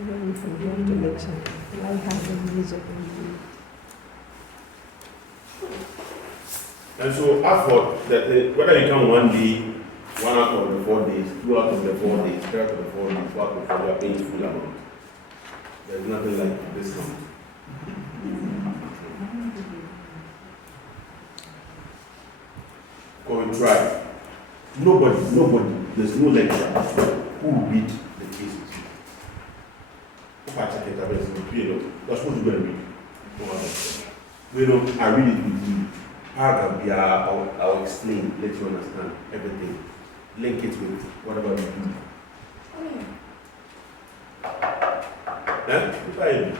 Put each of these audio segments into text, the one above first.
Even if we want to mention, I have a music. And so after that, whether you come one day, 1 out of the 4 days, 2 out of the 4 days, 3 out of the 4 days, 4 out of the 4 days, you are paying full amount. There's nothing like discount. Go and try. Nobody, there's no lecturer who will read the cases. If I check it, I will that's what you're going to read. You know, I read it with you. I'll explain, let you understand everything. Link it with whatever you do. Try it.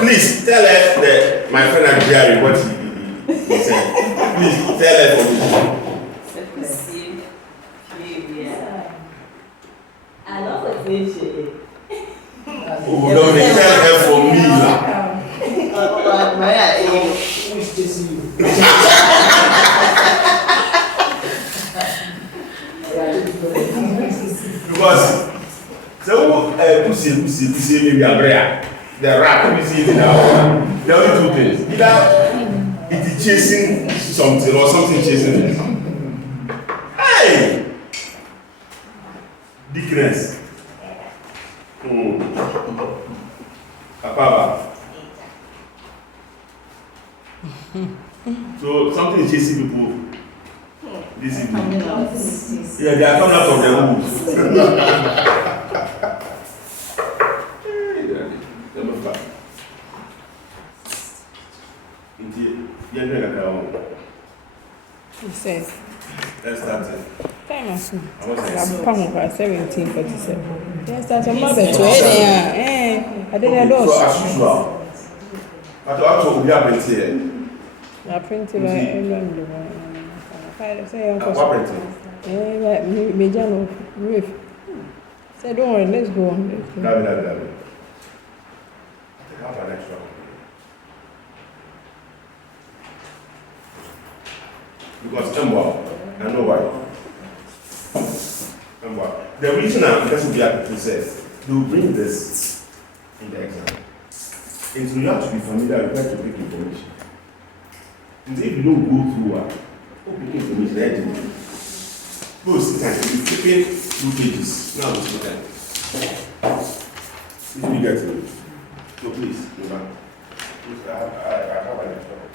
Please tell her that my friend Andrea what he said. Please tell her for me. I love it. Oh, don't tell her for me. Who's chasing you? Because so pussy maybe a the rat we see it now. There are two things. Either it is chasing something or something chasing it. Hey! Dickness. Papa. So something is chasing people this evening. Yeah, they are coming out of their rooms. He says, Let's start it. time as soon. I'm coming for 1747. Yes, that's a mother to I didn't know. So as usual. But also we are here. I printed everyone. I say, What printing? Major roof. Say, don't worry, let's go on. David. I think I have an extra one. Because I know why. The reason because we have to say, they will bring this in the exam. And so you have to be familiar with where to pick information. And if you don't go through what pick information, I do. Go sit down, you'll be flipping 2 pages. Now we sit down. If you get it. So please, go back. I have an extra one.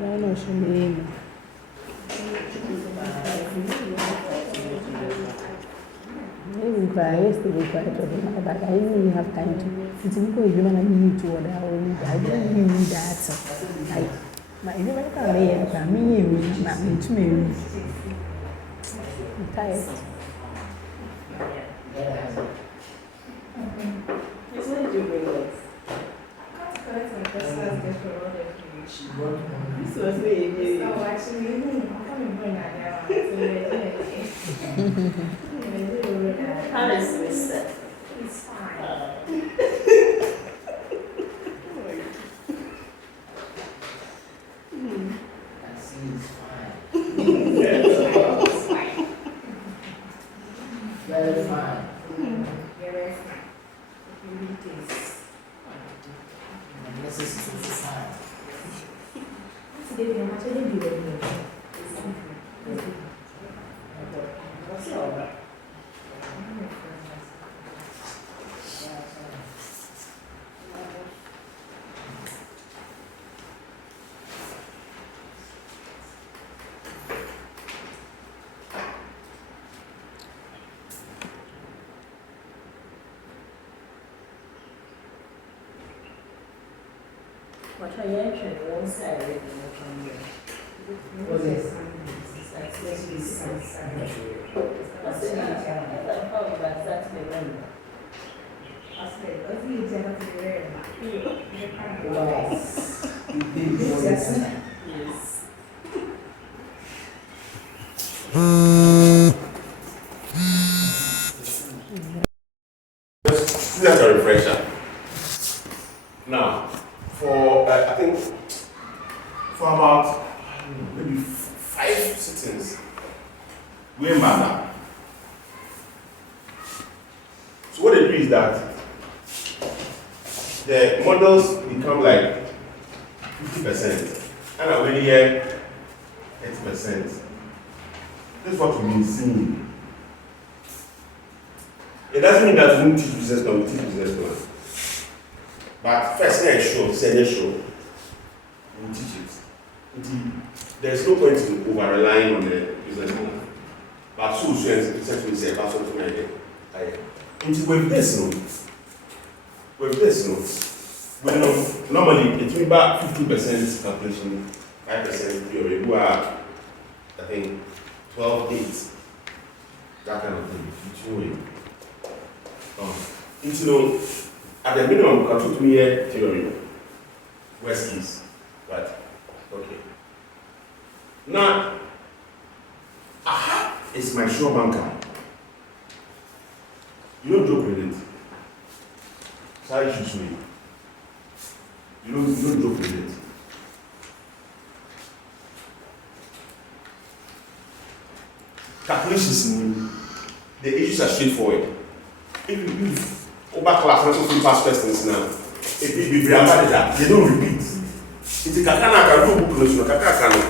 No, no, she mean. Maybe cry yesterday, cry to him, but I didn't really have time to. It's because you want to need to order. I didn't really need that. Like, my human can lay and can me, not me to me. I'm tired. Yes, what did you bring us? This was me. Oh, actually, I'm coming bring that down. How is Mr.? It's fine. I see it's fine. It's fine. Very fine. Very fine. If you read this. This is fine. David, how much did you do it? What's all right? What are you entering? One side of it, one here. What's this? What's the name? I'm probably about Saturday morning. Yes. That's a refresher. Now, way matter. So what they do is that the models become like 50%, and when you hear 80%, this is what we've been seeing. It doesn't mean that we won't teach business plan, we teach business plan. But first, second show, we teach it. There's no point in over relying on the business plan. But so students say about something like that. With this, normally it will be about 50% calculation, 5% theory. We are, I think, 12/8, that kind of thing. At the minimum, you can put me here theory, worst case, right? Okay. Now, it's my sure banker. You don't joke with it. Sorry, choose me. You don't joke with it. Calculations, the issues are straightforward. If you over class, not so fast questions now. If you be that, they don't repeat. It's a kakana can do book notes, kakana.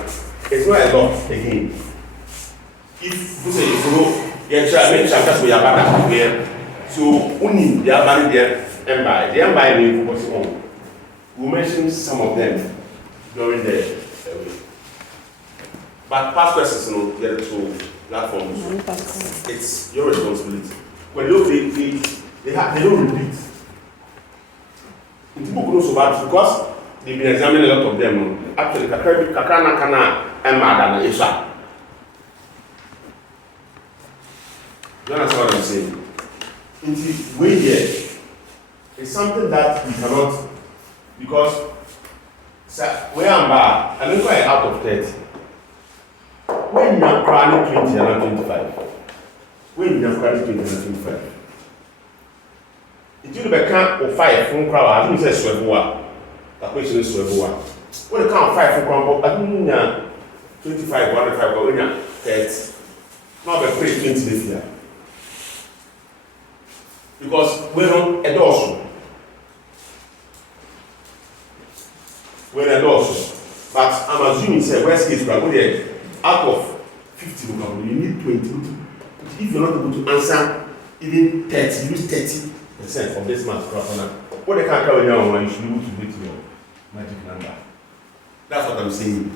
It's not a lot again. If you say you follow, you try to your back here. So only the abandon there and by the empire name focus on. We mentioned some of them during the week. But past questions, get it to platforms. It's your responsibility. When they don't repeat. It's book also bad because they've been examining a lot of them. Actually, kakana kana and madam Isha. You understand what I'm saying? It's way here. It's something that we cannot, because where I'm back, I don't go out of 30. When you are crying 20 and not 25. When you are crying 20 and not 25. It will become of 5 from crowd. I don't say Swevoa. The question is Swevoa. When you count 5 from crowd, I don't know 25, 105, or 30. Now we pray 20 this year. Because we're on a dorsal. We're a dorsal. But I'm assuming say worst case we're going there. Out of 50 you need 20. If you're not able to answer even 30, use 30% of this math corner. What they can't carry now, you should be able to get your magic number. That's what I'm saying.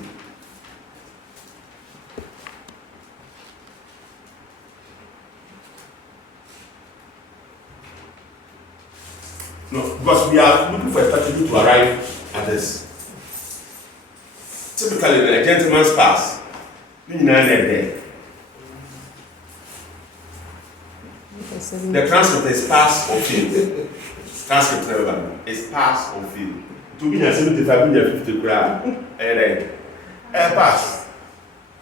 No, because we are looking for a strategy to arrive at this. Typically, the gentleman's pass, there. The transcript is pass or fail. Transcript is pass or fail. To be a 75, be a 50 crowd, pass.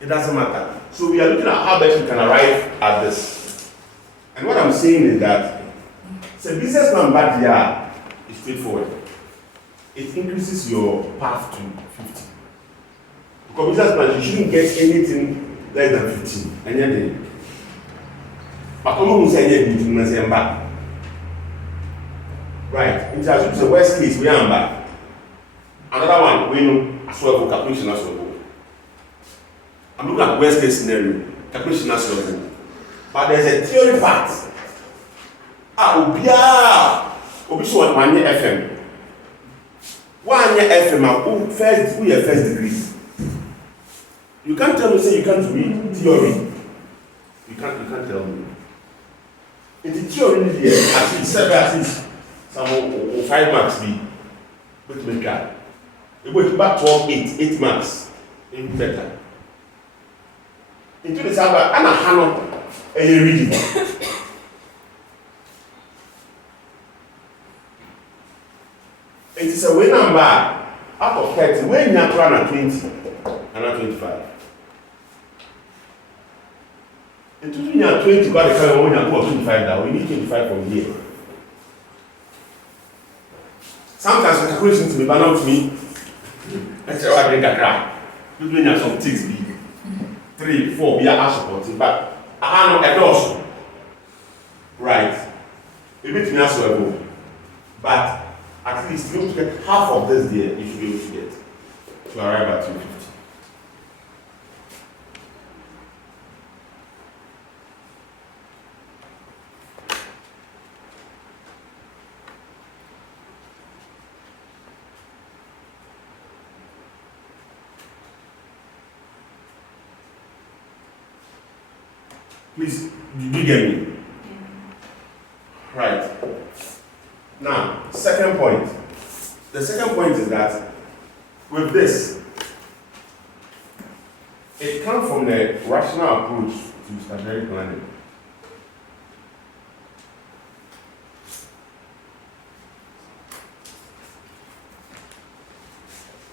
It doesn't matter. So we are looking at how best we can arrive at this. And what I'm saying is that the business plan back here is straightforward. It increases your path to 50. Because business plan, you shouldn't get anything less than 15. And yet, but come say anything, back. Right. In terms of the worst case, we are back. Another one, we know as well for calculation as well. I'm looking at worst case scenario, calculation as well. But there's a theory part. Obisho one year FM. 1 year FM, first degree. You can't tell me, say you can't read theory. You can't tell me. In the theory, at least some 5 marks be. But make that. It goes back 12, 8 marks. Even better. Into the server, and a hand a reading. It is a way number out of 30, when you are at 20 and not 25. In 2020, got the kind of when you are 25 now, we need 25 from here. Sometimes the calculation to be banal to me. I say, oh, I drink a crack. You doing some things, 3, 4, we are supporting, but Ahano Edos. Right. A bit national, but at least you have to get half of this there, you should be able to get to arrive at 250. Please, did you get me? Right. Now, second point. The second point is that with this, it comes from the rational approach to strategic planning.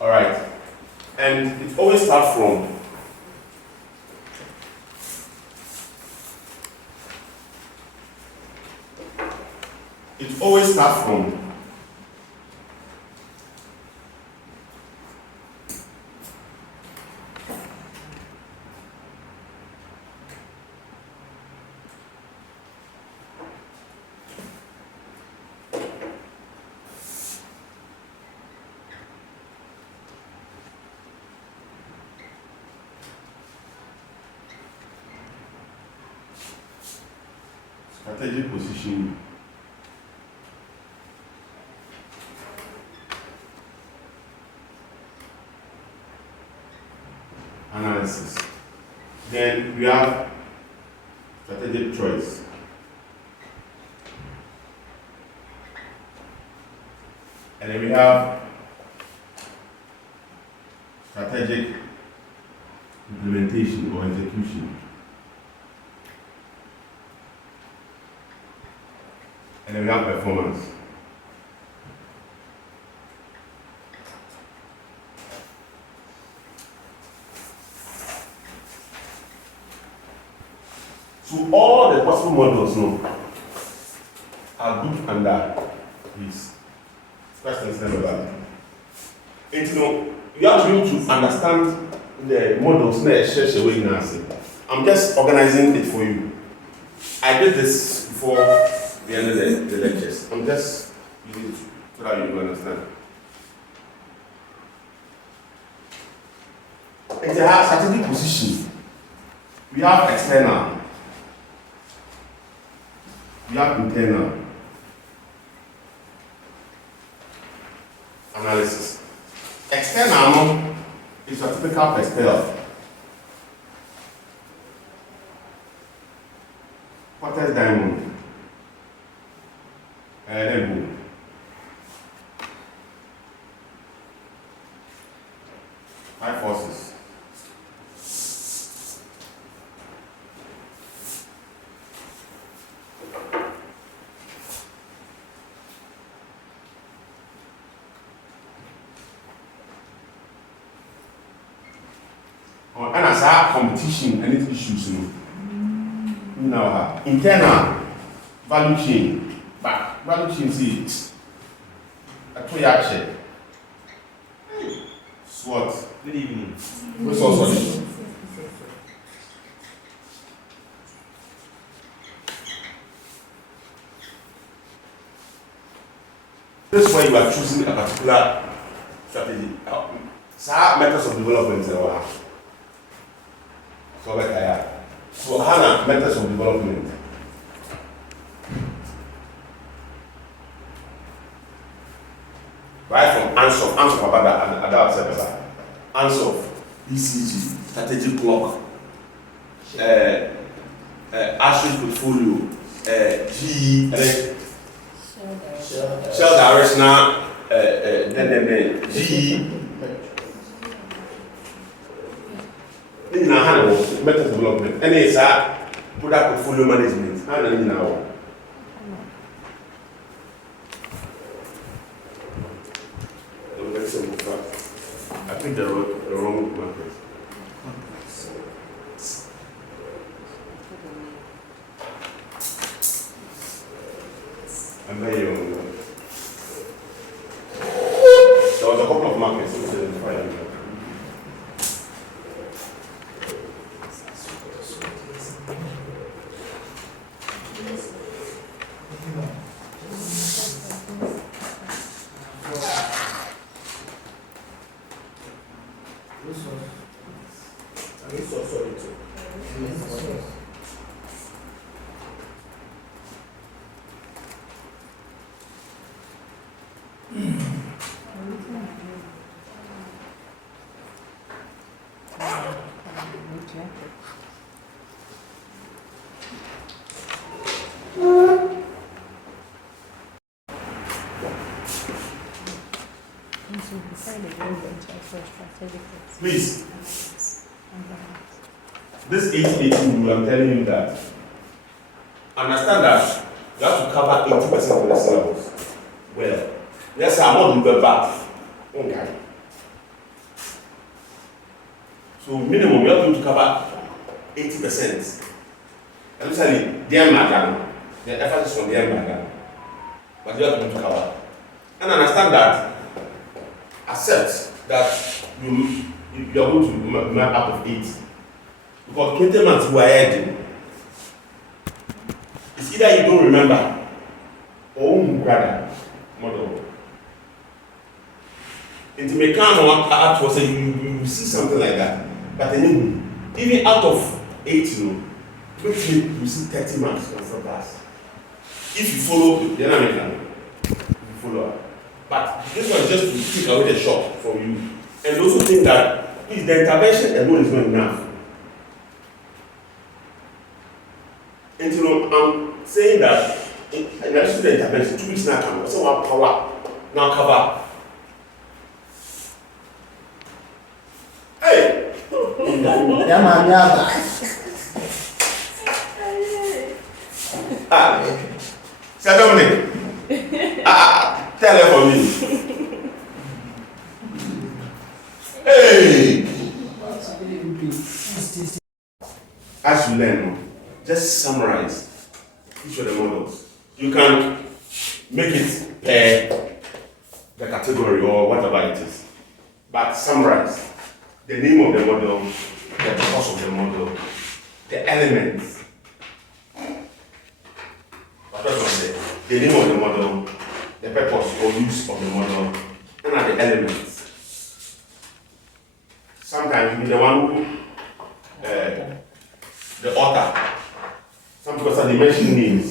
All right. And it always starts from strategic position, analysis. Then we have strategic choice. And then we have strategic implementation or execution. And then we have performance. So all the possible models now are grouped under this. First and second. And you have to be able to understand the models I'm just organizing it for you. I did this before the end of the lectures. I'm just using it so that you understand. It's a strategic position. We have external. We have internal analysis. External is a typical perspective. Quarters diamond. And then boom. Five forces. And as our competition and its issues, internal value chain, but value chain is a 2-year check. SWOT. Good evening. What's also this? This is why you are choosing a particular strategy. Methods of development. So Hannah, methods of development. Right from Ansoff about that, Ansoff, ECG, strategic clock, Ashford portfolio, GE, shell directional, then GE. In our hand, method development, and it's a product portfolio management. I don't know. I think the wrong market. And there was a couple of markets. Please, this 80-80 rule, I'm telling you that. Understand that you have to cover 80% of the syllabus. Well, yes, I'm not doing the back. Okay. So minimum, you have to cover 80%. Especially the madam, the emphasis on the madam. But you have to cover. And understand that, accept that you are going to map out of 8. Because 20 months we are heading. It's either you don't remember or you rather model. It may come out to say you see something like that. But then even out of 8, you see 30 marks on the class. If you follow the dynamic, you follow. But this one is just to take away the shock from you. And also think that if the intervention alone is not enough. And I'm saying that in addition to the intervention, 2 weeks now come, so one power now cover. Hey! Sir Dominic. Tell her for me. Hey! As you learn, just summarize each of the models. You can make it per the category or whatever it is. But summarize the name of the model, the purpose of the model, the elements. The name of the model, the purpose or use of the model, and are the elements. Sometimes you be the one who, the author. Some people say they mention names.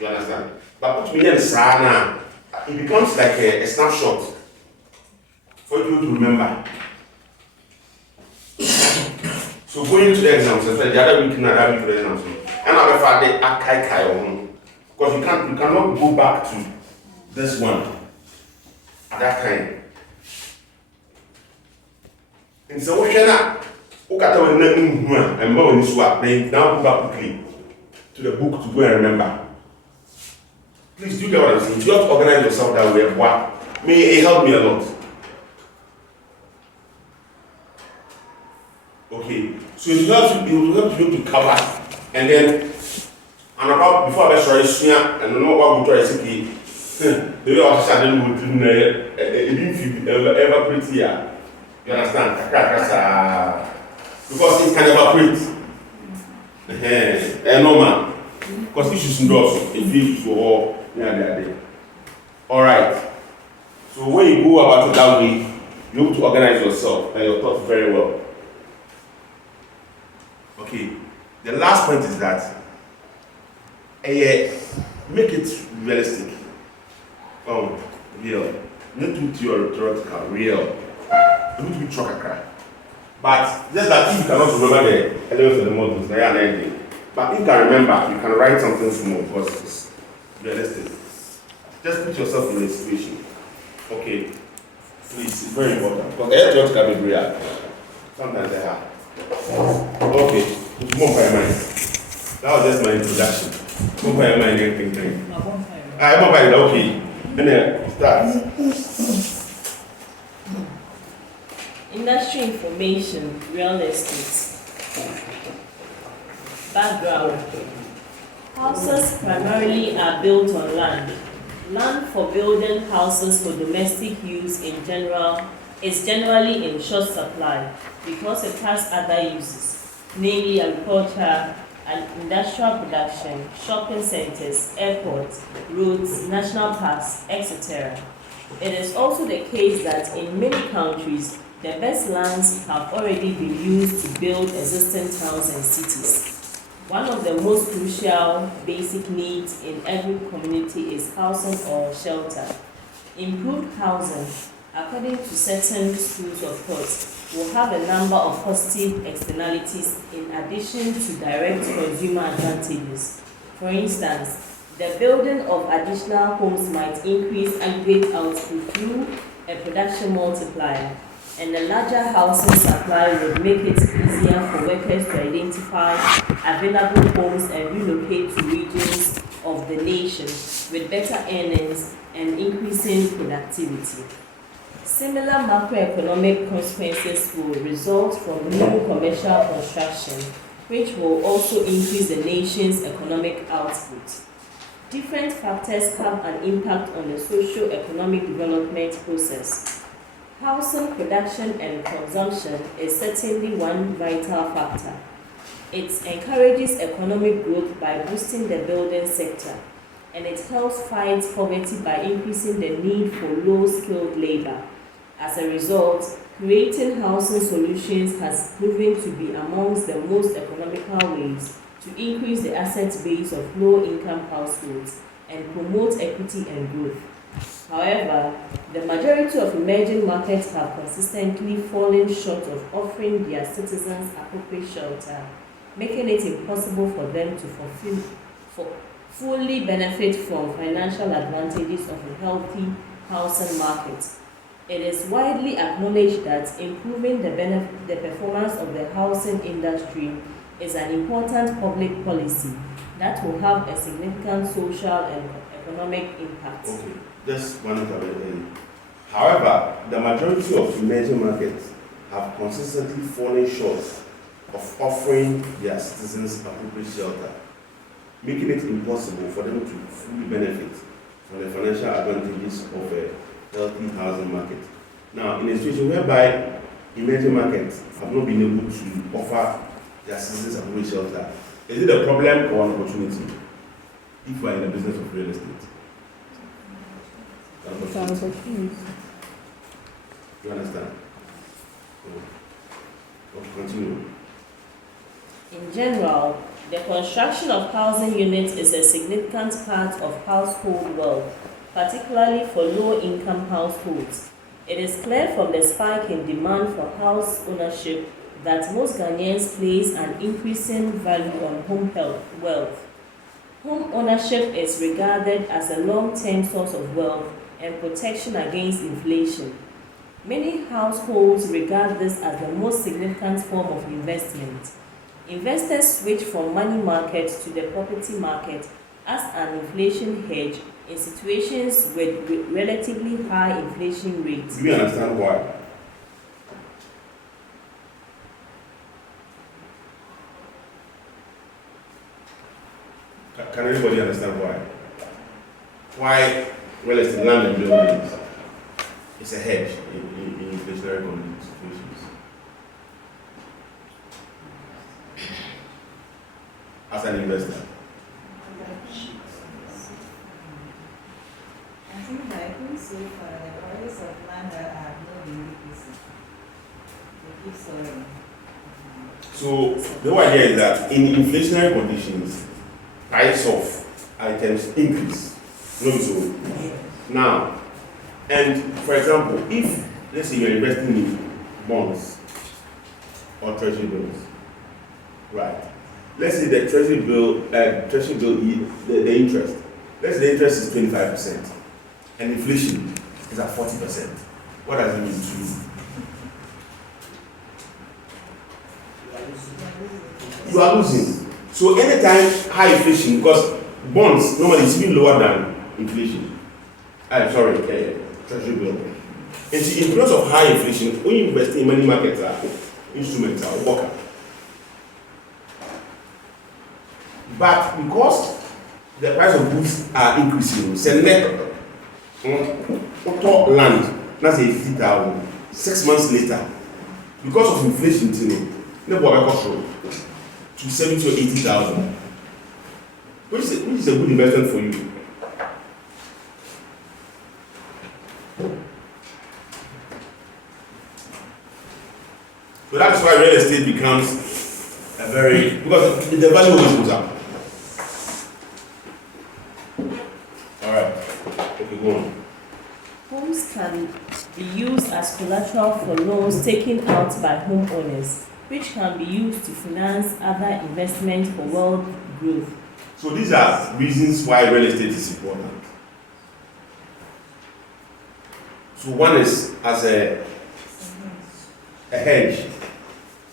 You understand? But put me here now, it becomes like a snapshot for you to remember. So going to the exams, the other week, another week for the exams, and I'll be Friday, because you cannot go back to this one at that time. And so what can I? And more in this work, then now go back quickly to the book to go and remember. Please do get what I'm saying. You have to organize yourself that way. Wow. It helped me a lot. Okay. So it will help you to cover. And then and about before I started senior and know what we try to say. The way I was starting with it ever pretty. You understand? Because it can evaporate. Normal. Because issues indoors, it feels so all. Alright. So when you go about it that way, you have to organize yourself and your thoughts very well. Okay. The last point is that make it realistic. Real. Not too theoretical, real. It need to be chocker. But just that if you cannot remember the elements of the models, they are anything. But if you can remember, you can write something small because it's realistic. Just put yourself in a situation. Okay. Please, it's very important. Because theoretical can be real. Sometimes they are. Okay. More by mind. That was just my introduction. More by mind, anything. I'm more by mind, okay. And then start. Industry information, real estate. Background. Houses primarily are built on land. Land for building houses for domestic use in general is generally in short supply because it has other uses, namely agriculture and industrial production, shopping centers, airports, roads, national parks, etc. It is also the case that in many countries, the best lands have already been used to build existing towns and cities. One of the most crucial basic needs in every community is housing or shelter. Improved housing, according to certain schools of thought, will have a number of positive externalities in addition to direct consumer advantages. For instance, the building of additional homes might increase aggregate output through a production multiplier, and a larger housing supply would make it easier for workers to identify available homes and relocate to regions of the nation with better earnings and increasing productivity. Similar macroeconomic consequences will result from new commercial construction, which will also increase the nation's economic output. Different factors have an impact on the socio-economic development process. Housing production and consumption is certainly one vital factor. It encourages economic growth by boosting the building sector, and it helps fight poverty by increasing the need for low-skilled labor. As a result, creating housing solutions has proven to be amongst the most economical ways to increase the asset base of low-income households and promote equity and growth. However, the majority of emerging markets have consistently fallen short of offering their citizens appropriate shelter, making it impossible for them to fully benefit from financial advantages of a healthy housing market. It is widely acknowledged that improving the performance of the housing industry is an important public policy that will have a significant social and economic impact. Okay, just one comment. However, the majority of emerging markets have consistently fallen short of offering their citizens appropriate shelter, making it impossible for them to fully benefit from the financial advantages of a healthy housing market. Now, in a situation whereby emerging markets have not been able to offer their citizens appropriate shelter, is it a problem or an opportunity if we are in the business of real estate? It's an opportunity. You understand? Continue. In general, the construction of housing units is a significant part of household wealth, particularly for low-income households. It is clear from the spike in demand for house ownership that most Ghanaians place an increasing value on home wealth. Home ownership is regarded as a long-term source of wealth and protection against inflation. Many households regard this as the most significant form of investment. Investors switch from money market to the property market as an inflation hedge in situations with relatively high inflation rates. Do you understand why? Can anybody understand why? Why real estate, land and buildings is a hedge in inflationary situations? As an investor. I think so far the price of land that have not been decreasing. They keep soaring. So the whole idea is that in inflationary conditions, price of items increase. No, so now, and for example, if let's say you're investing in bonds or treasury bills, right? Let's say the treasury bill, the interest. Let's say the interest is 25%, and inflation is at 40%. What does it mean to you? You are losing. So anytime high inflation, because bonds normally is even lower than inflation. Treasury bill. And see, in terms of high inflation, when you invest in money markets, instruments are worker. But because the price of goods are increasing, send land, that's a 50,000. 6 months later, because of inflation, never cost to 70 or 80,000, which is a good investment for you. So that's why real estate becomes a very, because the value always goes up. All right, okay, go on. Homes can be used as collateral for loans taken out by homeowners, which can be used to finance other investments for wealth growth. So these are reasons why real estate is important. So one is as a hedge,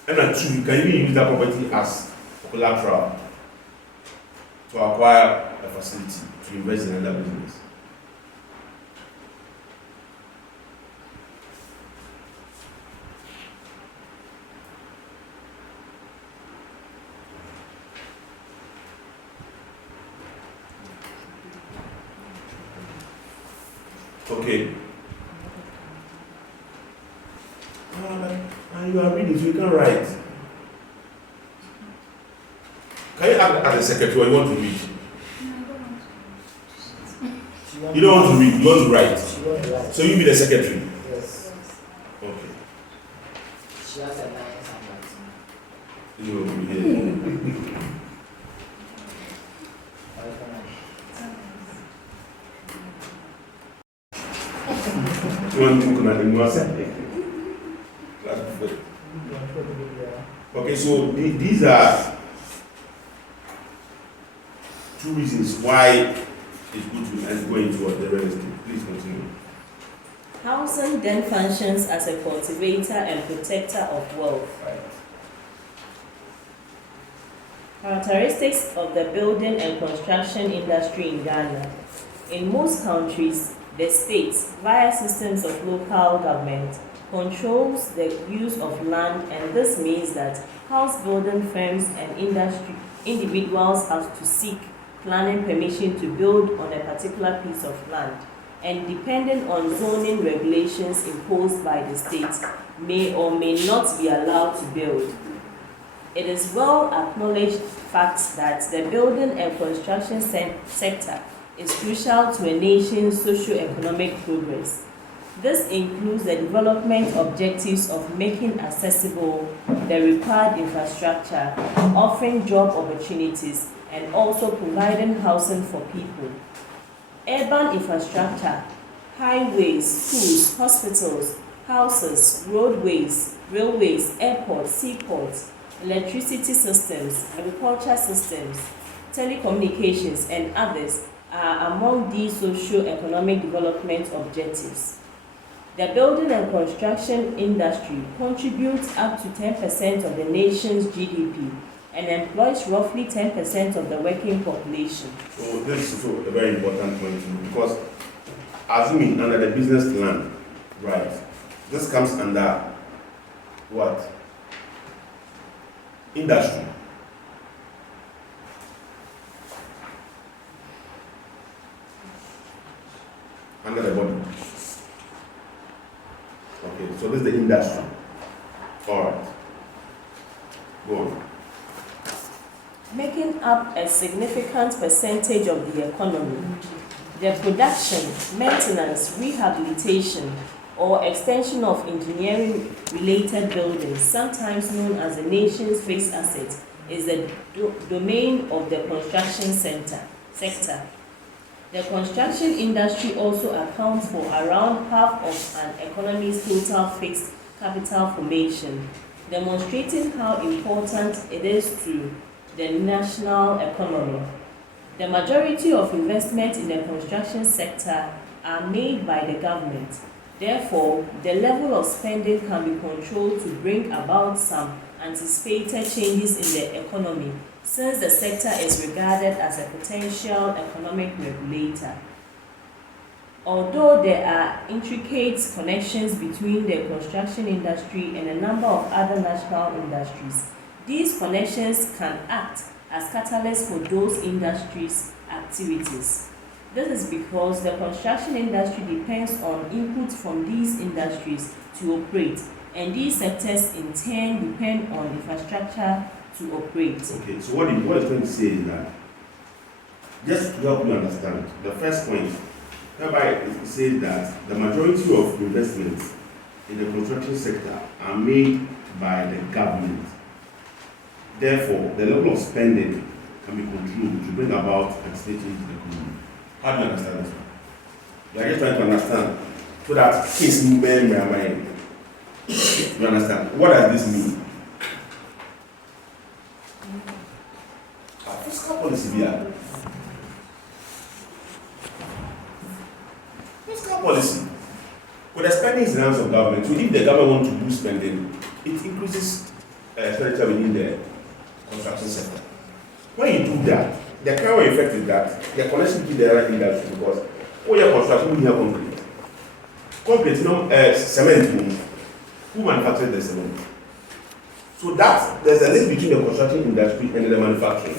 and then two, you can even use that property as collateral to acquire a facility to invest in another business. Okay. And you are reading, so you can write. Can you act as a secretary or you want to read? You don't want to read, you want to write. So you be the secretary. Yes. Okay. She has a nice handwriting. You will be here. You want to look at the Okay, so these are two reasons why it's good to go into the real estate. Please continue. Housing then functions as a cultivator and protector of wealth. Characteristics of the building and construction industry in Ghana. In most countries, the state, via systems of local government, controls the use of land, and this means that house building firms and individuals have to seek planning permission to build on a particular piece of land, and depending on zoning regulations imposed by the state, may or may not be allowed to build. It is well acknowledged fact that the building and construction sector is crucial to a nation's socio-economic progress. This includes the development objectives of making accessible the required infrastructure, offering job opportunities, and also providing housing for people. Urban infrastructure, highways, schools, hospitals, houses, roadways, railways, airports, seaports, electricity systems, agriculture systems, telecommunications, and others are among these socio-economic development objectives. The building and construction industry contributes up to 10% of the nation's GDP and employs roughly 10% of the working population. So this is also a very important point because assuming under the business plan, right, this comes under what? Industry. Under the body. Okay, so this is the industry. All right. Go on. Making up a significant percentage of the economy. The production, maintenance, rehabilitation, or extension of engineering-related buildings, sometimes known as the nation's fixed asset, is the domain of the construction sector. The construction industry also accounts for around half of an economy's total fixed capital formation, demonstrating how important it is to the national economy. The majority of investment in the construction sector are made by the government. Therefore, the level of spending can be controlled to bring about some anticipated changes in the economy, since the sector is regarded as a potential economic regulator. Although there are intricate connections between the construction industry and a number of other national industries, these connections can act as catalysts for those industries' activities. This is because the construction industry depends on input from these industries to operate, and these sectors in turn depend on infrastructure to operate. Okay, so what it's trying to say is that, just to help you understand, the first point, hereby it says that the majority of investments in the construction sector are made by the government. Therefore, the level of spending can be controlled to bring about anticipated change in the economy. How do you understand this one? You are just trying to understand so that case movement, you understand? What does this mean? Fiscal policy here. Fiscal policy. With a spending is in the hands of government. So if the government wants to boost spending, it increases expenditure within the construction sector. When you do that, the counter effect is that the connection to the other industry, because all your construction will have concrete. Concrete, cement. Who manufactures the cement? So that there's a link between the construction industry and the manufacturing.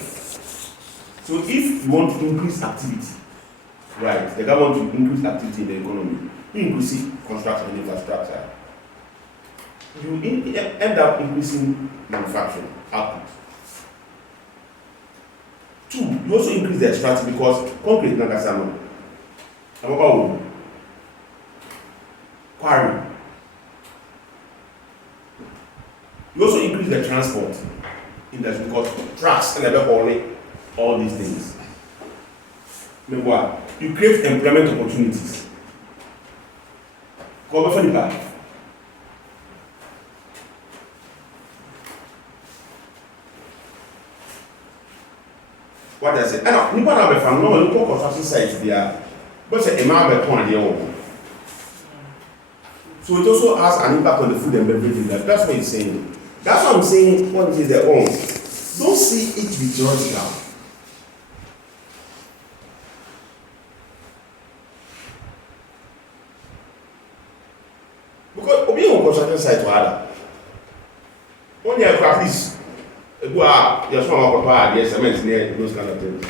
So if you want to increase activity, right, the government to increase activity in the economy, increase construction and infrastructure, you end up increasing manufacturing output. Two, you also increase the extraction because concrete nagasano. Quarry. You also increase the transport industry because trucks and all these things. Remember, you create employment opportunities. What does it? I know, you have a family, no local construction sites there, but a man point there. So it also has an impact on the food and beverage industry. That's what he's saying. That's what I'm saying. What is their own? Don't see it with geological. Because we on construction site to other. When you have at least you're small papa, there's cement near those kind of things.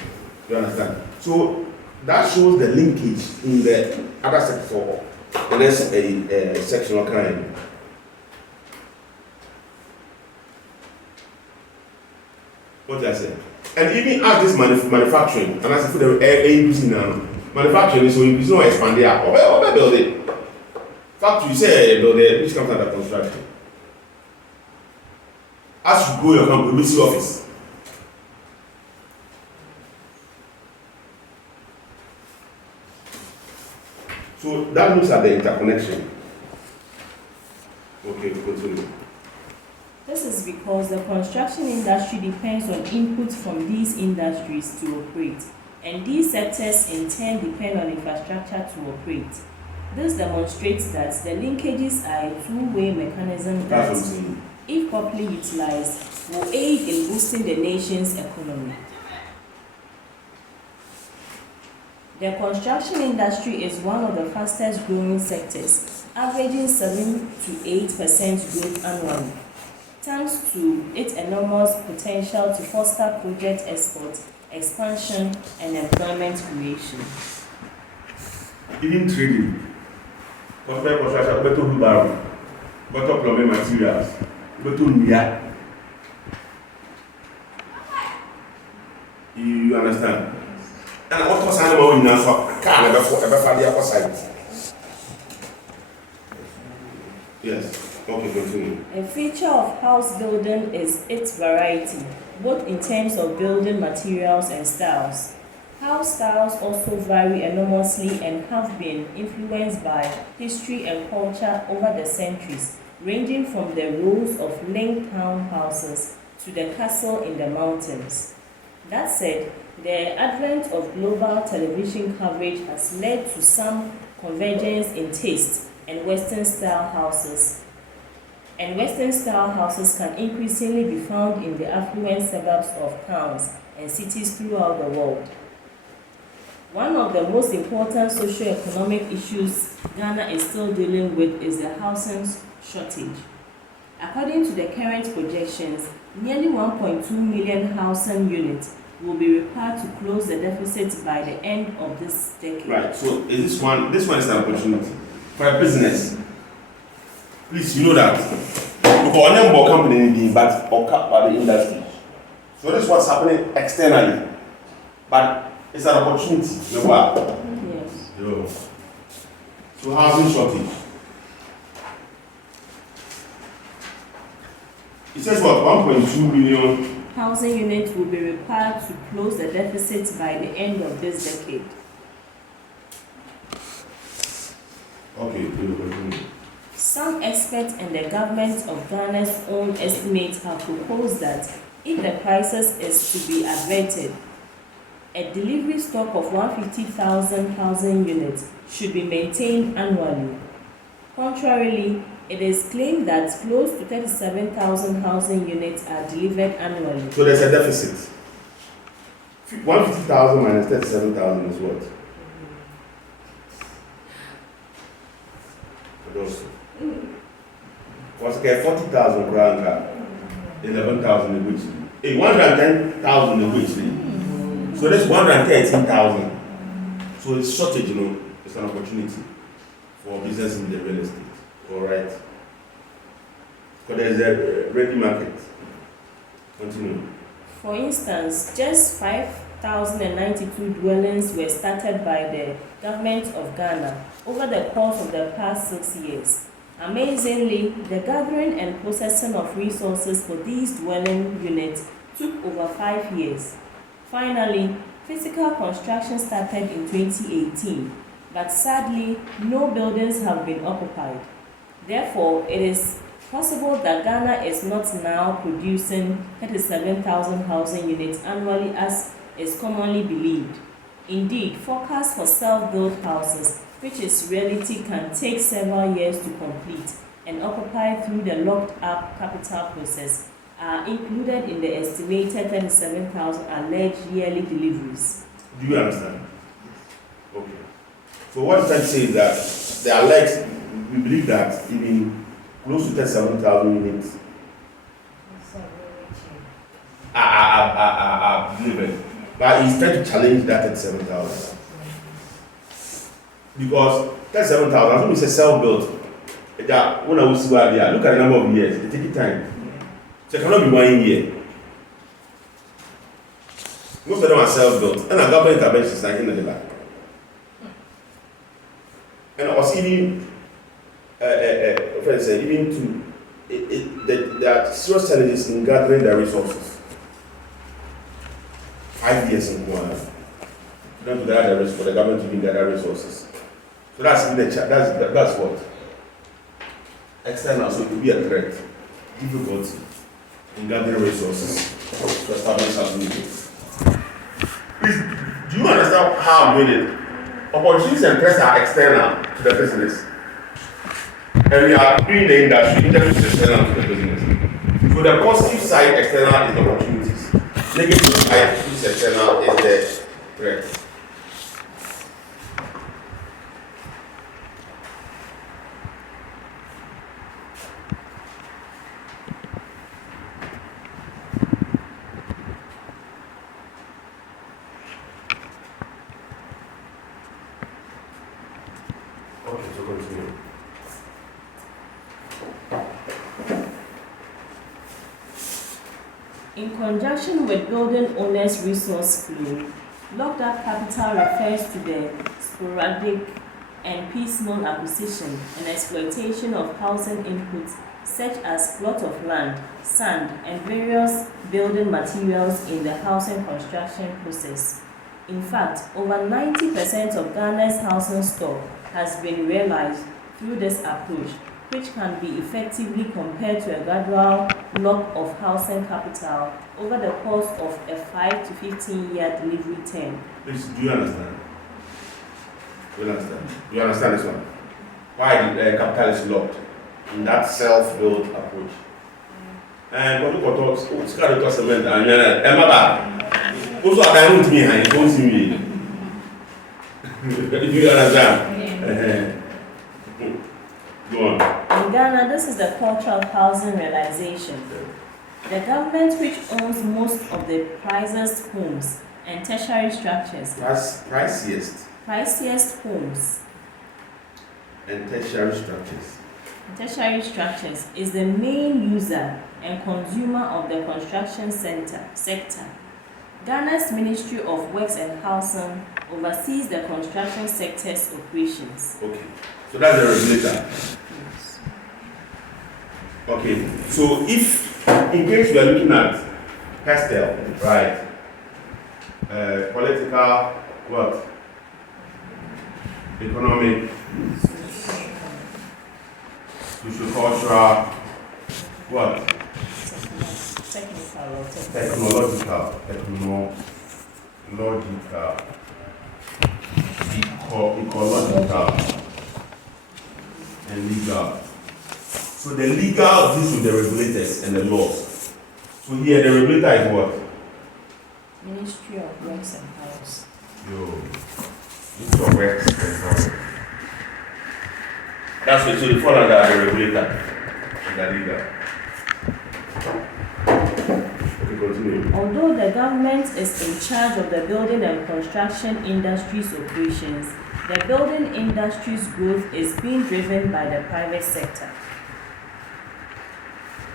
You understand? So that shows the linkage in the other sector. And there's a sectional kind. What did I say? And even as this manufacturing, and as if they're using now, manufacturing is so increasing, not expand there. Or build it. Factory, say, build it, which comes under construction. As you grow your company, we see office. So that looks at the interconnection. Okay, continue. This is because the construction industry depends on inputs from these industries to operate, and these sectors in turn depend on infrastructure to operate. This demonstrates that the linkages are a two-way mechanism that, if properly utilized, will aid in boosting the nation's economy. The construction industry is one of the fastest growing sectors, averaging 7 to 8% growth annually, thanks to its enormous potential to foster project export, expansion, and employment creation. Even trading, construction, better wheelbarrow, better plumbing materials, better media. You understand? And what was animal in us? I can't ever find the other side. Yes. Okay, continue. A feature of house building is its variety, both in terms of building materials and styles. House styles also vary enormously and have been influenced by history and culture over the centuries, ranging from the rows of linked townhouses to the castle in the mountains. That said, the advent of global television coverage has led to some convergence in taste and Western-style houses. And Western-style houses can increasingly be found in the affluent suburbs of towns and cities throughout the world. One of the most important socio-economic issues Ghana is still dealing with is the housing shortage. According to the current projections, nearly 1.2 million housing units will be required to close the deficit by the end of this decade. Right, so is this one is an opportunity for a business. Please, you know that. Because only more company in but by the industry. So this is what's happening externally. But it's an opportunity. You know. Yes. Yeah. So housing shortage. It says what, 1.2 million housing units will be required to close the deficit by the end of this decade. Okay, Some experts and the government of Ghana's own estimates have proposed that if the crisis is to be averted, a delivery stock of 150,000 housing units should be maintained annually. Contrarily, it is claimed that close to 37,000 housing units are delivered annually. So there's a deficit. 150,000 minus 37,000 is what? Once again, 40,000 grand, 11,000 in which? 110,000 in which? So that's 113,000. So it's shortage, it's an opportunity for business in the real estate. All right. Because there's a ready market. Continue. For instance, just 5,092 dwellings were started by the government of Ghana over the course of the past 6 years. Amazingly, the gathering and processing of resources for these dwelling units took over 5 years. Finally, physical construction started in 2018, but sadly, no buildings have been occupied. Therefore, it is possible that Ghana is not now producing 37,000 housing units annually as is commonly believed. Indeed, forecasts for self-built houses, which is reality, can take several years to complete and occupy through the locked-up capital process, are included in the estimated 37,000 alleged yearly deliveries. Do you understand? Okay. So what I'm trying to say is that the alleged, we believe that even close to 37,000 units are delivered. But he's trying to challenge that 37,000. Because 37,000, as when we say self-built, when I will see where they are, look at the number of years, they take time. So it cannot be 1 year. Most of them are self-built, and a government intervention is like in the back. And also even, friends say, even there are serious challenges in gathering the resources. 5 years in one. You don't gather the resources for the government to even gather resources. So that's what external. So it will be a threat, difficulty in gathering resources to establish something. Please, do you understand how I'm doing it? Opportunities and threats are external to the business, and we are doing the industry. Industry is external to the business. So the positive side external is the opportunities. Negative side, which is external, is the threat. Okay, so continue. In conjunction with building owners' resource flow, locked-up capital refers to the sporadic and piecemeal acquisition and exploitation of housing inputs such as plot of land, sand, and various building materials in the housing construction process. In fact, over 90% of Ghana's housing stock has been realized through this approach, which can be effectively compared to a gradual lock of housing capital over the course of a 5 to 15-year delivery term. Please, do you understand? Do you understand? Do you understand this one? Why the capital is locked in that self-built approach? And what you talk, it's got to cement and Emma, also I don't me, I don't see me. Do you understand? Go on. In Ghana, this is the culture of housing realization. The government, which owns most of the priciest homes and tertiary structures, priciest homes and tertiary structures. Tertiary structures is the main user and consumer of the construction sector. Ghana's Ministry of Works and Housing oversees the construction sector's operations. Okay, so that's the regulator. Yes. Okay, so if, in case we are looking at Paintsiwaa, right, political, what? Economic, social-cultural, what? Technological, ecological, and legal. So the legal deals with the regulators and the laws. So here the regulator is what? Ministry of Works and House. Ministry of Works and House. That's it. So they fall under the regulator and the legal. Continue. Although the government is in charge of the building and construction industry's operations, the building industry's growth is being driven by the private sector,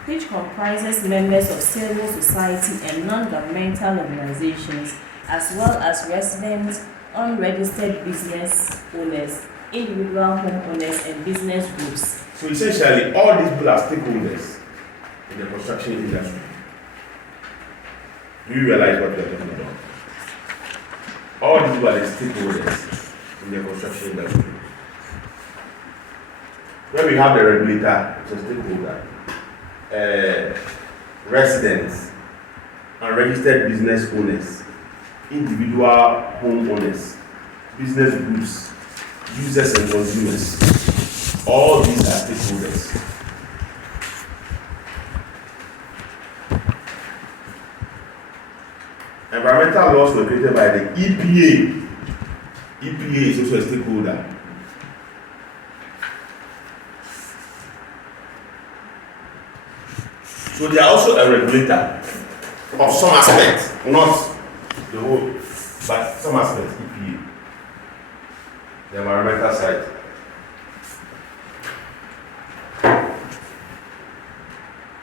which comprises members of civil society and non-governmental organizations, as well as residents, unregistered business owners, individual homeowners, and business groups. So essentially, all these people are stakeholders in the construction industry. Do you realize what we are talking about? All these people are the stakeholders in the construction industry. When we have the regulator, it's a stakeholder. Residents, unregistered business owners, individual homeowners, business groups, users and consumers. All these are stakeholders. Environmental laws were created by the EPA. EPA is also a stakeholder. So they are also a regulator of some aspect, not the whole, but some aspect, EPA, the environmental side.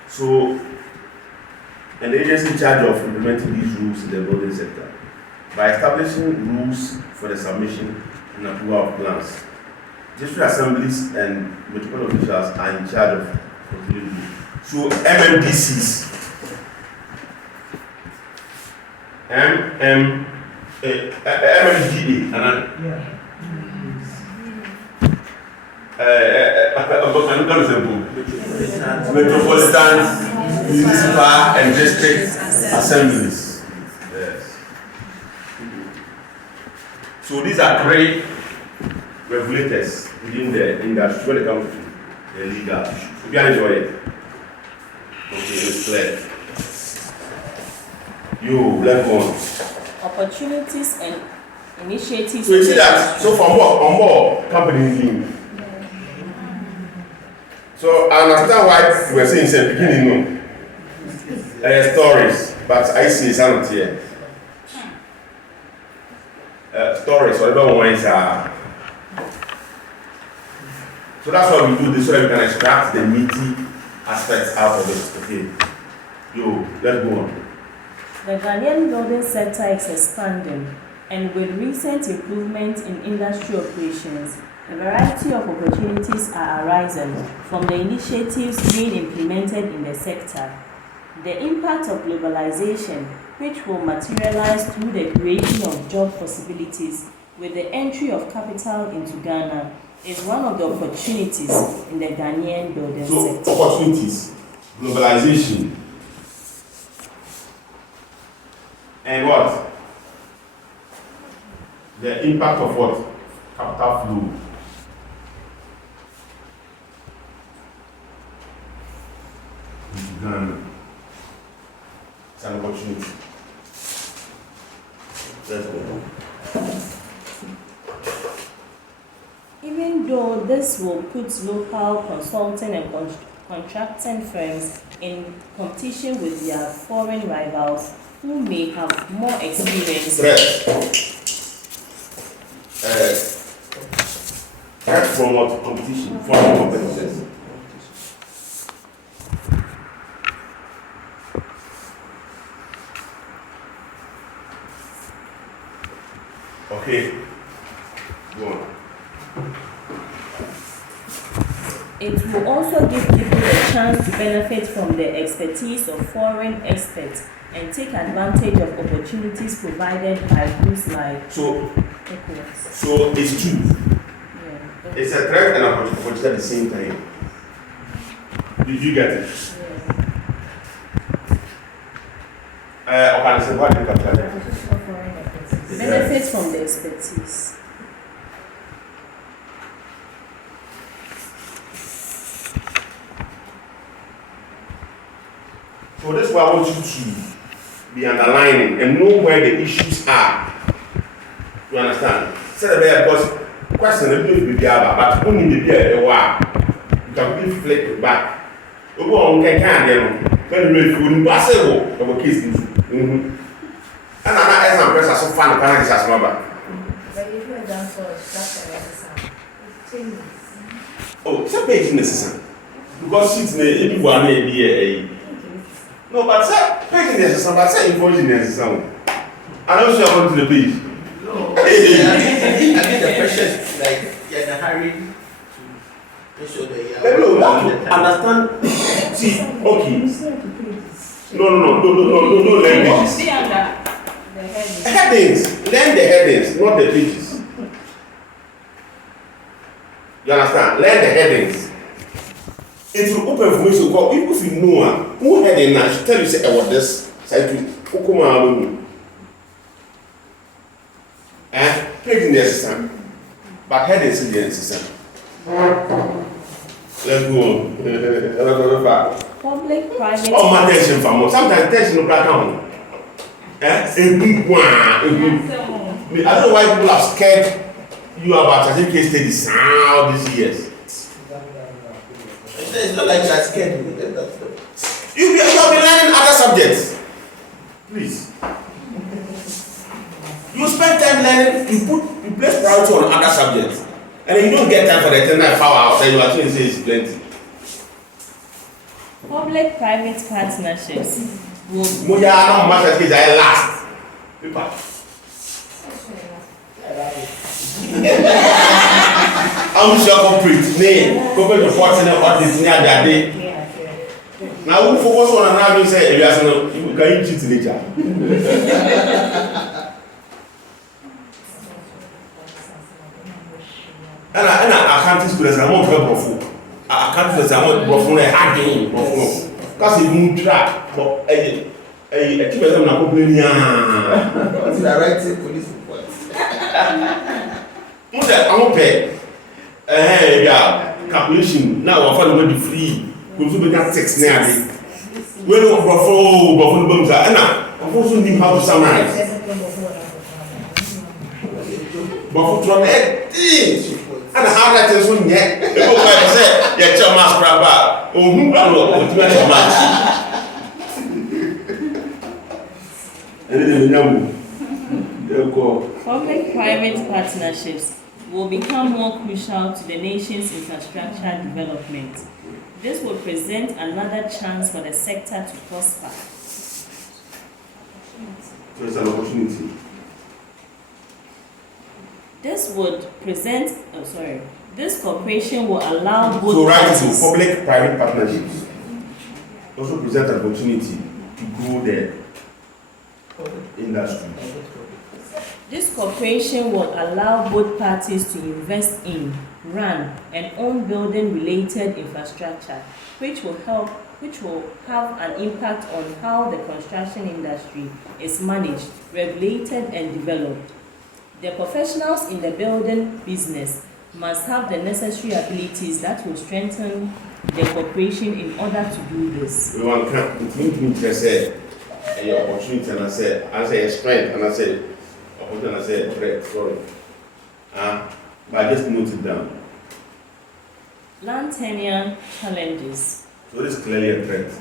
So, an agency in charge of implementing these rules in the building sector by establishing rules for the submission and approval of plans. District assemblies and municipal officials are in charge of fulfilling rules. So MMDCs, MMDA, Metropolitan, Municipal and District Assemblies. Yes. So these are three regulators within the industry when it comes to the legal issues. You can enjoy it. Okay, it's clear. Let's go on. Opportunities and initiatives. So you see that, so from what? On more companies being. So I understand why you were saying in the beginning, no. Stories, but I see it's not here. Stories, whatever ones are. So that's why we do this, so that we can extract the meaty aspects out of it. Okay. Let's go on. The Ghanaian building sector is expanding, and with recent improvements in industry operations, a variety of opportunities are arising from the initiatives being implemented in the sector. The impact of globalization, which will materialize through the creation of job possibilities with the entry of capital into Ghana, is one of the opportunities in the Ghanaian building sector. So, opportunities, globalization, and what? The impact of what? Capital flow. Into Ghana. It's an opportunity. Let's go. Even though this will put local consulting and contracting firms in competition with their foreign rivals who may have more experience. From what? Competition, foreign competitors. Okay, go on. It will also give people a chance to benefit from the expertise of foreign experts and take advantage of opportunities provided by groups like ECOWAS. So it's two. Yeah. It's a threat and an opportunity at the same time. Did you get it? Okay, so what do you capture? Benefits from the expertise. So this is why I want you to be underlining and know where the issues are. You understand? Say that because question will be about, but only be a while. You can quickly flip back. You go on can when you feel impossible of a case. And I am press so fun can I just remember. But if you don't for structure it changes. Oh, it's a page necessary. Because it's anyone be a no, but say page necessary, but say invoice necessary. I don't show on to the page. No. I mean the pressure is like you're in a hurry to show the No, you have to understand. See, okay. No, languages. See under the heading. Headings. Learn the headings, not the pages. You understand? Learn the headings. It will open for me to call. If you know who heading now, should tell you say, what this side to Okuma. Page in the system. But headings in the system. Let's go on. Public, private. Oh, my attention for more. Sometimes attention no black down. A big one. I don't know why people are scared you about certificate studies all these years. It's not like you're scared. You have been learning other subjects. Please. You spend time learning, you place priority on other subjects. And then you don't get time for the 10 hours and you actually say it's plenty. Public-private partnerships will Moja no matter is I last. People. I'm sure complete. Nay, go back to 14 or this near that day. Now who focus on another say you can cheat nature. And I can't school as I want to go. I can't say I want to go again. Because he won't track. But a team is not complaining. What's the right police report? I won't pay. Yeah, calculation. Now I find the free. Because we got 6 nearly. When you buffalo bones are, and I also knew how to summarize. Buffalo and how that is one yet. People might say, yeah, your mask grabber. Oh, who got much? Public-private partnerships will become more crucial to the nation's infrastructure development. This will present another chance for the sector to prosper. So it's an opportunity. This cooperation will allow both So right parties. to public-private partnerships also present an opportunity to grow the industry. This cooperation will allow both parties to invest in, run, and own building-related infrastructure, which will have an impact on how the construction industry is managed, regulated, and developed. The professionals in the building business must have the necessary abilities that will strengthen the cooperation in order to do this. We want to interest your opportunity, and I say strength, and I say opportunity, and I say threat. Sorry, but I just note it down. Land tenure challenges. So this is clearly a threat.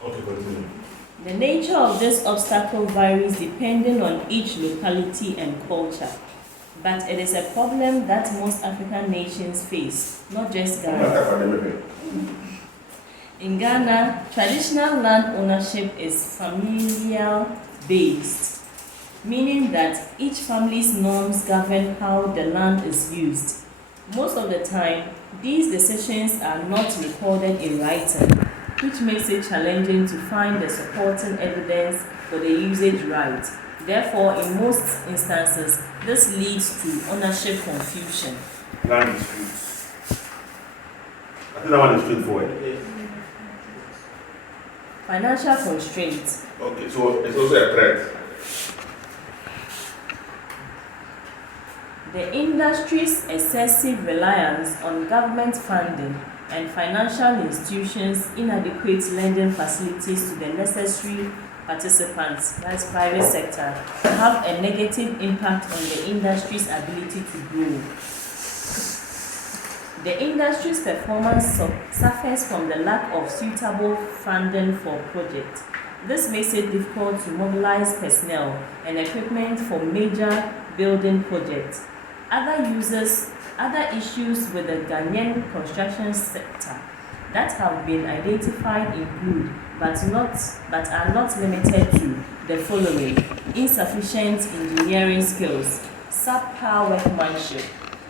Okay, continue. The nature of this obstacle varies depending on each locality and culture, but it is a problem that most African nations face, not just Ghana. In Ghana, traditional land ownership is familial based, meaning that each family's norms govern how the land is used. Most of the time, these decisions are not recorded in writing, which makes it challenging to find the supporting evidence for the usage right. Therefore, in most instances, this leads to ownership confusion. Land disputes. I think that one is straightforward. Financial constraints. Okay, so it's also a threat. The industry's excessive reliance on government funding and financial institutions' inadequate lending facilities to the necessary participants, that's private sector, have a negative impact on the industry's ability to grow. The industry's performance suffers from the lack of suitable funding for projects. This makes it difficult to mobilize personnel and equipment for major building projects. Other issues with the Ghanaian construction sector that have been identified include, but are not limited to, the following: insufficient engineering skills, subpar workmanship,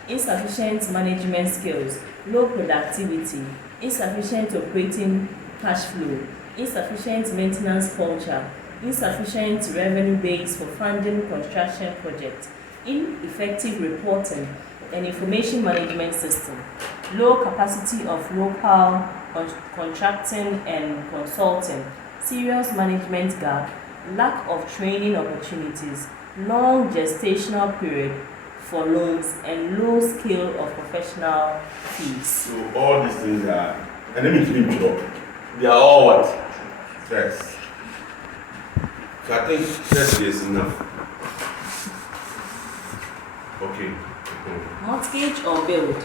insufficient management skills, low productivity, insufficient operating cash flow, insufficient maintenance culture, insufficient revenue base for funding construction projects, ineffective reporting and information management system, low capacity of local contracting and consulting, serious management gap, lack of training opportunities, long gestational period for loans, and low scale of professional fees. So all these things are, and let me keep it up. They are all what? Stress. So I think stress is enough. Okay. Mortgage or build.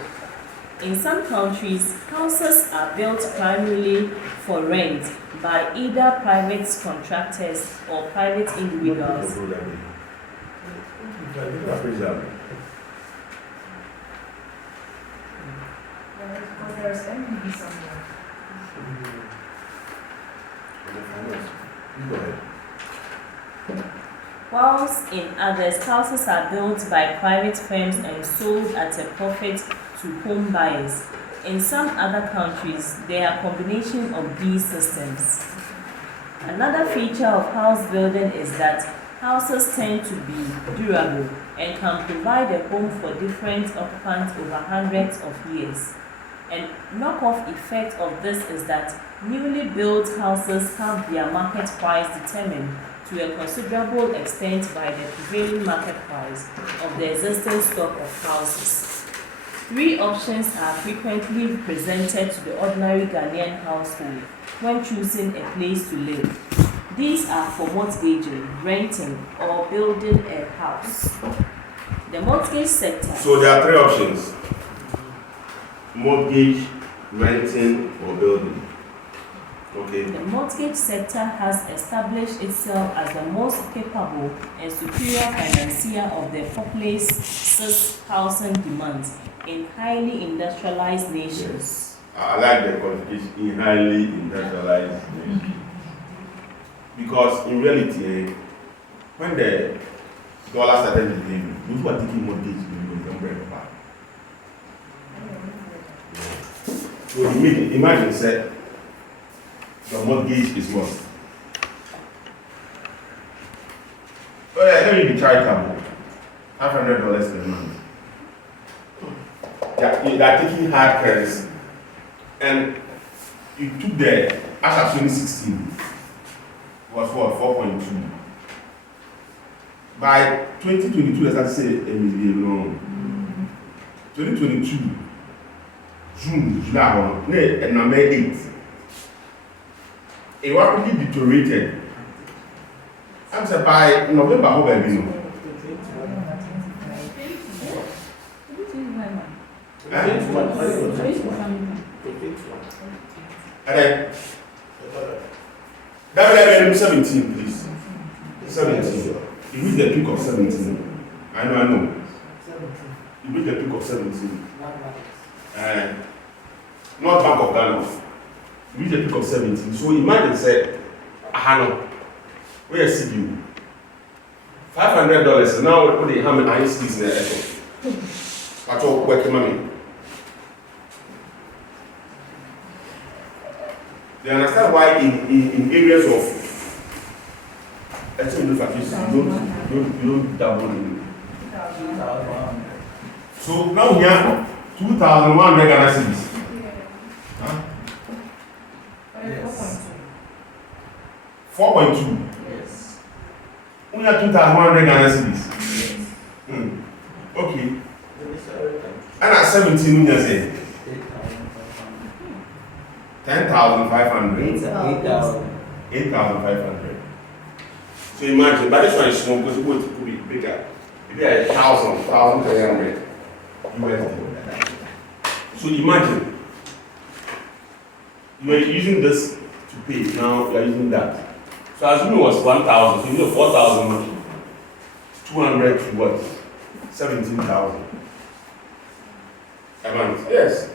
In some countries, houses are built primarily for rent by either private contractors or private individuals. Because there's MBB somewhere. Go ahead. Whilst in others, houses are built by private firms and sold at a profit to home buyers. In some other countries, there are a combination of these systems. Another feature of house building is that houses tend to be durable and can provide a home for different occupants over hundreds of years. A knock-off effect of this is that newly built houses have their market price determined to a considerable extent by the prevailing market price of the existing stock of houses. Three options are frequently presented to the ordinary Ghanaian household when choosing a place to live. These are for mortgaging, renting, or building a house. The mortgage sector. So there are three options: mortgage, renting, or building. Okay. The mortgage sector has established itself as the most capable and superior financier of the populace's housing demands in highly industrialized nations. I like the qualification, in highly industrialized nations. Because in reality, when the dollar started behaving, those who are taking mortgage in the umbrella part. So imagine, say, the mortgage is what? Well, let me be charitable. $500 per month. They are taking hard currency. And you took the, as of 2016, was what? 4.2. By 2022, let's say a million loan. 2022, June, July, number 8. It rapidly deteriorated. I'm saying by November, how will I be? And then, that 17, please. 17. You reach the peak of 17. I know. You reach the peak of 17. Not Bank of Ghana. You reach the peak of 17. So imagine, say, where is you? $500 now. What they have in ICs in the airport. That's all working money. They understand why in areas of you don't double in. So now we have 2,100 Ghana cedis. 4.2. Yes. Only 2,100 Ghana cedis. Yes. Okay. The Mr. And at 17, you say 8,500. 10,500. 8,500. So imagine, but this one is small because it could be bigger. Maybe 1,300 USD. So imagine, you are using this to pay, now you are using that. So assuming it was 1,000, so you know 4,000, 200 to what? 17,000. A month, yes.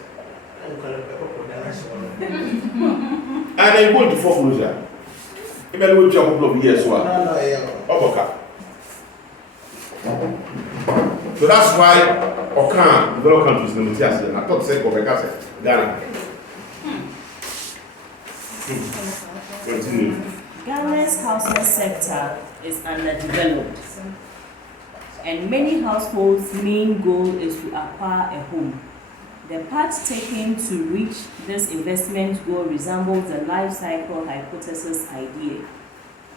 And then you go into foreclosure. If I go to a couple of years, what? So that's why Okan developed countries in the Matias. I thought say Kobeka Ghana. Continue. Ghana's housing sector is underdeveloped, and many households' main goal is to acquire a home. The path taken to reach this investment goal resembles the life cycle hypothesis idea.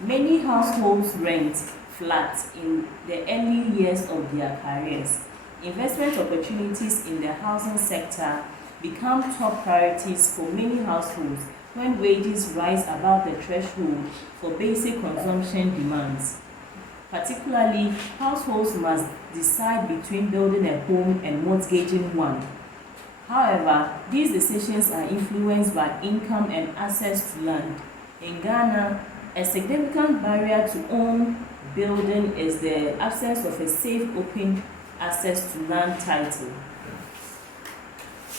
Many households rent flats in the early years of their careers. Investment opportunities in the housing sector become top priorities for many households when wages rise above the threshold for basic consumption demands. Particularly, households must decide between building a home and mortgaging one. However, these decisions are influenced by income and access to land. In Ghana, a significant barrier to own building is the absence of a safe, open access to land title.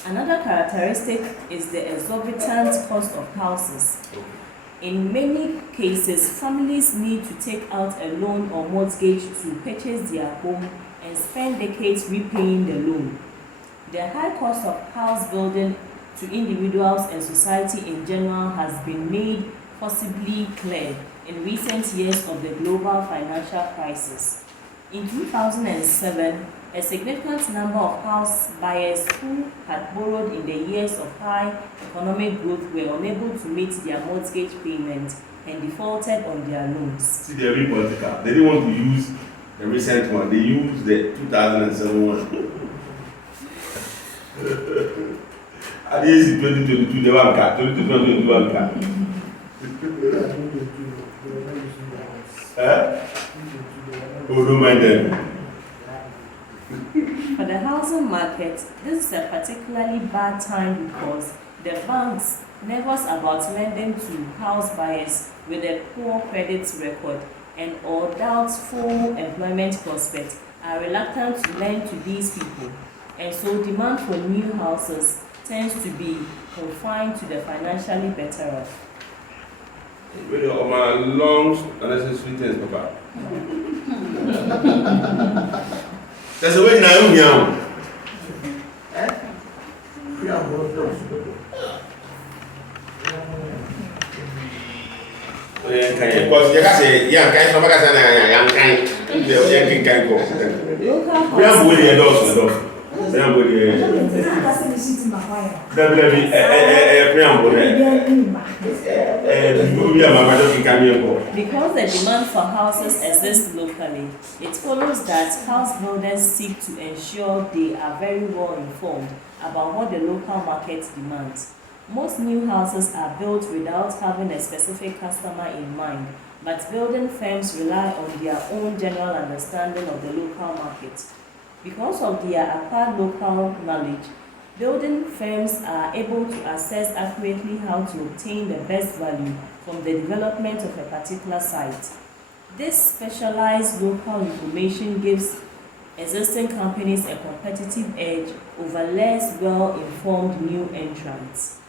Another characteristic is the exorbitant cost of houses. In many cases, families need to take out a loan or mortgage to purchase their home and spend decades repaying the loan. The high cost of house building to individuals and society in general has been made forcibly clear in recent years of the global financial crisis. In 2007, a significant number of house buyers who had borrowed in the years of high economic growth were unable to meet their mortgage payments and defaulted on their loans. See, they're very political. They didn't want to use the recent one. They used the 2007 one. At the age of 2022, they were cut. 2022, cut. Oh, don't mind them. For the housing market, this is a particularly bad time because the banks nervous about lending to house buyers with a poor credit record and or doubtful employment prospects are reluctant to lend to these people, and so demand for new houses tends to be confined to the financially better off. Really, my long unnecessary things, Papa. There's a way now. Because you can say, yeah, guys, I'm young kind. Young kind go. We have with the adults. We have with Because the demand for houses exists locally, it follows that house builders seek to ensure they are very well informed about what the local market demands. Most new houses are built without having a specific customer in mind, but building firms rely on their own general understanding of the local market. Because of their acquired local knowledge, building firms are able to assess accurately how to obtain the best value from the development of a particular site. This specialized local information gives existing companies a competitive edge over less well-informed new entrants.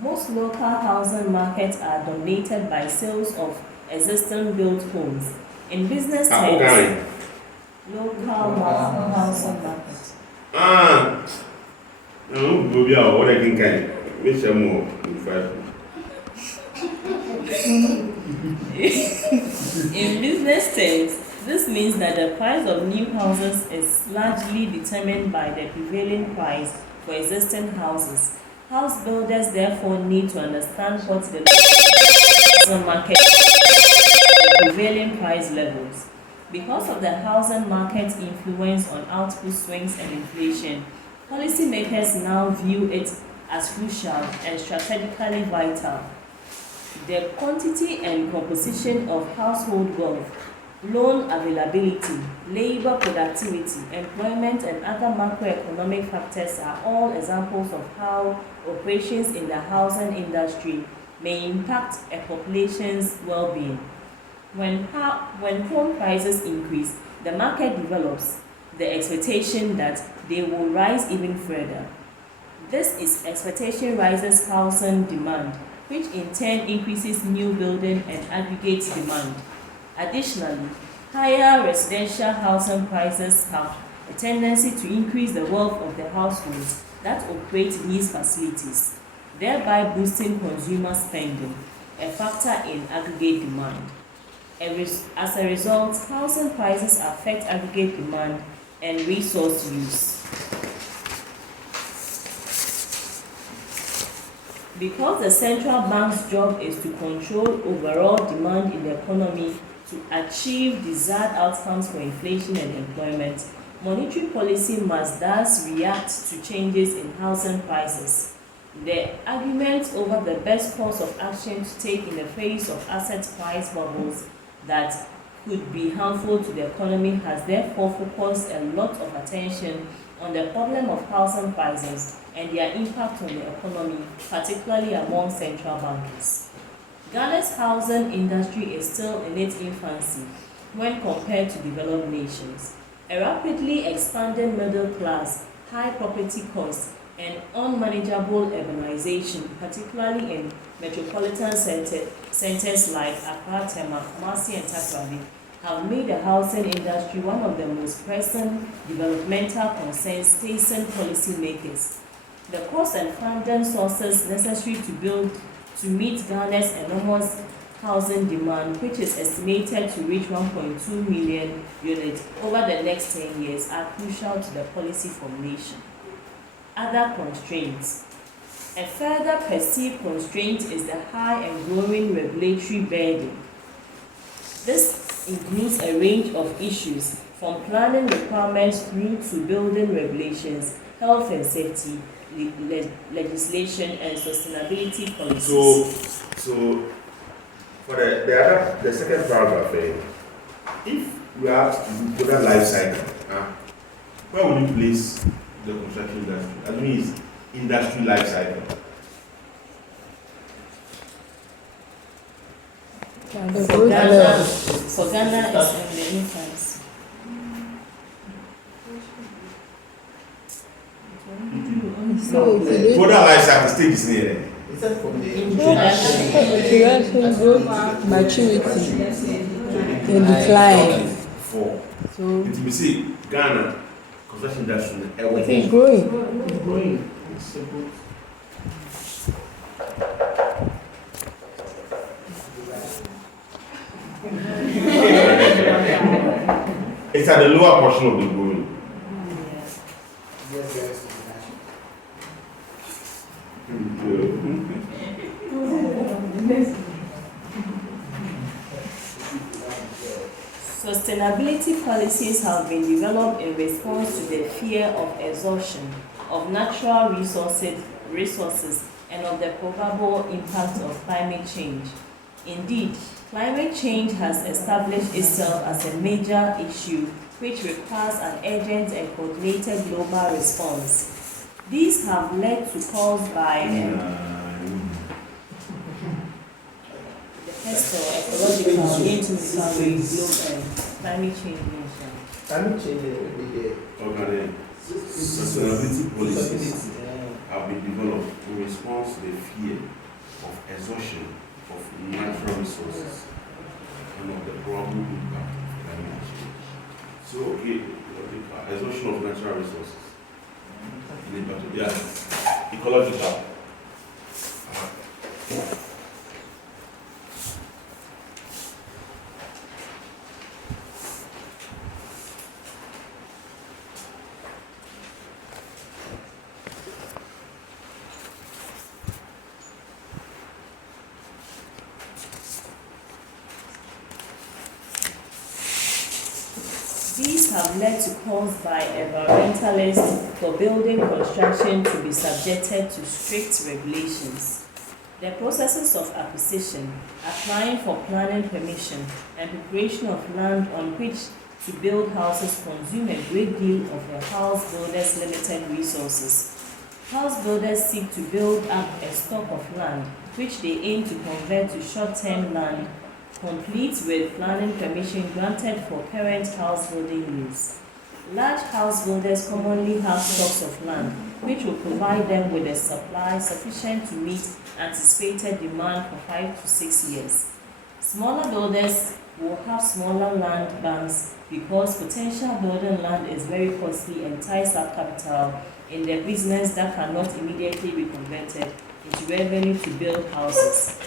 Most local housing markets are dominated by sales of existing built homes. In business terms, local housing market. No, we are what I can carry. Make some more. In business terms, this means that the price of new houses is largely determined by the prevailing price for existing houses. House builders therefore need to understand what the housing market prevailing price levels. Because of the housing market's influence on output swings and inflation, policymakers now view it as crucial and strategically vital. The quantity and composition of household wealth, loan availability, labor productivity, employment, and other macroeconomic factors are all examples of how operations in the housing industry may impact a population's well-being. When home prices increase, the market develops the expectation that they will rise even further. This expectation raises housing demand, which in turn increases new building and aggregate demand. Additionally, higher residential housing prices have a tendency to increase the wealth of the households that operate these facilities, thereby boosting consumer spending, a factor in aggregate demand. As a result, housing prices affect aggregate demand and resource use. Because the central bank's job is to control overall demand in the economy to achieve desired outcomes for inflation and employment, monetary policy must thus react to changes in housing prices. The argument over the best course of action to take in the face of asset price bubbles that could be harmful to the economy has therefore focused a lot of attention on the problem of housing prices and their impact on the economy, particularly among central bankers. Ghana's housing industry is still in its infancy when compared to developed nations. A rapidly expanding middle class, high property costs, and unmanageable urbanization, particularly in metropolitan centers like Accra, Tema, Kumasi, and Takoradi, have made the housing industry one of the most pressing developmental concerns facing policymakers. The cost and funding sources necessary to meet Ghana's enormous housing demand, which is estimated to reach 1.2 million units over the next 10 years, are crucial to the policy formulation. Other constraints. A further perceived constraint is the high and growing regulatory burden. This includes a range of issues, from planning requirements through to building regulations, health and safety, legislation, and sustainability policies. So for the second paragraph, if we have product life cycle, where would you place the construction industry? I mean, it's industry life cycle. For Ghana it's in the infancy. So if you do Product life cycle stage is near. Except from the introduction, growth, maturity, and decline. Four. So It will see Ghana construction industry. it is growing. it's growing. It's simple. It's at the lower portion of the growing. Sustainability policies have been developed in response to the fear of exhaustion of natural resources and of the probable impact of climate change. Indeed, climate change has established itself as a major issue which requires an urgent and coordinated global response. These have led to calls by the pest or ecological, global climate change nation. Climate change every day. Okay. Sustainability policies have been developed in response to the fear of exhaustion of natural resources and of the probable impact of climate change. So, okay, exhaustion of natural resources. Yeah, ecological. These have led to calls by environmentalists for building construction to be subjected to strict regulations. The processes of acquisition, applying for planning permission, and preparation of land on which to build houses consume a great deal of the house builders' limited resources. House builders seek to build up a stock of land, which they aim to convert to short-term land, complete with planning permission granted for current house building use. Large house builders commonly have stocks of land, which will provide them with a supply sufficient to meet anticipated demand for 5 to 6 years. Smaller builders will have smaller land banks because potential building land is very costly and ties up capital in their business that cannot immediately be converted into revenue to build houses.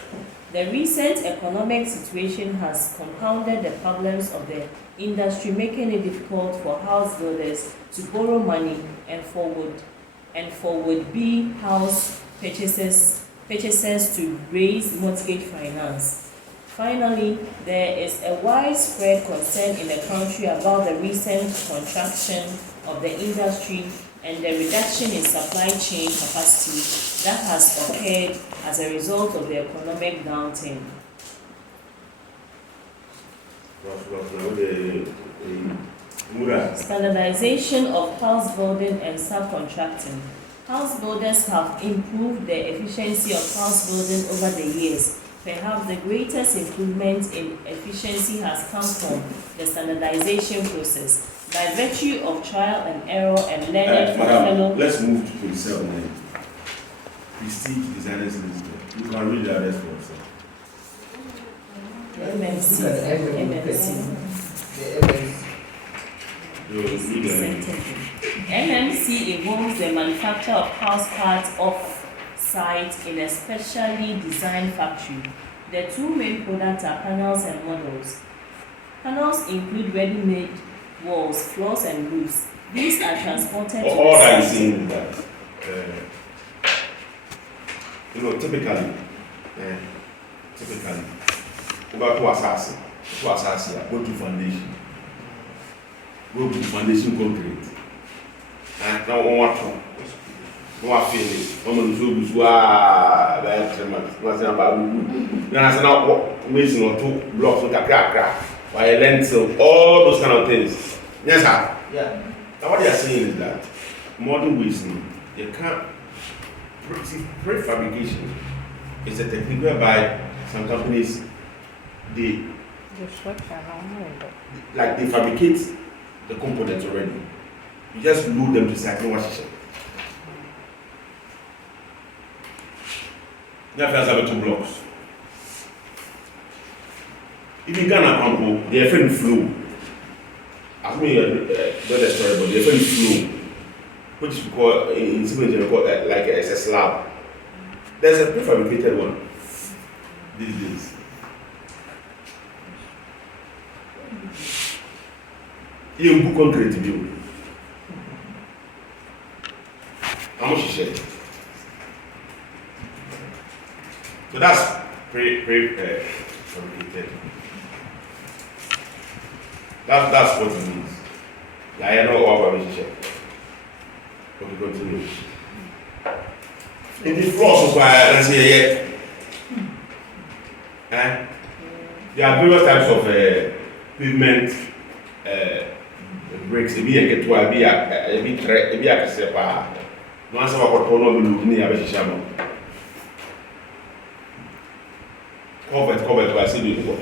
The recent economic situation has compounded the problems of the industry, making it difficult for house builders to borrow money and for would-be house purchasers to raise mortgage finance. Finally, there is a widespread concern in the country about the recent contraction of the industry and the reduction in supply chain capacity that has occurred as a result of the economic downturn. Standardization of house building and subcontracting. House builders have improved the efficiency of house building over the years. Perhaps the greatest improvement in efficiency has come from the standardization process. By virtue of trial and error and learning from fellow... Let's move to 27. Prestige Designers Limited. You can read that for yourself. MMC involves the manufacture of house parts off-site in a specially designed factory. The two main products are panels and models. Panels include ready-made walls, floors, and roofs. These are transported to all that is saying that, typically, about to assassin, go to foundation. Go to foundation concrete. And now one more time. No finish. No one will do that. Nothing about you. Now I say now mason or 2 blocks with a crack, by a lentil, all those kind of things. Yes, sir. Yeah. Now what they are saying is that modern ways, you can't prefabrication is a technique whereby some companies they fabricate the components already. You just load them to site, no wash. You have to have 2 blocks. If you Ghana, they are very flow. I mean, not a story, but they are very flow, which we call in civil call like a slab. There's a prefabricated one these days. You book concrete view. How much is it? So that's fabricated. That's what it means. I know all about it. Okay, continue. In the floors, let's say, there are various types of pavement bricks. If you get to a bit a no answer what Pono near Bishamo. Covered, I see you go.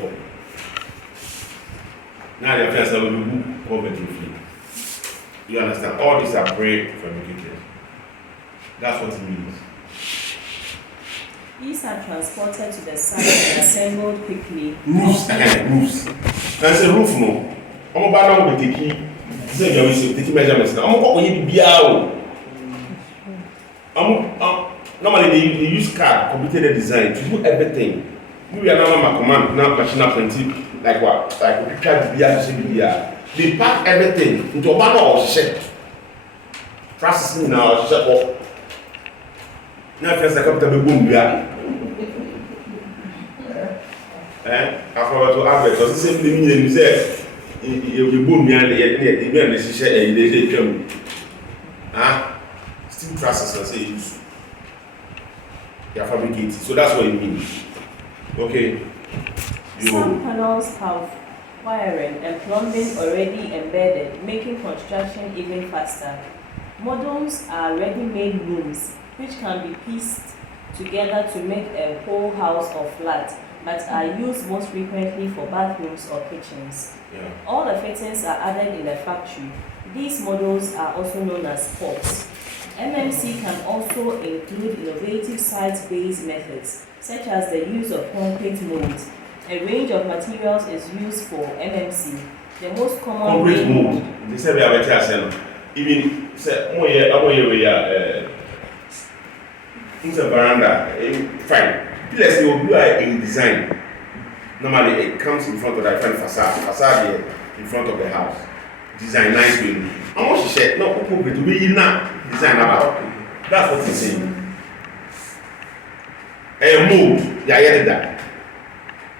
Now your friends will be covered with you. You understand? All these are prefabricated. That's what it means. These are transported to the site and assembled quickly. Roofs. That's a roof, no. I'm about to take measurements now. I'm going to be normally they use CAD, computer design, to do everything. We are now command, now machine printing, like what? Like we try to be able they pack everything into a bundle of shit. Processing now, shut off. Now first I come to the boom, I forgot to advert, because the same thing you say, you boom me and the share they come. Steel trusses and say use. They are fabricated. So that's what it means. Okay. Some panels have wiring and plumbing already embedded, making construction even faster. Models are ready-made rooms, which can be pieced together to make a whole house or flat, but are used most frequently for bathrooms or kitchens. Yeah. All the fittings are added in the factory. These models are also known as POPs. MMC can also include innovative site-based methods, such as the use of concrete molds. A range of materials is used for MMC. The most common concrete mold. They say we have a chance. Even say, it's a veranda. Fine. Let's say you do a design. Normally, it comes in front of the facade here in front of the house. Design nice way. How much is it? No, concrete to be in that design about. That's what he's saying. A mold, yeah, that.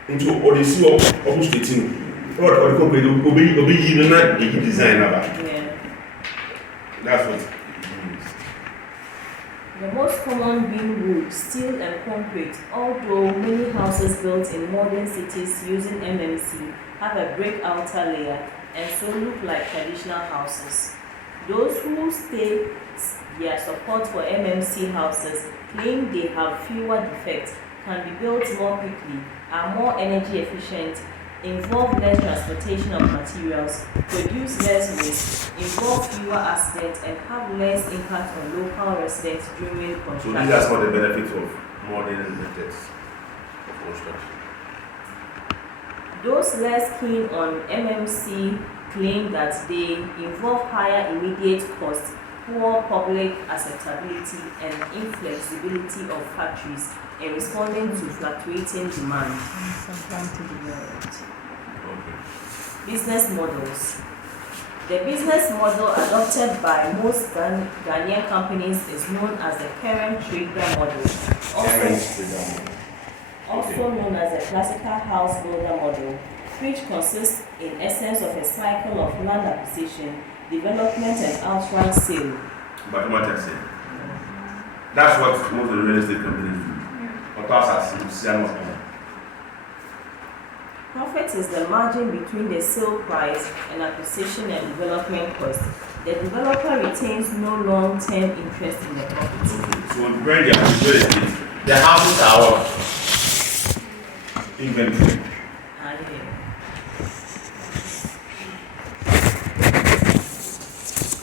Into Odyssey of Stating. What or the concrete will be in that design about. Yeah. That's what it means. The most common being wood, steel and concrete, although many houses built in modern cities using MMC have a brick outer layer and so look like traditional houses. Those who state their support for MMC houses claim they have fewer defects, can be built more quickly, are more energy efficient, involve less transportation of materials, produce less waste, involve fewer accidents, and have less impact on local residents during construction. So these are some of the benefits of modern methods of construction. Those less keen on MMC claim that they involve higher immediate costs, poor public acceptability, and inflexibility of factories in responding to fluctuating demand. Business models. The business model adopted by most Ghanaian companies is known as the parent trader model, also known as the classical house builder model, which consists in essence of a cycle of land acquisition, development, and outright sale. But what I say, that's what most of the real estate companies do. Profit is the margin between the sale price and acquisition and development cost. The developer retains no long-term interest in the property. So when they are real estate, the houses are what? Inventory.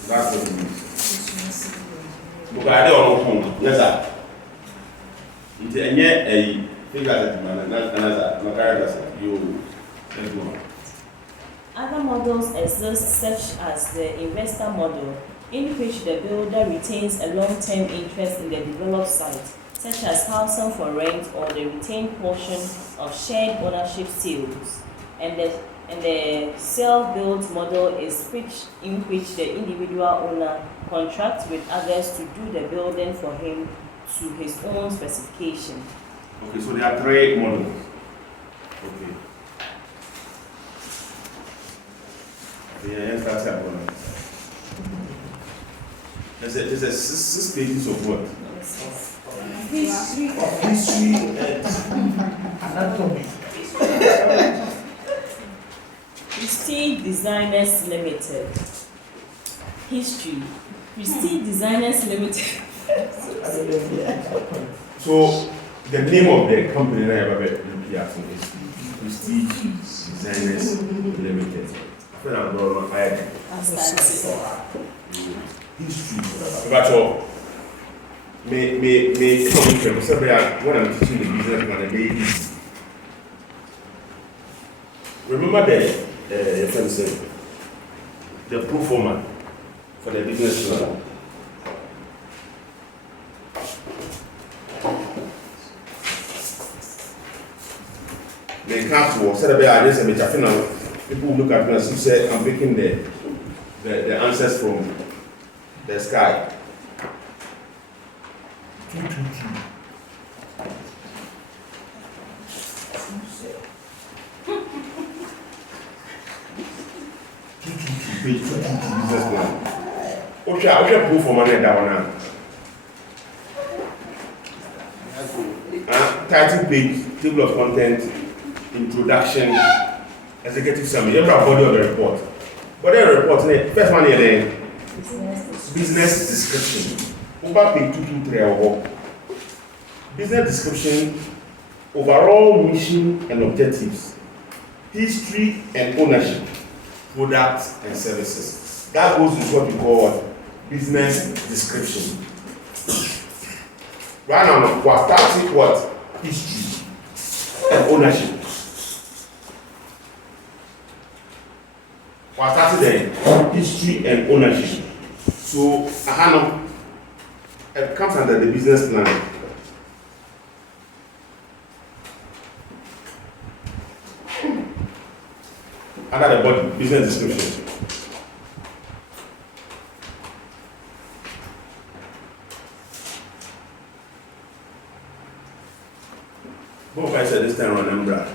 That's what it means. Because I don't know. Yes, sir. It's a figure that you. Other models exist, such as the investor model, in which the builder retains a long-term interest in the developed site, such as housing for rent or the retained portion of shared ownership sales, and the sell-build model is in which the individual owner contracts with others to do the building for him to his own specification. Okay, so there are three models. Okay. Yeah, that's that one. There's a six pages of what? History. History and anatomy. Prestige Designers Limited. History. Prestige Designers Limited. So the name of the company I ever is Prestige Designers Limited. I feel I'm going to add history. But all, may come from when I'm teaching the business man a day. Remember the pro forma for the business plan. They can't work. So people look at me and say, I'm picking the answers from the sky. 222. page 2 business plan. Okay, proof for money that one now. Title page, table of content, introduction, executive summary. Every body of the report. Body of the report, first one here, then business description. Over page 223 or business description, overall mission and objectives, history and ownership, products and services. That goes with what we call business description. Right now, we're starting what? History and ownership. We're starting the history and ownership. So, it comes under the business plan. Under the body, business description. What I said this time, remember?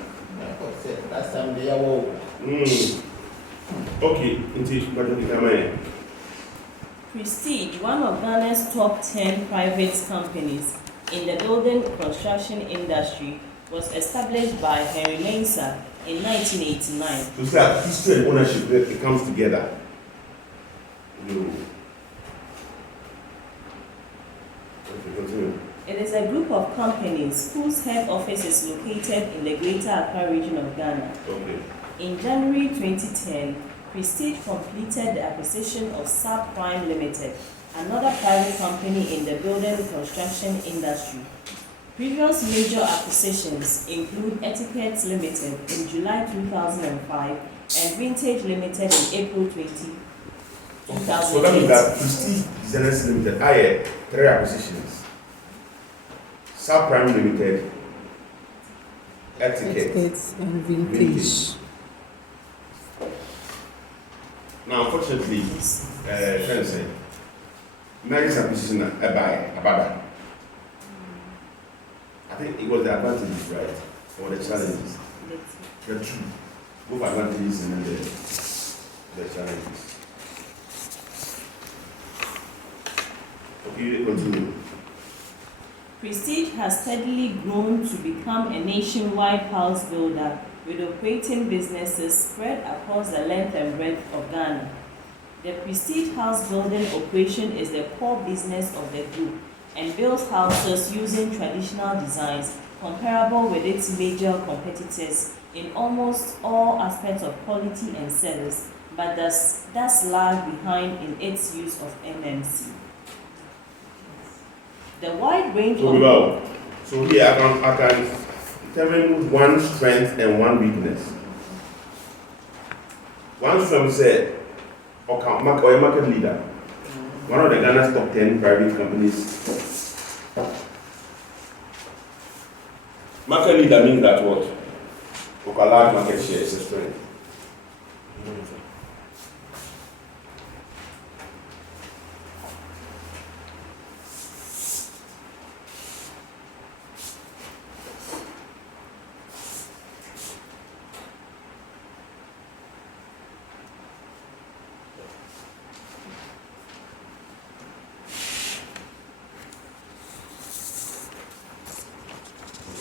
Last time they were. Okay, into Prestige, one of Ghana's top 10 private companies in the building construction industry, was established by Henry Mensah in 1989. So see that history and ownership, it comes together. No. Okay, continue. It is a group of companies whose head office is located in the Greater Accra region of Ghana. Okay. In January 2010, Prestige completed the acquisition of Subprime Limited, another private company in the building construction industry. Previous major acquisitions include Etiquette Limited in July 2005 and Vintage Limited in April 2008. So that means that Prestige Business Limited, I had 3 acquisitions. Subprime Limited, Etiquette, and vintage. Now, unfortunately, friends say, marriage acquisition about I think it was the advantages, right? Or the challenges. The two. Both advantages and then the challenges. Okay, continue. Prestige has steadily grown to become a nationwide house builder with operating businesses spread across the length and breadth of Ghana. The Prestige house building operation is the core business of the group and builds houses using traditional designs comparable with its major competitors in almost all aspects of quality and service, but does lag behind in its use of MMC. The wide range So here I can determine one strength and one weakness. One strength said, or a market leader, one of the Ghana's top 10 private companies. Market leader means that what? Or a large market share is a strength.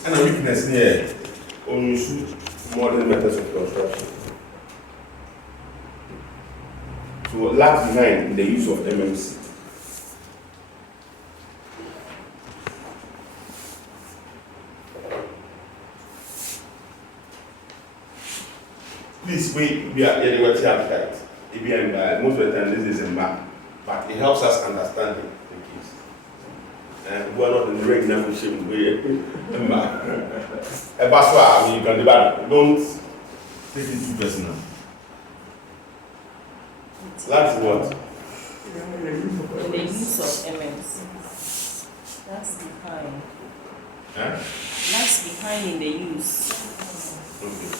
And a weakness here, on use modern methods of construction. So lag behind in the use of MMC. Please wait, we are anywhere to appetite. Most of the time this is a map, but it helps us understand it. We are not in the regular machine way. A baswa, I mean, you can debate. Don't take it too personal. That's what? in the use of MMC. That's behind. That's behind in the use. Okay.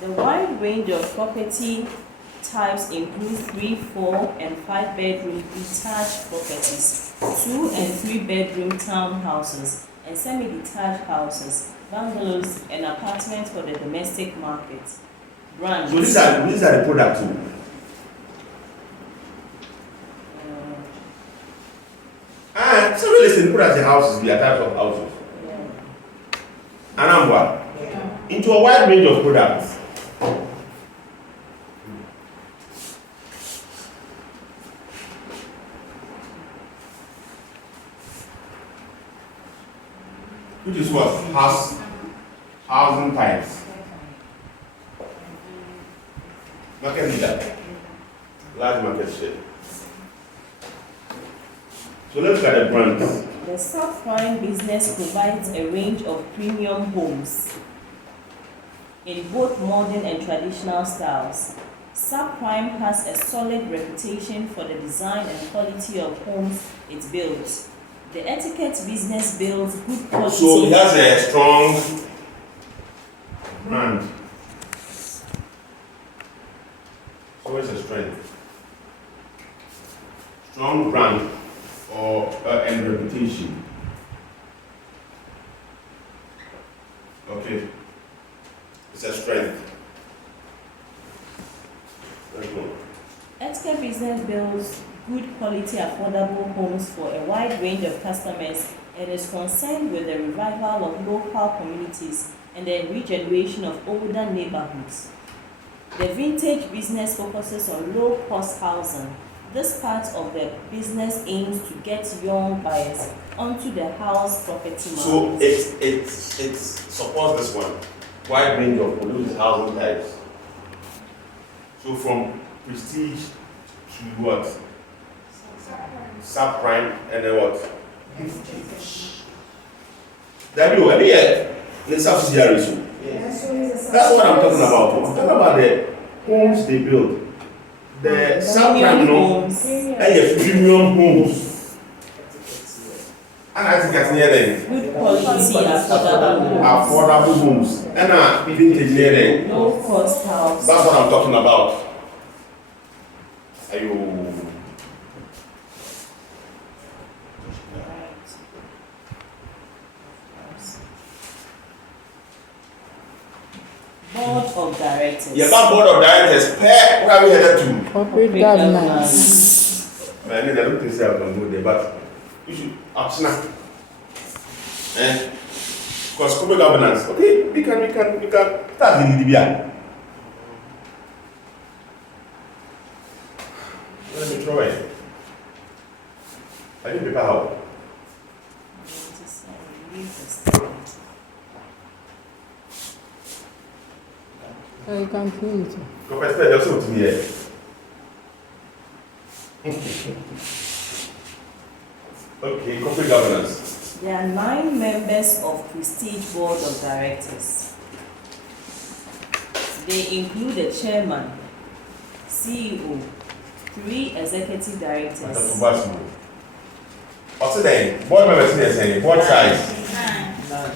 The wide range of property types include 3, 4, and 5 bedroom detached properties, 2 and 3 bedroom townhouses, and semi-detached houses, bungalows, and apartments for the domestic market. Brands. So these are the products too. put as a houses, there are types of houses. Yeah. Anambra, into a wide range of products. Which is what? Housing types. Market leader. Large market share. So let's look at the brands. The subprime business provides a range of premium homes in both modern and traditional styles. Subprime has a solid reputation for the design and quality of homes it builds. The etiquette business builds good quality. So it has a strong brand. So what's the strength? Strong brand or and reputation. Okay, it's a strength. Let's go. Etiquette business builds good quality, affordable homes for a wide range of customers and is concerned with the revival of local communities and the regeneration of older neighborhoods. The vintage business focuses on low-cost housing. This part of the business aims to get young buyers onto the house property market. So it supports this one. Wide range of produced housing types. So from prestige to what? Subprime and then what? The subsidiaries. That's what I'm talking about. I'm talking about the homes they build. The subprime homes and the premium homes. And I think that's near them. Good quality, affordable homes. Affordable homes. And vintage near them. Low cost house. That's what I'm talking about. Are you? Board of directors. Yeah, that board of directors, where are we headed to? Corporate governance. I mean, I don't think I can go there, but you should action. Because corporate governance, okay, we can start in Libya. Let me try it. I need paper how? So you can print it. Corporate spell just to me here. Okay, corporate governance. There are 9 members of Prestige Board of Directors. They include the chairman, CEO, 3 executive directors. What's the name? Board members here saying, board size? 9.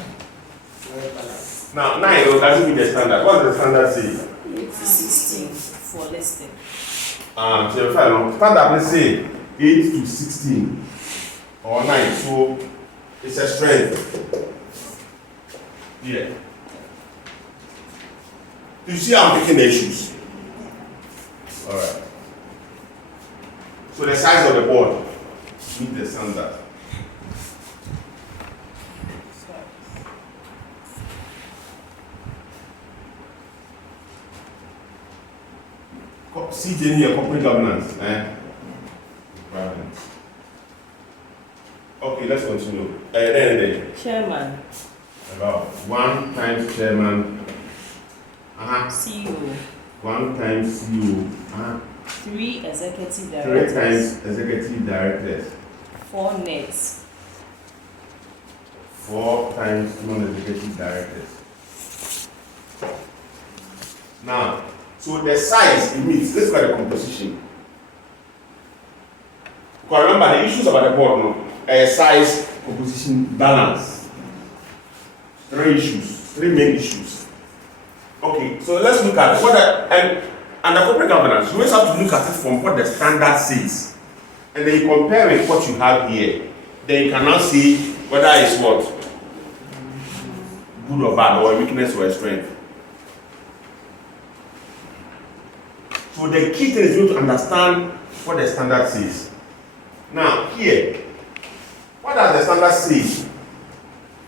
Now, 9 doesn't mean the standard. What does the standard say? 8 to 16 for listing. So standard, let's say 8 to 16 or 9. So it's a strength. Yeah. You see, I'm picking the issues. All right. So the size of the board meet the standard. CJ near corporate governance. Right. Okay, let's continue. Then. Chairman. About 1 times chairman. CEO. 1 times CEO. 3 executive 3 directors. times executive directors. 4 nets. 4 times non-executive directors. Now, so the size it means, let's look at the composition. Because remember the issues about the board, no? Size, composition, balance. 3 issues, 3 main issues. Okay, so let's look at what and the corporate governance, you always have to look at it from what the standard says. And then you compare with what you have here. Then you can now see whether it's what? Good or bad, or a weakness or a strength. So the key thing is you to understand what the standard says. Now, here, what does the standard say?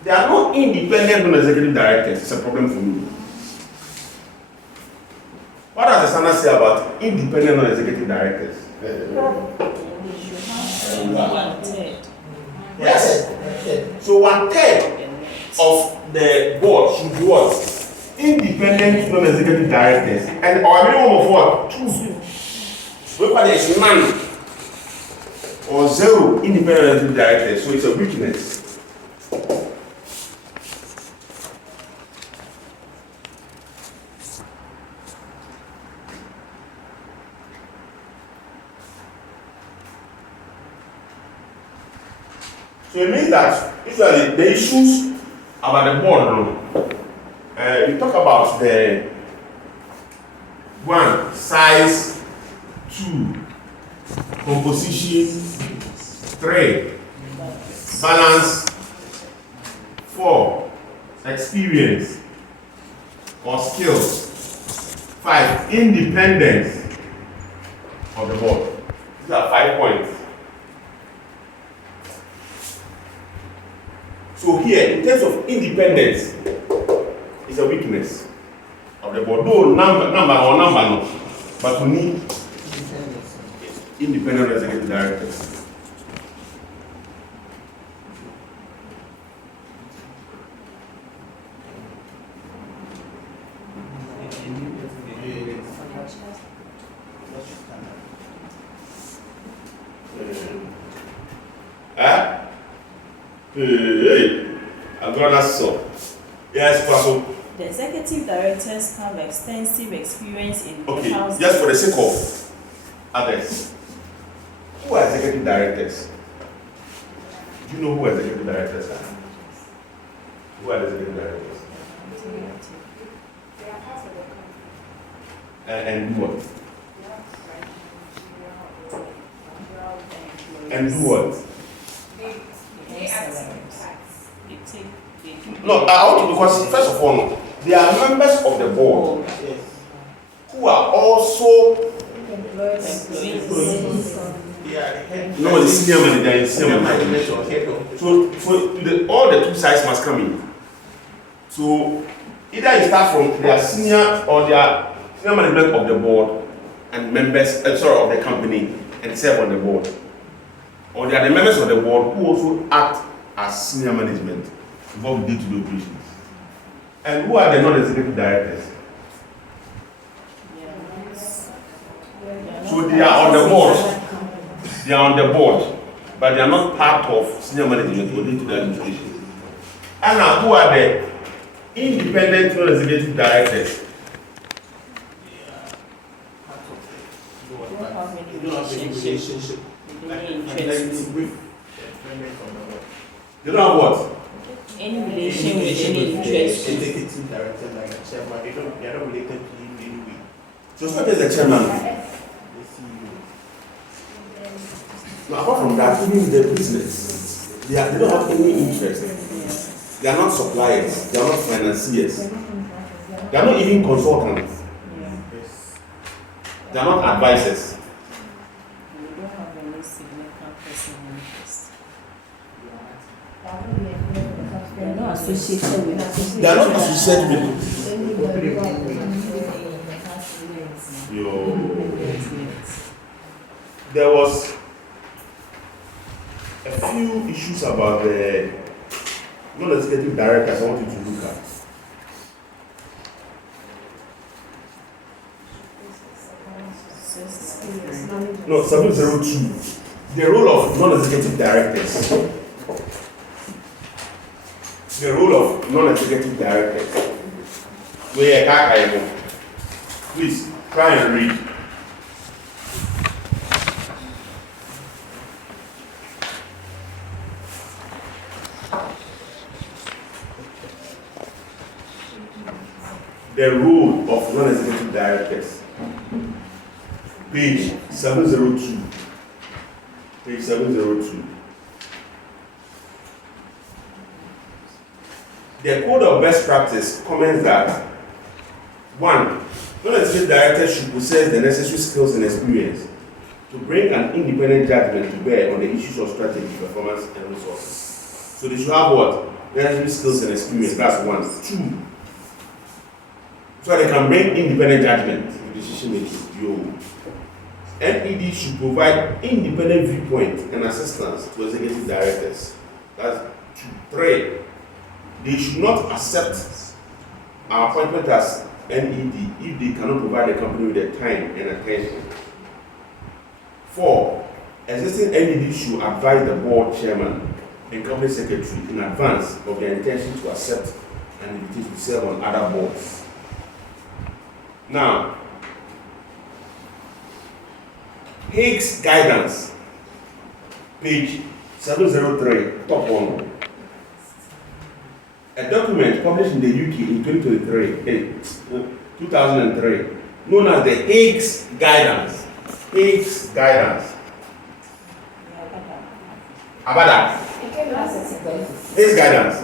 There are no independent non-executive directors. It's a problem for me. What does the standard say about independent non-executive directors? Yes. So 1/3 of the board should be what? Independent non-executive directors. And our minimum of what? 2. Whether there is none or 0 independent non-executive directors. So it's a weakness. So it means that usually the issues about the board, you talk about the 1, size, 2, composition, 3, balance, 4, experience or skills, 5, independence of the board. These are 5 points. So here, in terms of independence, it's a weakness of the board. No number, no, but we need independent executive directors. I'm gonna so. Yes, Pastor. The executive directors have extensive experience in Okay, house. just for the sake of others, who are executive directors? Do you know who executive directors are? Who are the executive directors? And do what? And do what? No, I want to, because first of all, they are members of the board who are also no, the senior manager and senior manager. So all the 2 sides must come in. So either you start from their senior or their senior management of the board and members, of the company and serve on the board, or they are the members of the board who also act as senior management involved in day-to-day operations. And who are the non-executive directors? So they are on the board. They are on the board, but they are not part of senior management or day-to-day administration. And now, who are the independent non-executive directors? You don't have any relationship. They don't have what? Any relation with any interest. Executive director like a chairman, they are not related to him in any way. So what is the chairman? The CEO. Now, apart from that, even the business, they don't have any interest. They are not suppliers. They are not financiers. They are not even consultants. They are not advisors. We don't have any significant person interest. They are not associated with. They are not associated with. There was a few issues about the non-executive directors I wanted to look at. No, 702. The role of non-executive directors. The role of non-executive directors. Where I go. Please try and read. The role of non-executive directors. Page 702. Page 702. The code of best practice comments that 1. Non-executive directors should possess the necessary skills and experience to bring an independent judgment to bear on the issues of strategy, performance, and resources. So they should have what? Management skills and experience. That's 1. 2. So they can bring independent judgment in decision making. NED should provide independent viewpoint and assistance to executive directors. That's 2. 3. They should not accept our appointment as NED if they cannot provide the company with the time and attention. 4. Existing NED should advise the board chairman and company secretary in advance of their intention to accept an invitation to serve on other boards. Now, Hague's guidance, page 703, top 1. A document published in the UK in 2003, known as the Hague's Guidance. Hague's Guidance. About that? Hague's Guidance.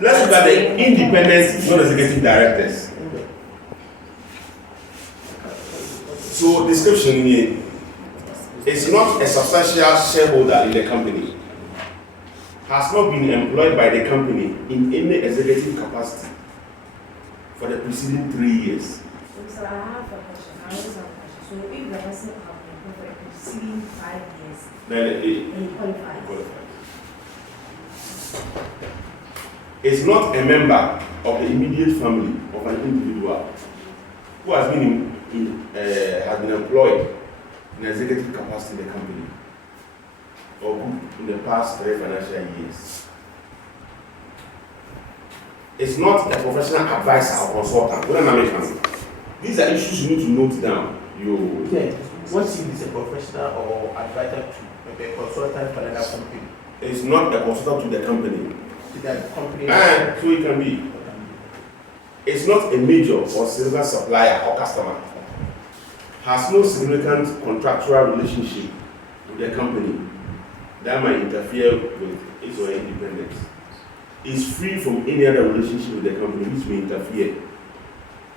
Let's look at the independent non-executive directors. So, description here is not a substantial shareholder in the company, has not been employed by the company in any executive capacity for the preceding 3 years. So, I have a question. I always have a question. So, if the person has been employed for the preceding 5 years, then he qualifies. Is not a member of the immediate family of an individual who has been employed in executive capacity in the company or group in the past 3 financial years. It's not a professional advisor or consultant. These are issues you need to note down. What if it's a professional or advisor to a consultant for another company? It's not a consultant to the company. To that company? So it can be. It's not a major or silver supplier or customer. Has no significant contractual relationship with the company that might interfere with its or her independence. Is free from any other relationship with the company which may interfere.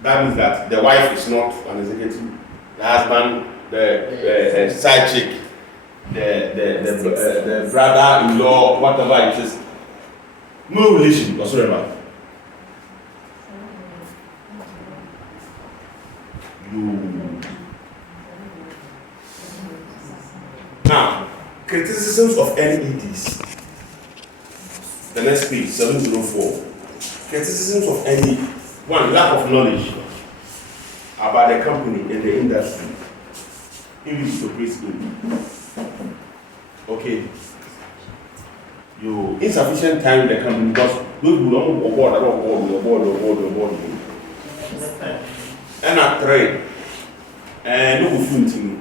That means that the wife is not an executive, the husband, the side chick, the brother-in-law, whatever it is. No relation whatsoever. Now, criticisms of NEDs. The next page, 704. Criticisms of NED. 1, lack of knowledge about the company and the industry in which it operates in. Okay. Insufficient time in the company because those who don't board. And at 3, no funting.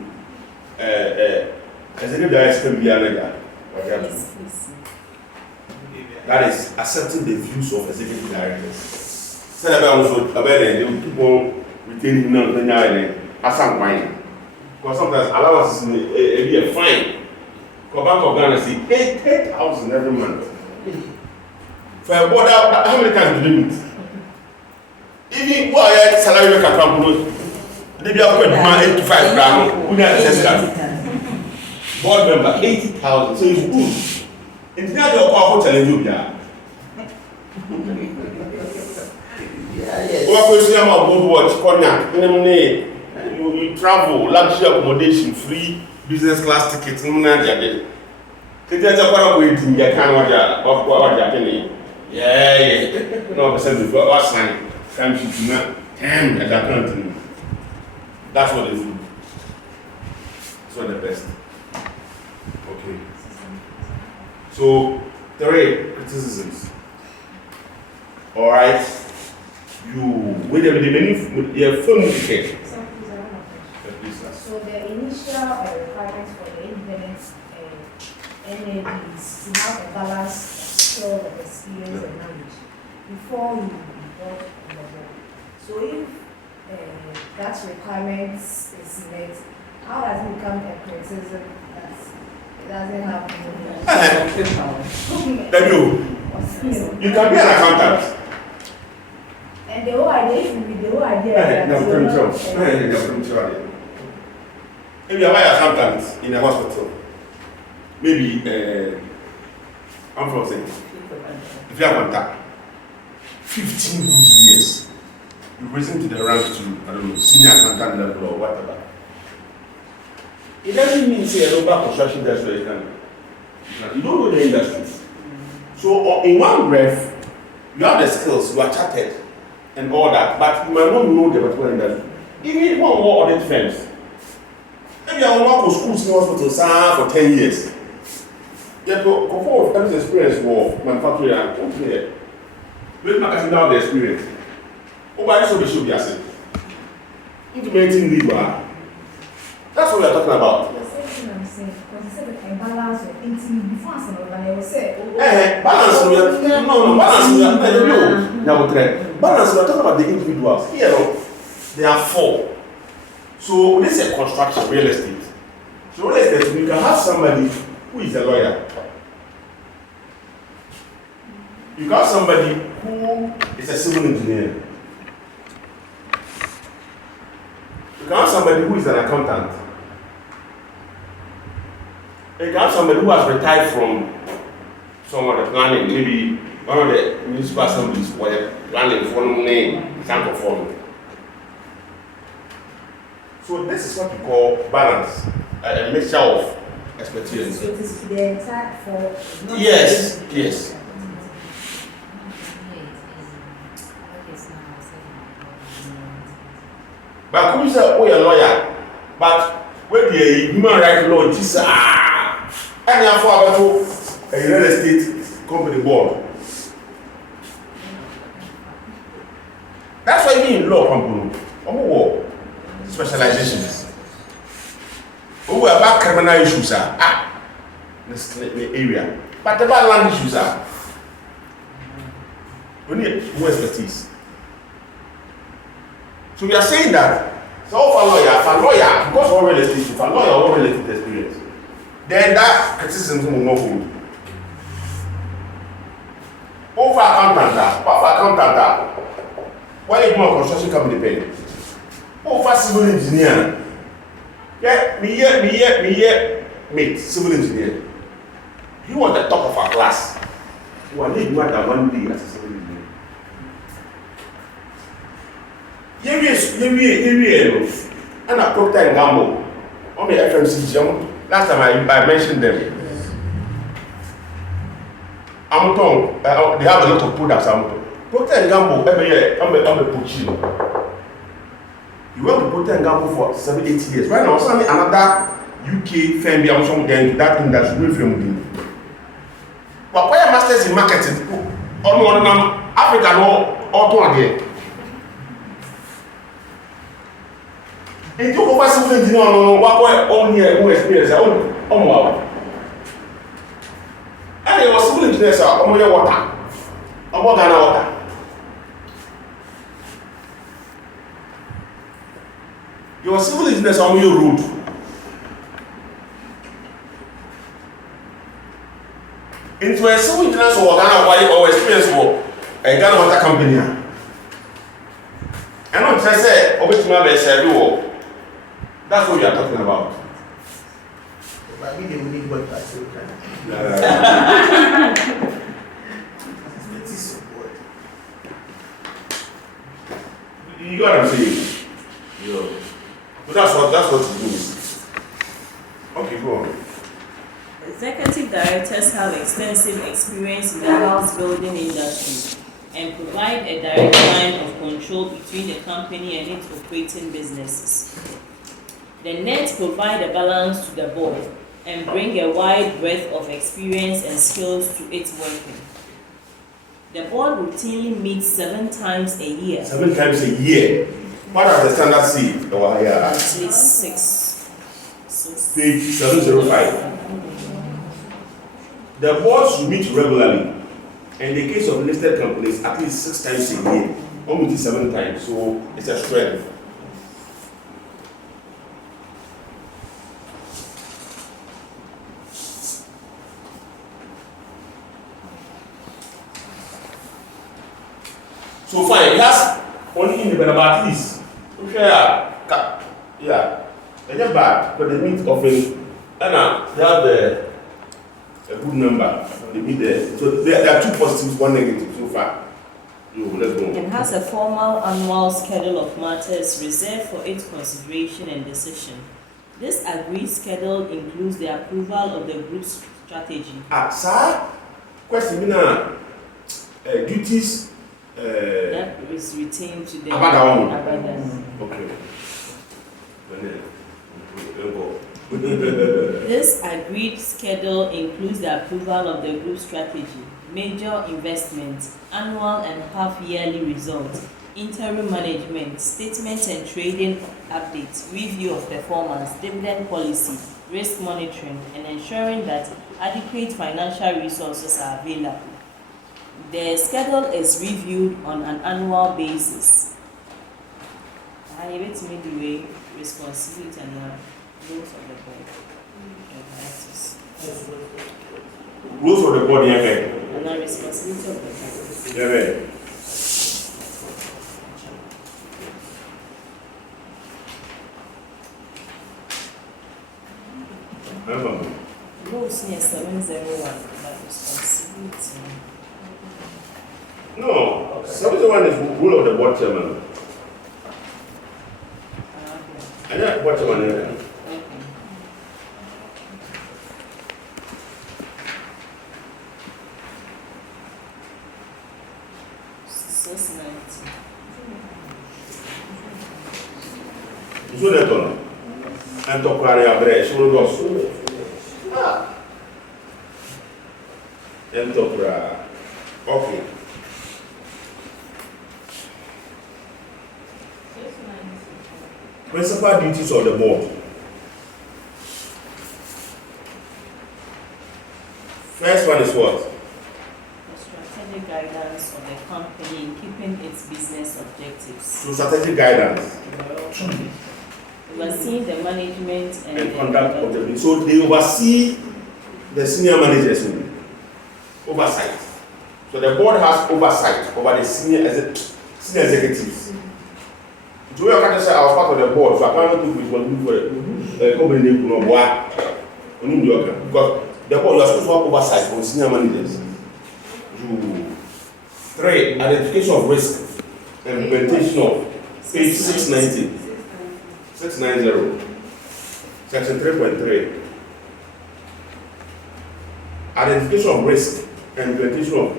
Executive director can be another. That is accepting the views of executive directors. Say about also about they will keep on retaining them as some wine. Because sometimes allowances may be a fine. Because Bank of Ghana say 8,000 every month. For a board, how many times do they meet? Even who are salary worker company, they be paid 8 to 5 grand. Who has access board member 80,000. So it's good. It's not your powerful challenge you there. You travel, luxury accommodation, free business class tickets. No, that's what they do. That's what the best. Okay. So, 3 criticisms. All right. You with the many film ticket. So the initial requirements for the independent NABs to have a balanced skill of experience and knowledge before you work on the board. So if that requirement is met, how does it become a criticism that it doesn't have You can be an accountant. And the whole idea the whole idea that you're not, if you are my accountant in a hospital, maybe I'm from saying, if you have contact, 15 good years, you risen to the rank to, I don't know, senior accountant level or whatever. It doesn't mean say a local construction industry you can. You don't know the industry. So in one breath, you have the skills, you are chartered and all that, but you might not know the particular industry. Even one more audit firms. Maybe I will work with schools in hospitals for 10 years. Yet, conform with experience for manufacturing and company. Let me consider the experience. Nobody should be asking. Implementing legal. That's what we are talking about. the same thing I'm saying, because you said a balance of thinking before and I will say, Balance. No, balance. We are talking about the individuals. Here, there are 4. So this is a construction, real estate. So real estate, you can have somebody who is a lawyer. You can have somebody who is a civil engineer. You can have somebody who is an accountant. You can have somebody who has retired from some of the planning, maybe one of the municipal assemblies where planning for name, can't perform. So this is what we call balance, a mixture of expertise. it is the entire for. Yes. But who is a lawyer? But when the human rights law is and you have a real estate company board. That's why you in law company. Specializations. Who are about criminal issues the area. But about land issues we need more expertise. So we are saying that so for a lawyer, because of real estate, if a lawyer or real estate experience, then that criticism will not hold. Over accountant, why is more construction company paying? Over civil engineer. Yeah, me mate, civil engineer. He was the top of our class. He was need more than 1 day as a civil engineer. Yes, and a Procter and Gamble on the FMCG. Last time I mentioned them. Amuton, they have a lot of products. Procter and Gamble every year, I'm a Puccino. You went to Procter and Gamble for 7-8 years. Right now, suddenly another UK firm be also then that industry will film. But why masters in marketing? On Africa or again. It took over civil engineer on what own year who experience on wow. And it was civil engineers on your water. On what Ghana water. You are civil engineers on your road. Into a civil engineers or Ghana or experience for a Ghana water company. And not just say, obviously, that's what we are talking about. I mean, they will need what I say. You got what I'm saying? Yeah. But that's what it means. Okay, go on. Executive directors have extensive experience in the house building industry and provide a direct line of control between the company and its operating businesses. The NET provide a balance to the board and bring a wide breadth of experience and skills to its working. The board routinely meets 7 times a year. 7 times a year. What are the standard C? At least 6. Page 705. The boards should meet regularly. In the case of listed companies, at least 6 times a year. Almost 7 times. So it's a strength. So fine, it has only in the but at least, yeah, they're just bad, but they meet often, and they have a good number, they meet there. So there are 2 positives, 1 negative so far. Let's go. It has a formal annual schedule of matters reserved for its consideration and decision. This agreed schedule includes the approval of the group's strategy. Sir, question now, duties. That is retained to the Abadan. Okay. This agreed schedule includes the approval of the group strategy, major investments, annual and half-yearly results, interim management, statements and trading updates, review of performance, dividend policy, risk monitoring, and ensuring that adequate financial resources are available. The schedule is reviewed on an annual basis. I need to make the way responsibility and rules of the board. Rules of the board, yeah, And the responsibility of the board. yeah. Rules near 701, but responsibility. No, 71 is rule of the board chairman. I know board chairman. Okay. 690. So that one. And to carry a bread, so those. And to okay. Principal duties of the board. First one is what? The strategic guidance of the company in keeping its business objectives. So strategic guidance Overseeing the management and conduct of the business. So they oversee the senior managers. Oversight. So the board has oversight over the senior executives. So we are going to say I was part of the board, so I can't do responsibility for the company name no because the board you are supposed to have oversight on senior managers. 3, identification of risk and implementation of page 690. 690. Section 3.3. Identification of risk and implementation of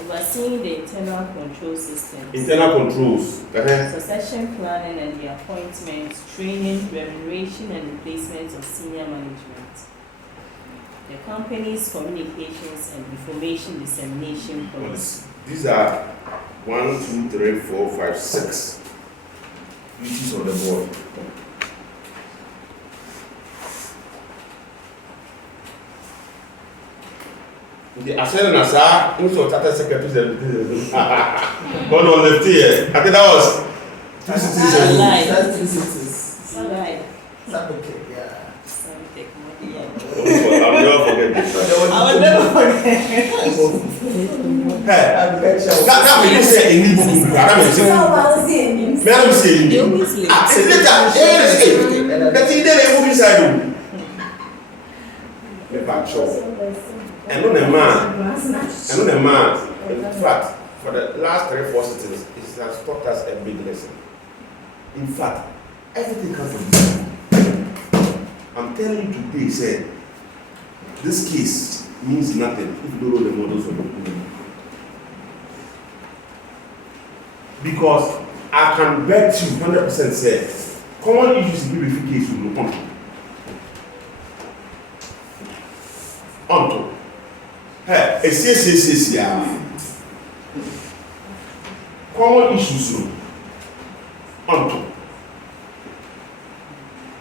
Overseeing the internal control systems. internal controls. Succession planning and the appointment, training, remuneration and replacement of senior management. The company's communications and information dissemination policy. These are 1, 2, 3, 4, 5, 6 duties of the board. The assurance are also charter secretaries and God on left here. I think that was 2 citizens. That's 3 cities. Alright. Something, yeah. I'll never forget this. I will never forget. Hey, that when you say in Igbo, that means may I say in Igbo? That thing they move inside. The back shop. And on the man, in fact, for the last 3-4 cities, it has taught us a big lesson. In fact, everything comes from this. I'm telling you today, say, this case means nothing if you don't know the models of the people. Because I can bet you 100% say, common issues in the case will not come. Onto. Hey, it's yeah. Common issues onto.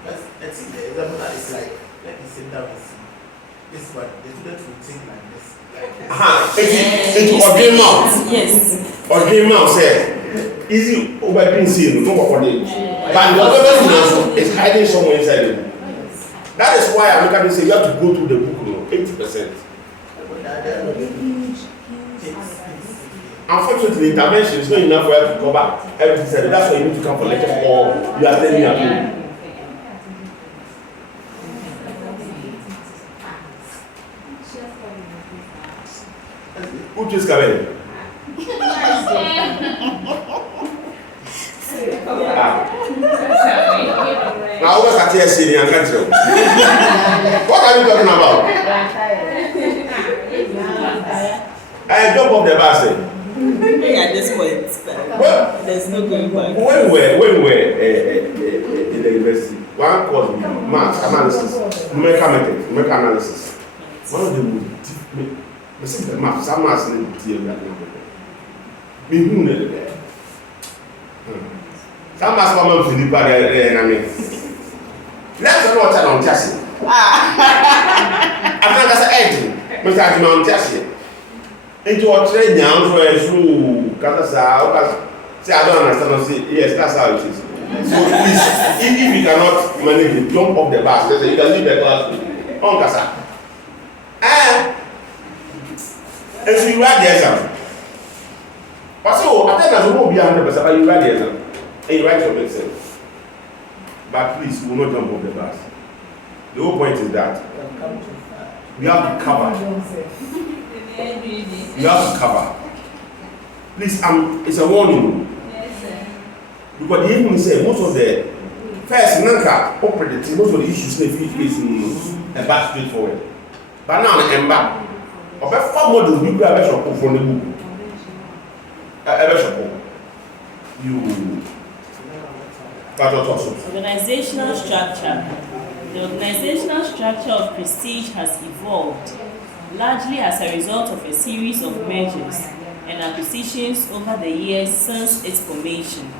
I think the example that is like, let me sit down and see. This one, the student will think like this. It's ordained mouth. Yes. Ordained mouth say, easy over Paintsiwaa, no more ordained. But whatever is hiding somewhere inside the book. That is why I look at this say you have to go through the book, 80%. Huge Unfortunately, intervention is not enough for you to cover everything. That's why you need to come for lectures or you are telling me at home. Who choose Kabele? Now, what's that here saying? I can't tell. What are you talking about? I jump off the bus. At this point, Well, there's no going back. when we were in the university, one course we math analysis, numerical method, numerical analysis. One of the most math, some maths in the theory. Me who know that? Some maths come from the party, I mean. Let's not turn on Chassis. I think that's an egg. Must have been on Chassis. Into a train down through Katasa. Say, I don't understand. I say, yes, that's how it is. So please, if you cannot manage it, jump off the bus. You can leave the class on Kasa. And so you write the exam. But so, I think that's a whole 100%, but you write the exam. And you write your exam. But please, do not jump off the bus. The whole point is that we have to cover. You have to cover. Please, it's a warning. Because the even say most of the first Nanka operated most of the issues is a back straightforward. But now the ember of a far model we grab a shop from the book. You Organizational structure. The organizational structure of Prestige has evolved largely as a result of a series of mergers and acquisitions over the years since its formation.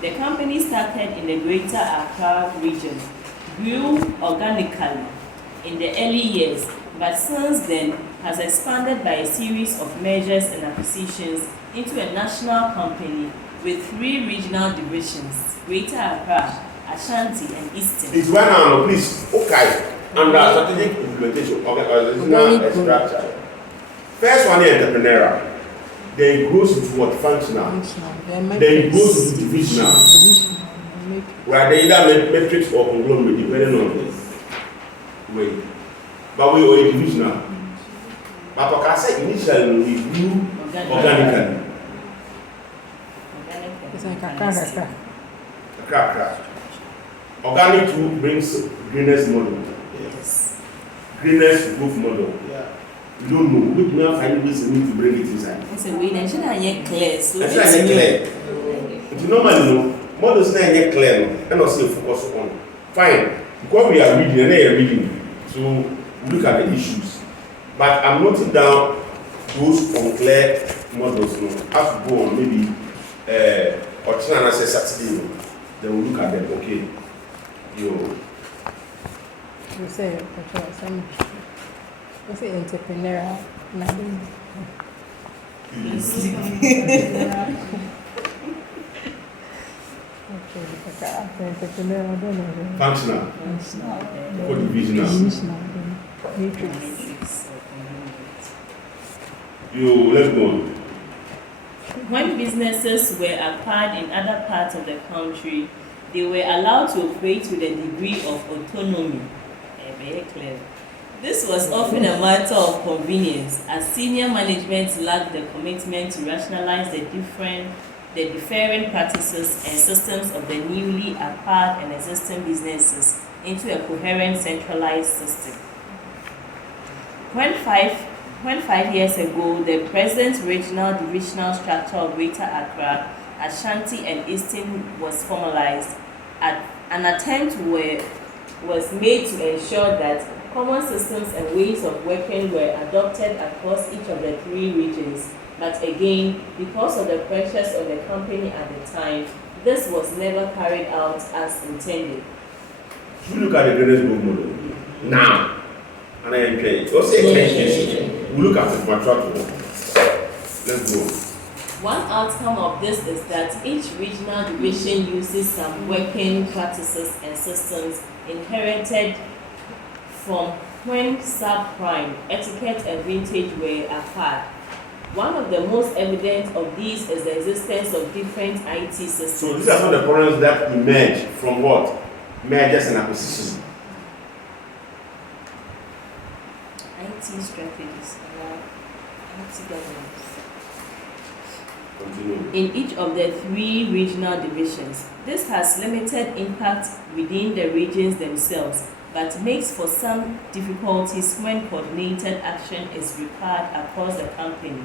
The company started in the Greater Accra region, grew organically in the early years, but since then has expanded by a series of mergers and acquisitions into a national company with 3 regional divisions: Greater Accra, Ashanti, and Eastern. It's one now, please. Okay. Under strategic implementation, organizational structure. First one is entrepreneurial. Then it goes into what? Functional. Then it goes into divisional. Right? They either matrix or conglomerate, depending on the way. But we are divisional. But I can say initially we grew organically. It's like a Crack. Organic too brings greenness model. Yes. Greenness growth model. Yeah. You don't know which man find ways to bring it inside. It's a way that shouldn't get clear. So That's not clear. But you normally know models not get clear and also focus on. Fine. Because we are reading and they are reading. So we look at the issues. But I'm noting down those unclear models. No, have to go on maybe or China say Saturday. Then we look at them. Okay. You say some entrepreneurial. Functional. Or divisional. Let's go on. When businesses were acquired in other parts of the country, they were allowed to operate with a degree of autonomy. Very clear. This was often a matter of convenience, as senior management lacked the commitment to rationalize the differing practices and systems of the newly acquired and existing businesses into a coherent centralized system. When five years ago, the present regional divisional structure of Greater Accra, Ashanti, and Eastern was formalized, an attempt was made to ensure that common systems and ways of working were adopted across each of the 3 regions. But again, because of the pressures of the company at the time, this was never carried out as intended. If you look at the greatest growth model now, and I encourage we look at the contract. Let's go. One outcome of this is that each regional division uses some working practices and systems inherited from when subprime, etiquette, and vintage were apart. One of the most evident of these is the existence of different IT systems. So these are some of the problems that emerge from what? Mergers and acquisitions. IT strategies around IT governance. Continue. In each of the 3 regional divisions. This has limited impact within the regions themselves, but makes for some difficulties when coordinated action is required across the company.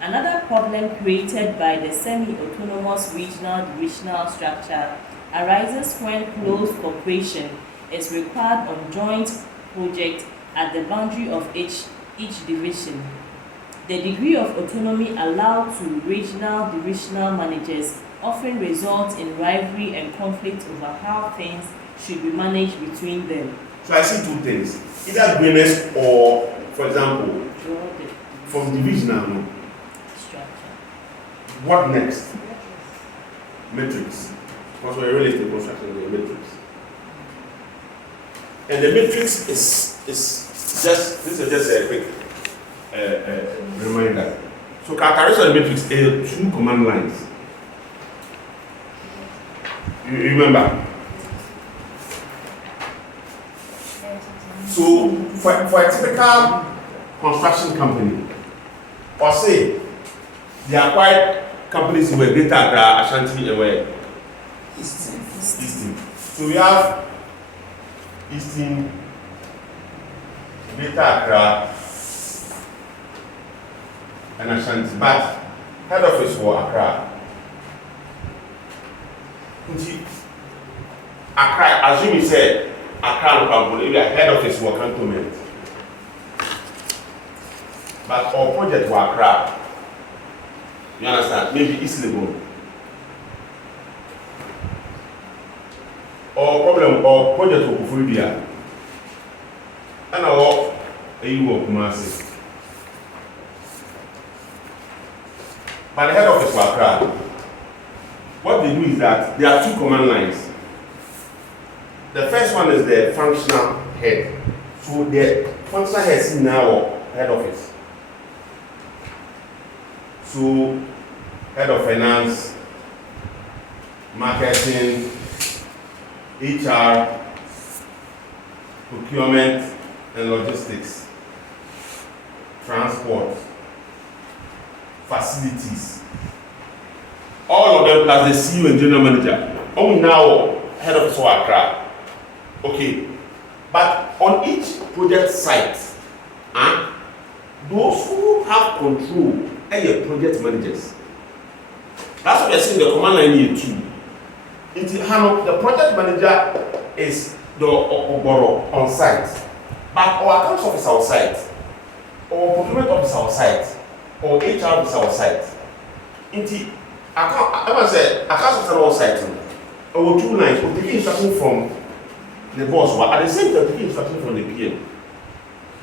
Another problem created by the semi-autonomous regional structure arises when close cooperation is required on joint projects at the boundary of each division. The degree of autonomy allowed to divisional managers often results in rivalry and conflict over how things should be managed between them. So I see 2 things. Either greenness or, for example, from divisional Structure. What next? Matrix. Because we're real estate construction, we're matrix. And the matrix is just, this is just a quick reminder. So characteristics of the matrix are 2 command lines. You remember? So for a typical construction company, or say, they acquired companies who were Greater Accra, Ashanti, and where? Eastern. So we have Eastern, Greater Accra, and Ashanti, but head office for Accra. Accra, assume you said Accra and Kampong, area head office for Cantonment. But our project was Accra. You understand? Maybe East Legon. Or project for Kufuribia. And our EU of Kumasi. But the head office was Accra. What they do is that there are 2 command lines. The first one is the functional head. So the functional head is now head office. So head of finance, marketing, HR, procurement and logistics, transport, facilities. All of them plus the CEO and general manager. Only now head of Accra. Okay. But on each project site, those who have control are your project managers. That's what we're seeing the command line here too. The project manager is the Oboro on site. But our accounts officer on site, or procurement officer on site, or HR officer on site. Accounts officer on site. Our 2 lines, we're taking instruction from the boss, but at the same time taking instruction from the PM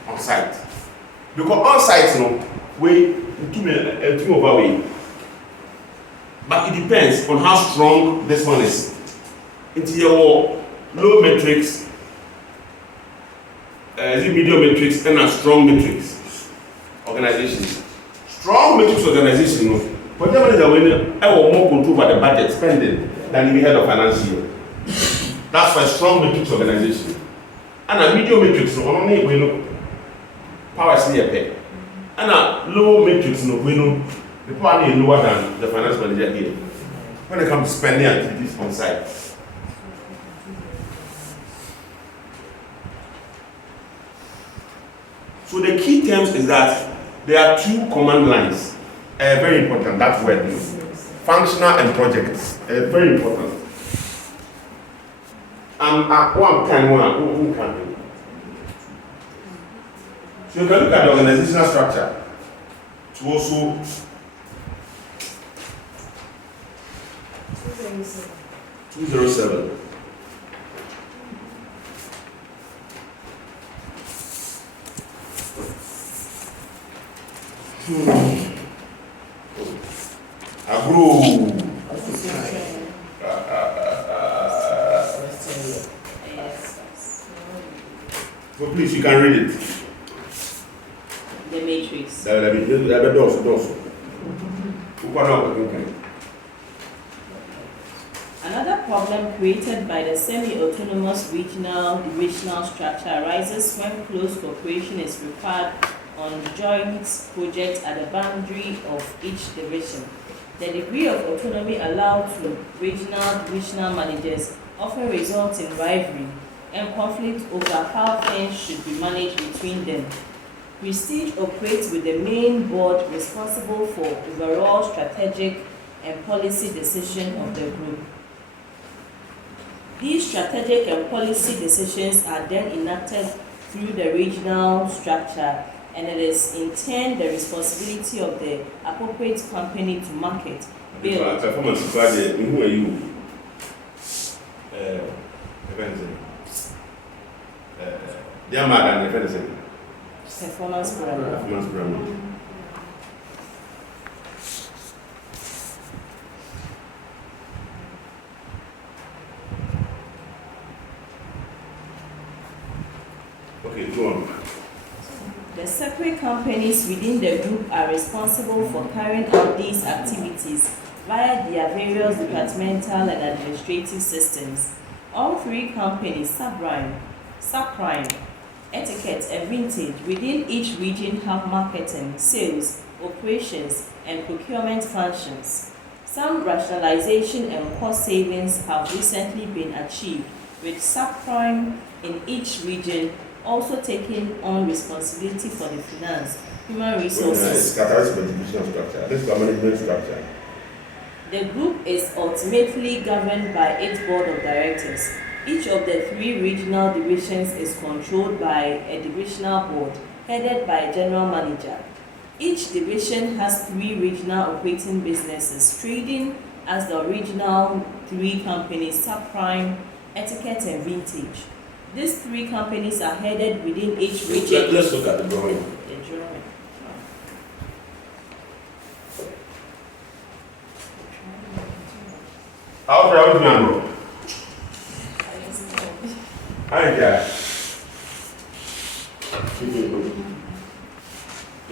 on site. Because on site, we two over way. But it depends on how strong this one is. Into your low matrix, medium matrix, and a strong matrix organization. Strong matrix organization, but the manager will have more control over the budget spending than the head of finance here. That's for a strong matrix organization. And a medium matrix, power is near pay. And a low matrix, the power is lower than the finance manager here. When it comes to spending activities on site. So the key terms is that there are 2 command lines. Very important, that word. Functional and projects. Very important. At one time, who can do? So you can look at the organizational structure to also 207. Agro. For Please, you can read it. The matrix. Another problem created by the semi-autonomous regional divisional structure arises when close cooperation is required on joint projects at the boundary of each division. The degree of autonomy allowed to regional divisional managers often results in rivalry and conflict over how things should be managed between them. Prestige operates with the main board responsible for overall strategic and policy decision of the group. These strategic and policy decisions are then enacted through the regional structure, and it is in turn the responsibility of the appropriate company to market, build. Performance project, who are you? They are mad and Performance pyramid. Performance pyramid. Okay, go on. The separate companies within the group are responsible for carrying out these activities via their various departmental and administrative systems. All three companies, subprime, etiquette, and vintage within each region have marketing, sales, operations, and procurement functions. Some rationalization and cost savings have recently been achieved, with subprime in each region also taking on responsibility for the finance, human resources. The group is ultimately governed by its board of directors. Each of the three regional divisions is controlled by a divisional board headed by a general manager. Each division has three regional operating businesses, trading as the original three companies, subprime, etiquette, and vintage. These three companies are headed within each region. Let's look at the drawing. The drawing. How do you know?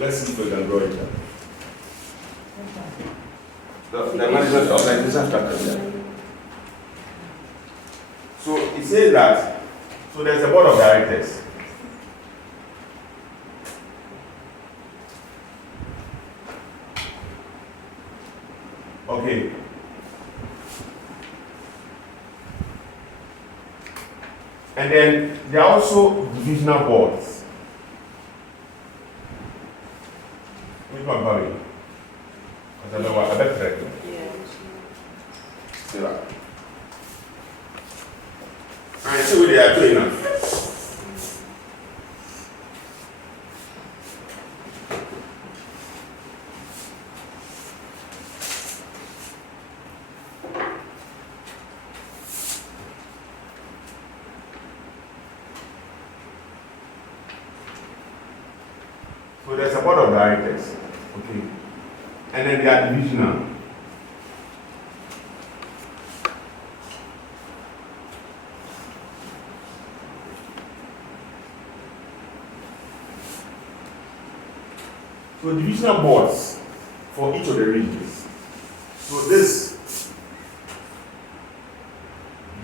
Let's see if we can draw it. The management organization structure. So it says that, so there's a board of directors. Okay. And then there are also divisional boards. Which one, Barry? I don't know what, I bet correct. Yeah. See that? Alright, so they are doing now. So there's a board of directors, okay, and then they are divisional. So divisional boards for each of the regions. So this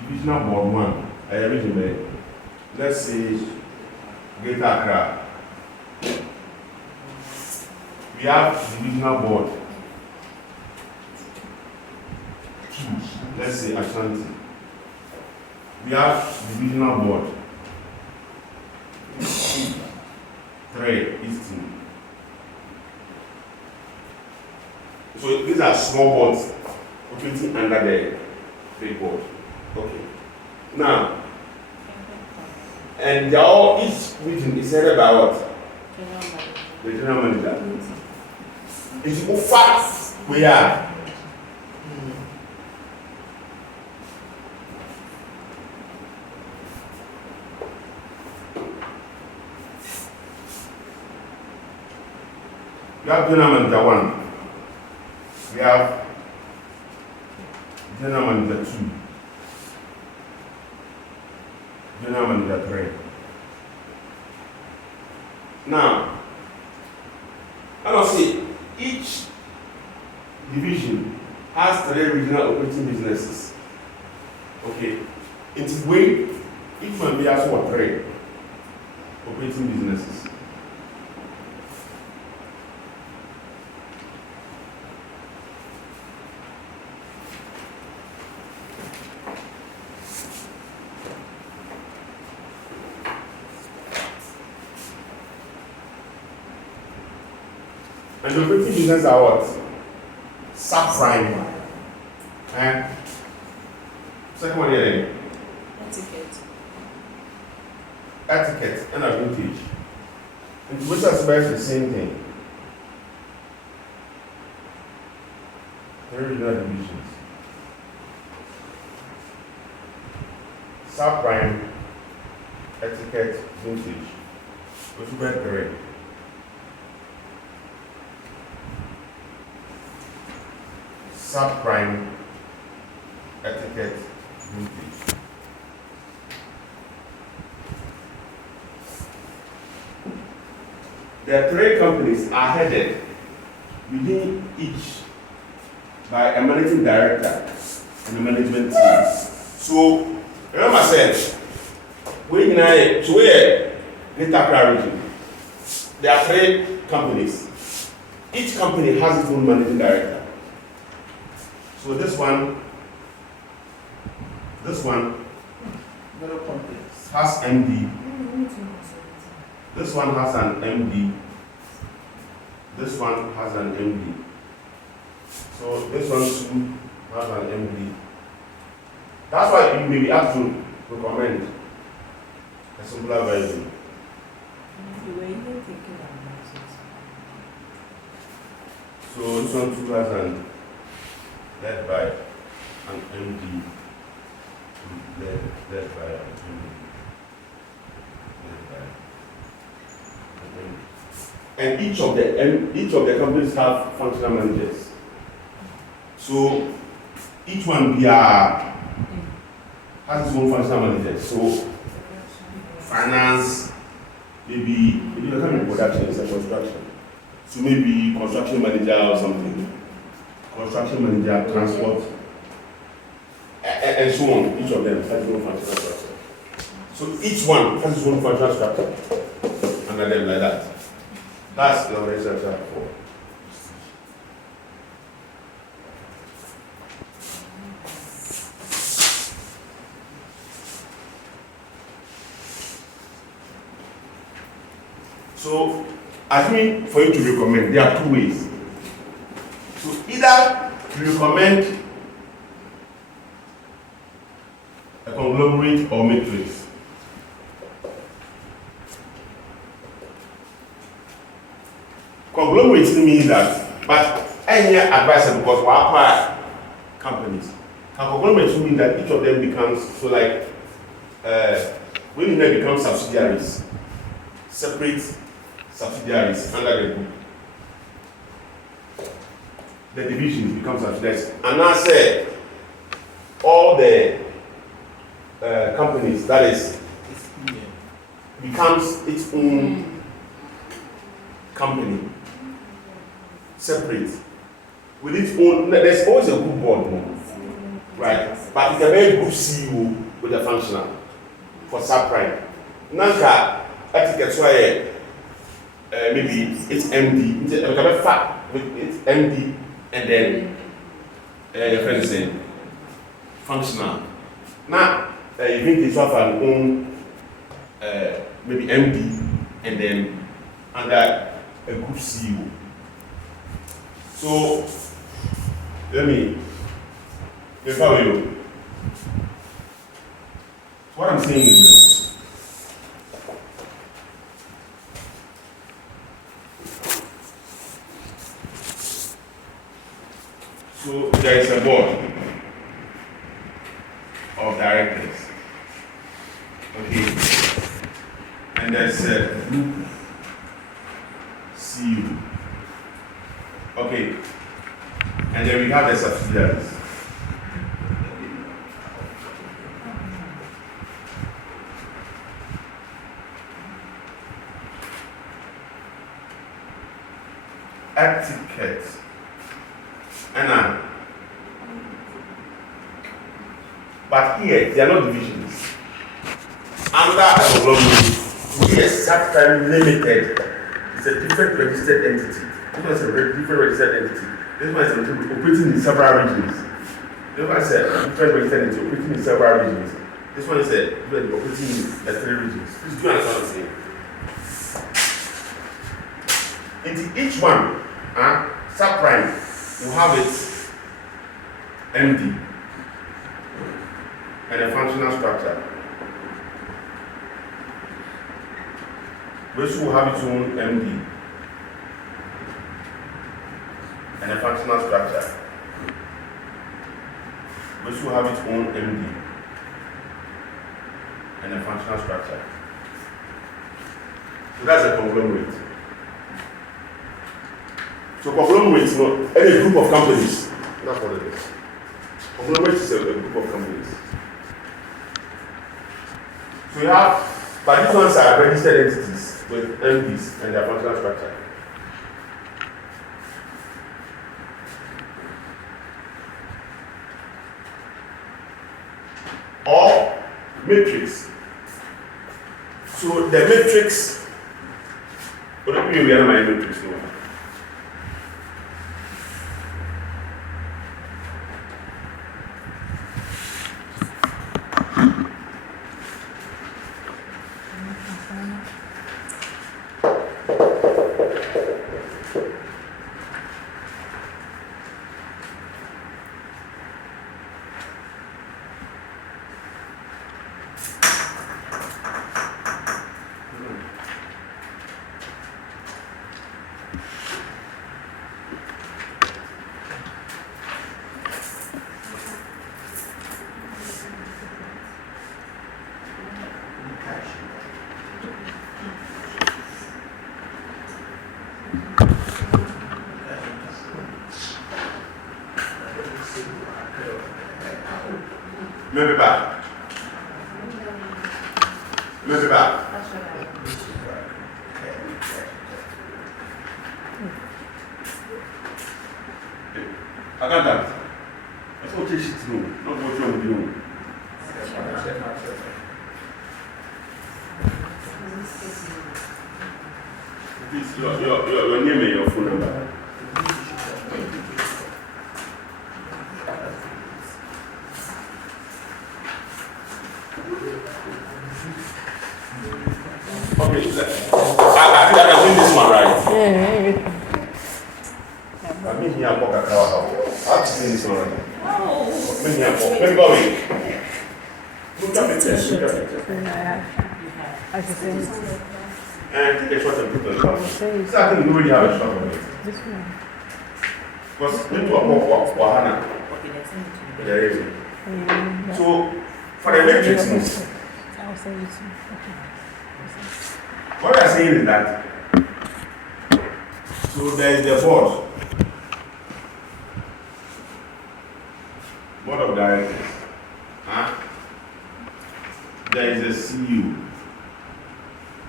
divisional board one, region there. Let's say Greater Accra. We have divisional board 2, let's say Ashanti. We have divisional board 3, Eastern. So these are small boards operating under the big board. Okay. Now, and they are all, each region is headed by what? The general manager. It's how fast we are. We have general manager 1. We have general manager 2. General manager 3. Now, I must say, each division has 3 regional operating businesses. Okay, it's way, each one be has what 3 operating businesses. And the operating business are what? Subprime. And second one here, Etiquette. etiquette and advantage. And which aspects the same thing. 3 regional divisions. Subprime, etiquette, vintage. Which we went 3. Subprime, etiquette, vintage. The 3 companies are headed within each by a managing director and a management team. So, remember I said, we're in a Greater region. There are 3 companies. Each company has its own managing director. So this one Little companies. has MD. This one has an MD. This one has an MD. So this one too has an MD. That's why you may be asked to recommend a simpler version. You were even thinking about it. So this one too has an led by an MD. Led by an MD. And each of the companies have functional managers. So each one has its own functional manager. So finance, maybe the kind of production is a construction. So maybe construction manager or something. Construction manager, transport, and so on. Each of them has its own functional structure. So each one has its own functional structure. Under them like that. That's the organization for. So, I think for you to recommend, there are 2 ways. So, either you recommend a conglomerate or matrix. Conglomerate means that, but any advisor because we acquire companies. Conglomerate means that each of them becomes so like when they become subsidiaries, separate subsidiaries under the group. The divisions become subsidiaries, and now say all the companies that is becomes its own company. Separate with its own. There's always a good board, right? But it's a very good CEO with a functional for subprime. Nanka etiquette why maybe it's MD. It's a fact with its MD and then your friend say functional. Now you think it's have an own maybe MD and then under a group CEO. So, let me tell you. What I'm saying is this. So, there is a board of directors. Okay. And there's a group CEO. Okay, and then we have the subsidiaries. etiquette, and but here they are not divisions. Under conglomerate, we are subscribed limited. It's a different registered entity. This one is a different registered entity. This one is operating in several regions. This one is a different registered entity operating in several regions. This one is a different operating in 3 regions. Please do you understand what I'm saying? Into each one, subprime will have its MD and a functional structure. Which will have its own MD and a functional structure. Which will have its own MD and a functional structure. So that's a conglomerate. So conglomerate is not any group of companies. That's what it is. Conglomerate is a group of companies. So you have, but these ones are registered entities with MDs and their functional structure. Or matrix. So the matrix, what do you mean we are my matrix? No. Maybe back. Maybe back. I got that. I thought you should know. Not what you want to do. Please, your name and your phone number. Okay, I think I can win this one, right? Yeah. I mean, here, I have to win this one, right? Oh. Let me go away. Look at the test. Look at the test. I should say it. And take a shot and put on the top. So I think you already have a shot on it. This one. Because we do a pop wahana. There is. So for the matrix, I'll say this one. what I'm saying is that so there is the board of directors. There is a CEO.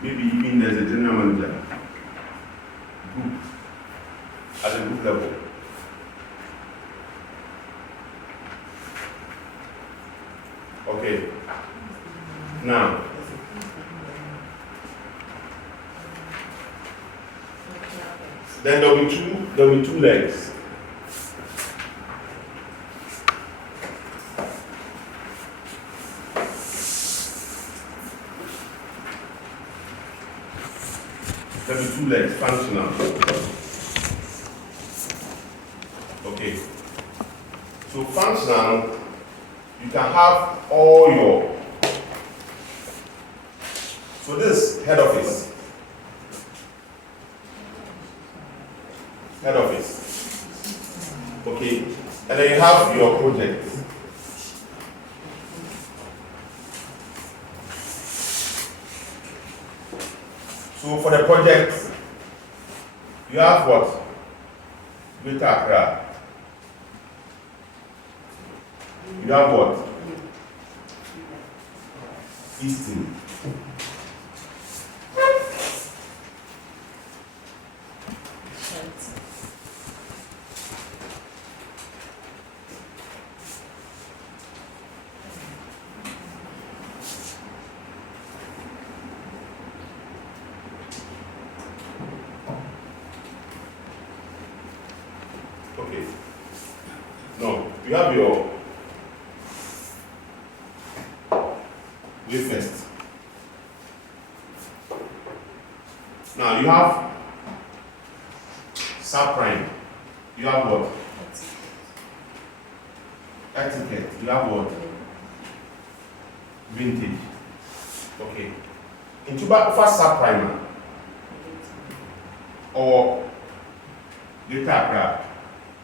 Maybe even there's a general manager. Group at a group level. Okay. Now, then there'll be two legs. There'll be two legs, functional. Okay. So functional, you can have all your. So this head office. Head office. Okay. And then you have your project. So for the project, you have what? Greater Accra. You have what? Eastern. You have your way first. Now you have subprime. You have what? Etiquette. You have what? Vintage. Okay. Into first subprime or Greater Accra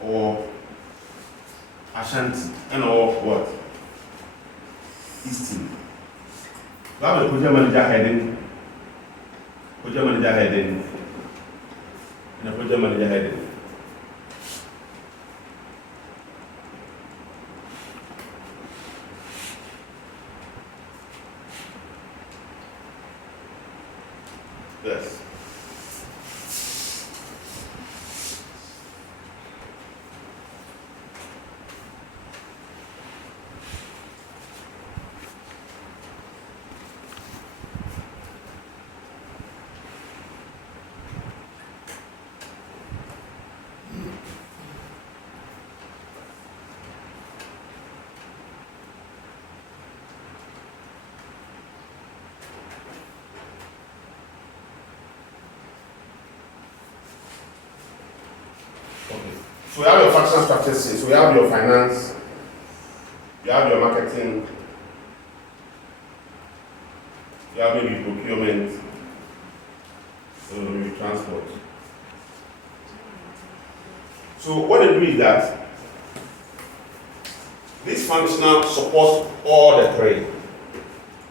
or Ashanti and or what? Eastern. You have a project manager heading. Project manager heading. And a project manager heading. Yes. So you have your functional structures, so you have your finance, you have your marketing, you have maybe procurement, so maybe transport. So what they do is that this functional supports all the three.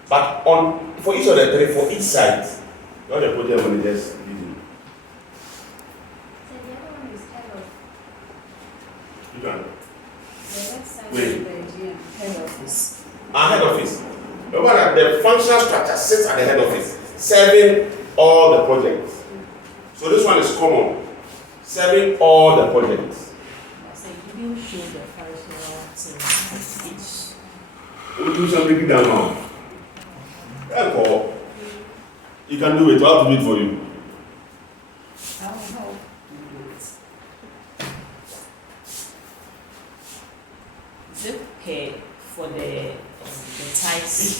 But for each of the three, for each site, all the project managers do. You can. Wait. Head office. Head office. Remember that the functional structure sits at the head office, serving all the projects. So this one is common, serving all the projects. So you didn't show the functional thing each. We'll do something down now. Therefore, you can do it. I'll do it for you. I'll help you do it. Is it paid for the types? Each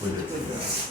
project.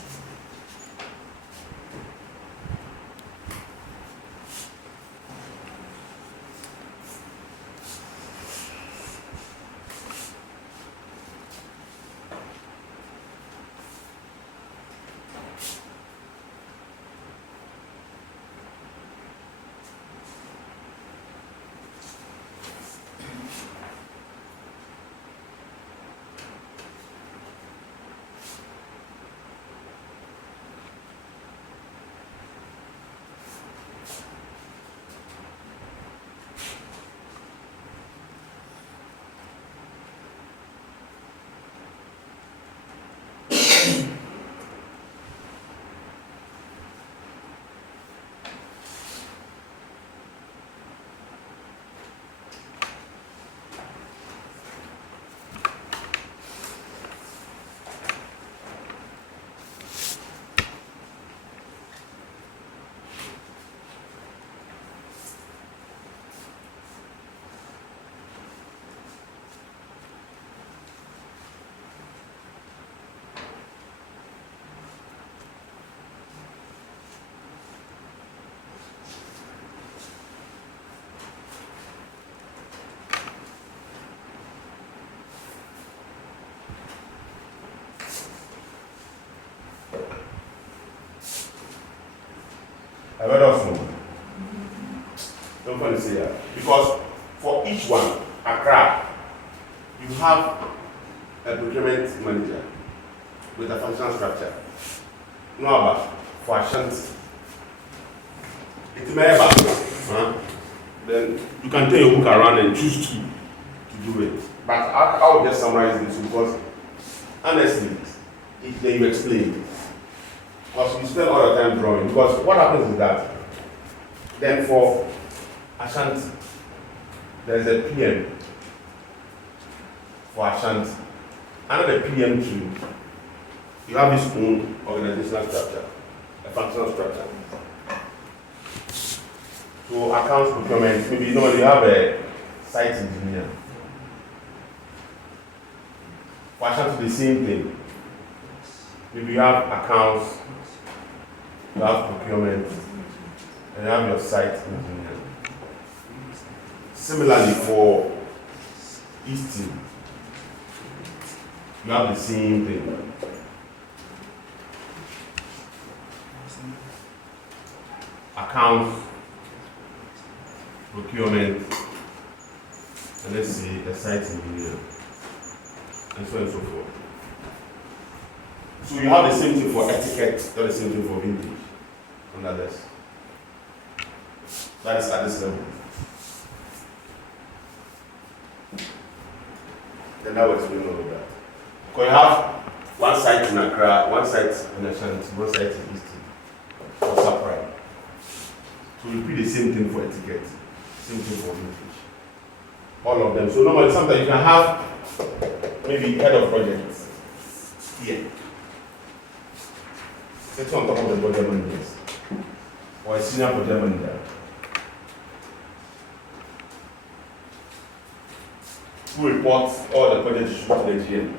I read off from. Don't want to say that. Because for each one, Accra, you have a procurement manager with a functional structure. No about for Ashanti. It's then you can take your book around and choose to do it. But I will just summarize this because honestly, then you explain. Because you spend all your time drawing. Because what happens is that then for Ashanti, there's a PM for Ashanti. Under the PM too, you have this own organizational structure, a functional structure. So accounts procurement, maybe you have a site engineer. Why can't the same thing? Maybe you have accounts, you have procurement, and you have your site engineer. Similarly for Easton, you have the same thing. Accounts, procurement, and let's say a site engineer, and so on and so forth. So you have the same thing for etiquette, not the same thing for vintage, and others. That is at this level. Then that will explain all of that. Because you have one site in Accra, one site in Ashanti, one site in Easton, or Saprai. So we repeat the same thing for etiquette, same thing for vintage. All of them. So normally sometimes you can have maybe head of projects here. Sit on top of the project managers. Or a senior project manager. Who reports all the projects to the GM.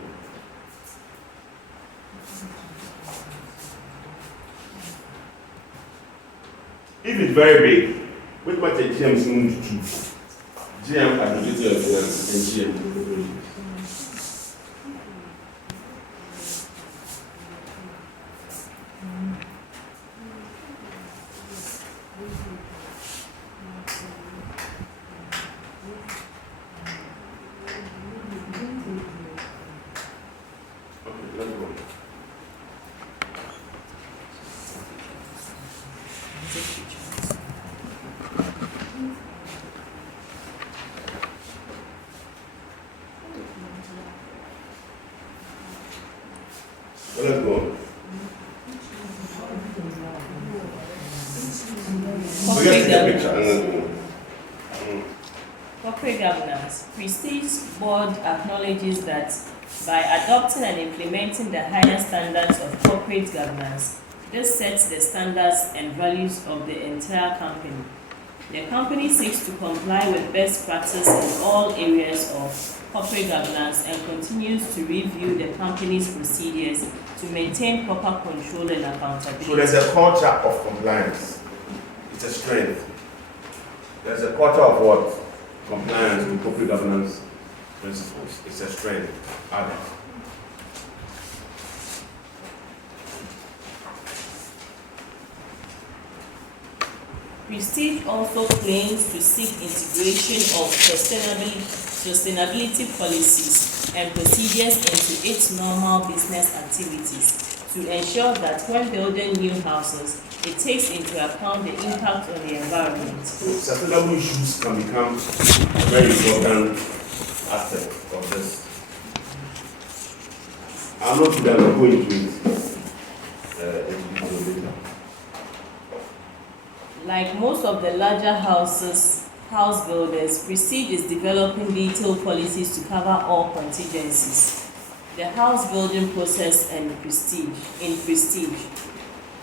If it's very big, which much a GM is going to choose? GM can do this and GM. Okay, let's go. So let's go. So just take a picture and then go. Corporate governance. Prestige Board acknowledges that by adopting and implementing the higher standards of corporate governance, this sets the standards and values of the entire company. The company seeks to comply with best practice in all areas of corporate governance and continues to review the company's procedures to maintain proper control and accountability. So there's a culture of compliance. It's a strength. There's a culture of what? Compliance with corporate governance principles. It's a strength. Add it. Prestige also claims to seek integration of sustainability policies and procedures into its normal business activities to ensure that when building new houses, it takes into account the impact on the environment. So sustainable issues can become a very important aspect of this. I'm not going to go into it later. Like most of the larger house builders, Prestige is developing detailed policies to cover all contingencies. The house building process and Prestige.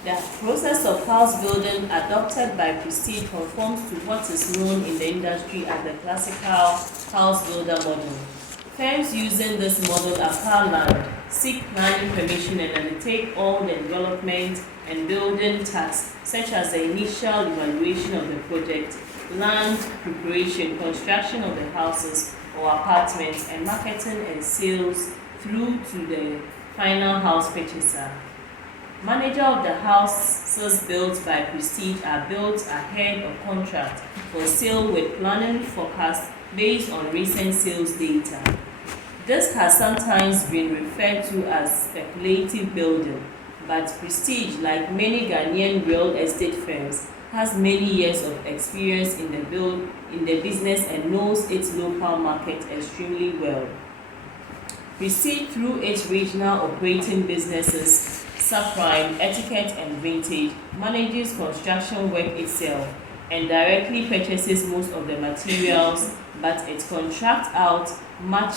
The process of house building adopted by Prestige conforms to what is known in the industry as the classical house builder model. Firms using this model acquire land, seek planning permission, and undertake all the development and building tasks such as the initial evaluation of the project, land preparation, construction of the houses or apartments, and marketing and sales through to the final house purchaser. Manager of the houses built by Prestige are built ahead of contract for sale with planning forecast based on recent sales data. This has sometimes been referred to as speculative building, but Prestige, like many Ghanaian real estate firms, has many years of experience in the business and knows its local market extremely well. Prestige, through its regional operating businesses, subprime, etiquette, and vintage, manages construction work itself and directly purchases most of the materials, but it contracts out much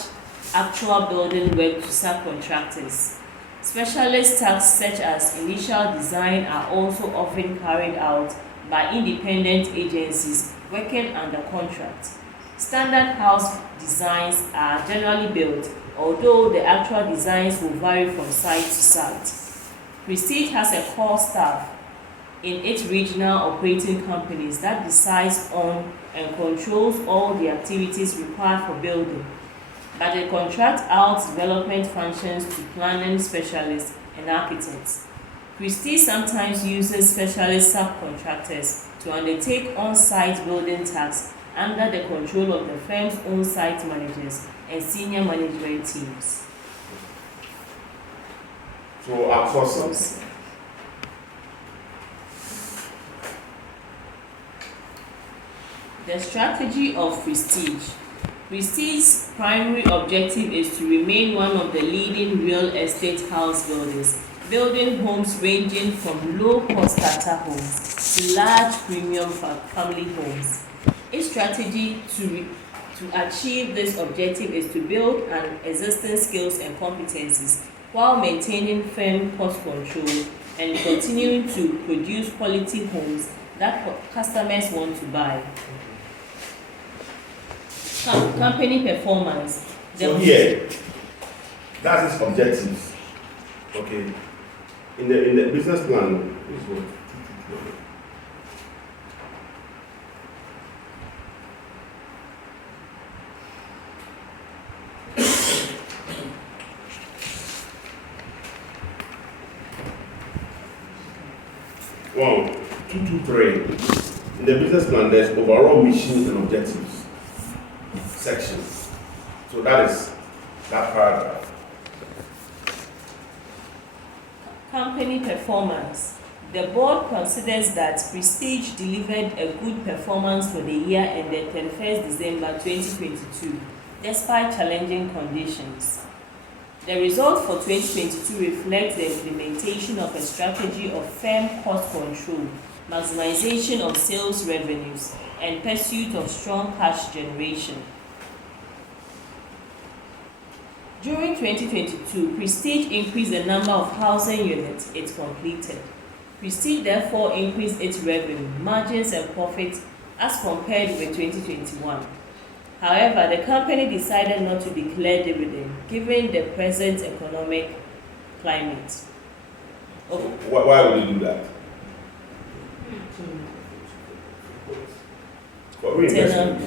actual building work to subcontractors. Specialist tasks such as initial design are also often carried out by independent agencies working under contract. Standard house designs are generally built although the actual designs will vary from site to site. Prestige has a core staff in its regional operating companies that decides on and controls all the activities required for building, but they contract out development functions to planning specialists and architects. Prestige sometimes uses specialist subcontractors to undertake on-site building tasks under the control of the firm's own site managers and senior management teams. So outsourcing. The strategy of Prestige. Prestige's primary objective is to remain one of the leading real estate house builders, building homes ranging from low-cost starter homes to large premium family homes. Its strategy to achieve this objective is to build on existing skills and competencies while maintaining firm cost control and continuing to produce quality homes that customers want to buy. Company performance. So here, that's its objectives. Okay. In the business plan, is what? Wow, 223. In the business plan, there's overall mission and objectives section. So that is that paragraph. Company performance. The board considers that Prestige delivered a good performance for the year ended 31st December 2022, despite challenging conditions. The results for 2022 reflect the implementation of a strategy of firm cost control, maximization of sales revenues, and pursuit of strong cash generation. During 2022, Prestige increased the number of housing units it completed. Prestige therefore increased its revenue, margins, and profits as compared with 2021. However, the company decided not to declare dividend given the present economic climate. Okay. Why would you do that? For reinvestment.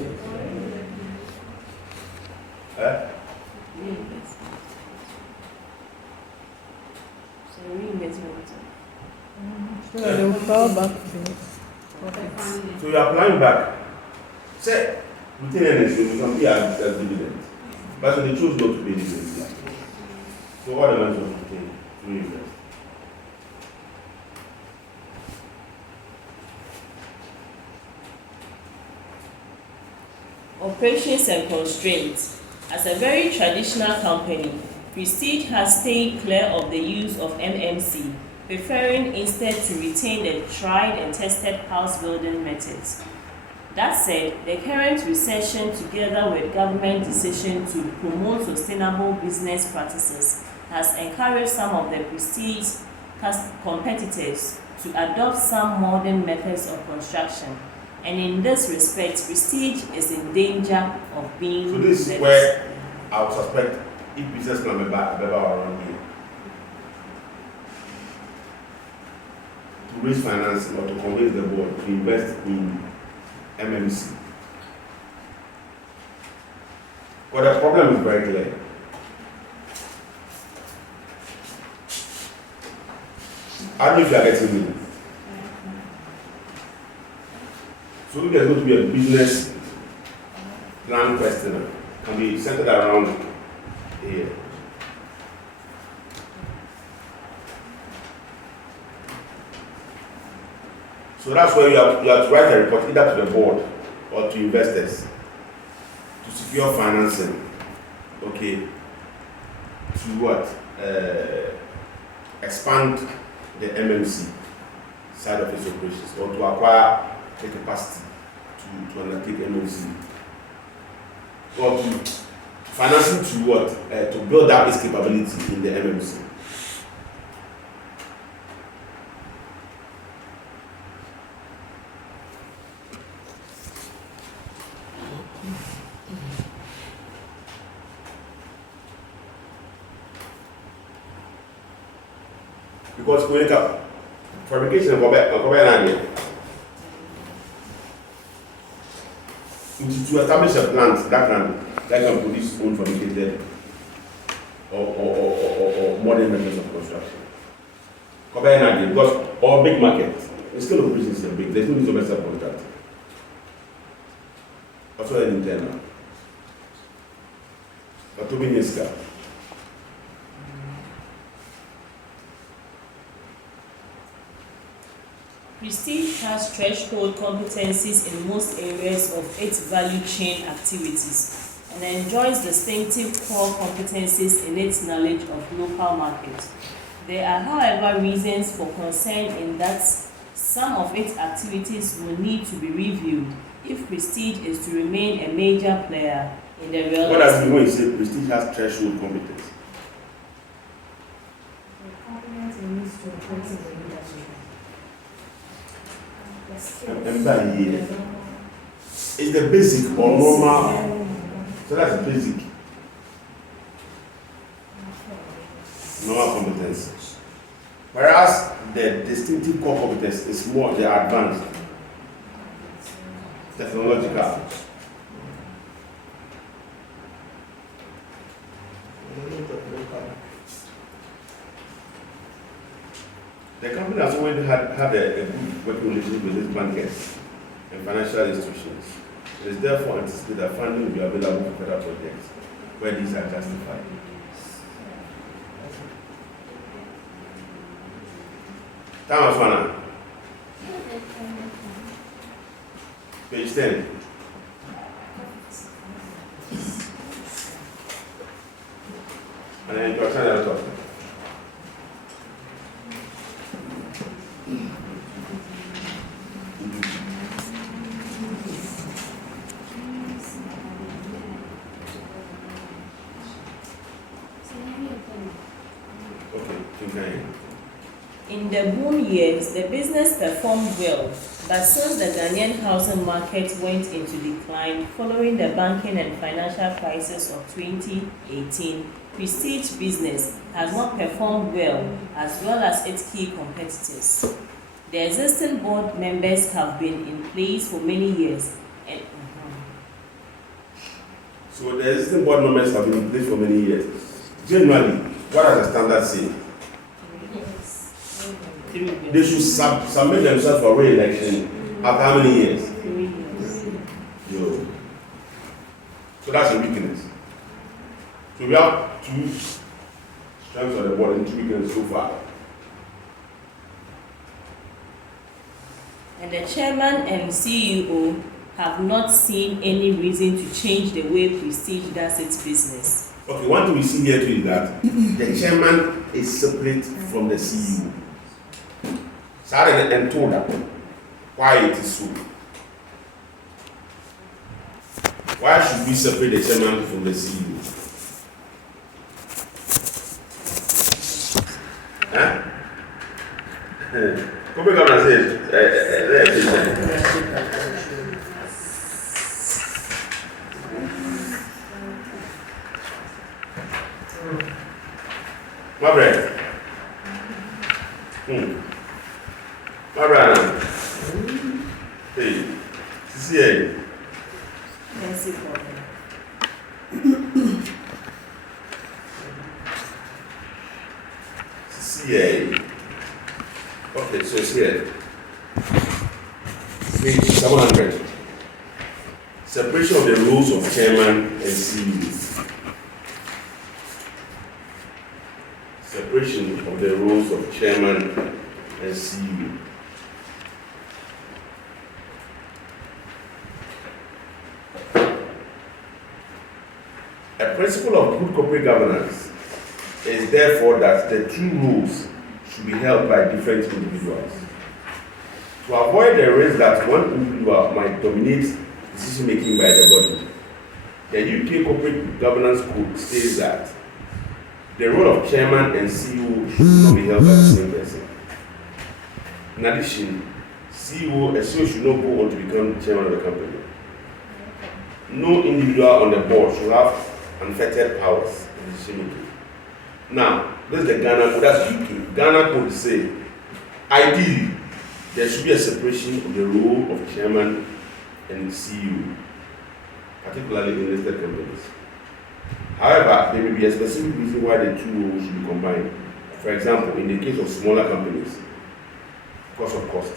Reinvestment. So that they will fall back to it. Profits. So you are applying back. Say, retain earnings, you can pay as dividend. But so they chose not to pay dividend. So what am I supposed to pay to reinvest? Operations and constraints. As a very traditional company, Prestige has stayed clear of the use of MMC, preferring instead to retain the tried and tested house building methods. That said, the current recession, together with government decision to promote sustainable business practices, has encouraged some of the Prestige competitors to adopt some modern methods of construction. And in this respect, Prestige is in danger of being. So this is where I would suspect if business plan member around here to raise financing or to convince the board to invest in MMC. But the problem is very clear. I don't know if you are getting me. So if there's going to be a business plan question, it can be centered around here. So that's where you have to write a report either to the board or to investors to secure financing. Okay. To what? Expand the MMC side of its operations or to acquire the capacity to undertake MMC. Or to financing to what? To build up its capability in the MMC. Because when it comes fabrication for to establish a plant that can produce own fabricated or modern methods of construction. Because our big market, it's still a business big, there's no need to mess up contract. That's what I intend now. But to be this guy. Prestige has threshold competencies in most areas of its value chain activities and enjoys distinctive core competencies in its knowledge of local markets. There are, however, reasons for concern in that some of its activities will need to be reviewed if Prestige is to remain a major player in the real What does it mean when you say Prestige has threshold competence? The competence it needs to operate in the industry. And that here is the basic or normal. So that's the basic. Normal competence. Whereas the distinctive core competence is more the advanced, technological. The company has always had a good working relationship with its bankers and financial institutions. It is therefore anticipated that funding will be available for further projects where these are justified. Thomas Wana. Page 10. And then you're trying to talk. In the boom years, the business performed well, but since the Ghanaian housing market went into decline following the banking and financial crisis of 2018, Prestige business has not performed well as its key competitors. The existing board members have been in place for many years. So the existing board members have been in place for many years. Generally, what does the standard say? They should submit themselves for re-election after how many years? 3 years. Yo. So that's a weakness. So we have two strengths of the board and two weaknesses so far. And the chairman and CEO have not seen any reason to change the way Prestige does its business. Okay, one thing we see here too is that the chairman is separate from the CEO. So I am told that why it is so. Why should we separate the chairman from the CEO? Huh? Come back and say, my friend. My brother. Hey, see you. Merci for CA. Okay, so it's here. Page 700. Separation of the roles of chairman and CEO. Separation of the roles of chairman and CEO. A principle of good corporate governance is therefore that the two roles should be held by different individuals. To avoid the risk that one individual might dominate decision making by the body, the UK Corporate Governance Code states that the role of chairman and CEO should not be held by the same person. In addition, CEO should not go on to become chairman of the company. No individual on the board should have unfettered powers in decision making. Now, this is the Ghana code, that's UK. Ghana Code say, ideally, there should be a separation of the role of chairman and CEO, particularly in listed companies. However, there may be a specific reason why the two roles should be combined. For example, in the case of smaller companies, because of cost.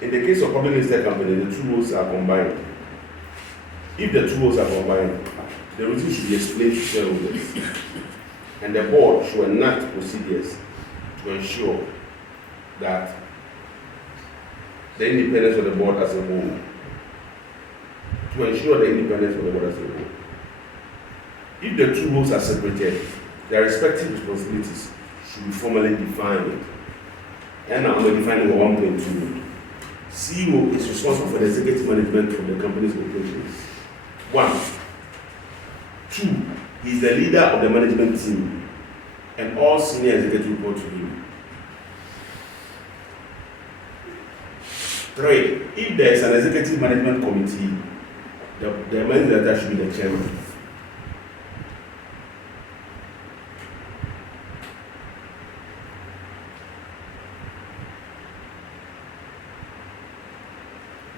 In the case of public listed companies, the two roles are combined. If the two roles are combined, the reason should be explained to shareholders, and the board should enact procedures to ensure that the independence of the board as a whole, If the two roles are separated, their respective responsibilities should be formally defined. And now I'm defining 1.2. CEO is responsible for the executive management of the company's operations. 1. 2. He is the leader of the management team, and all senior executives report to him. 3. If there is an executive management committee, the managing director should be the chairman.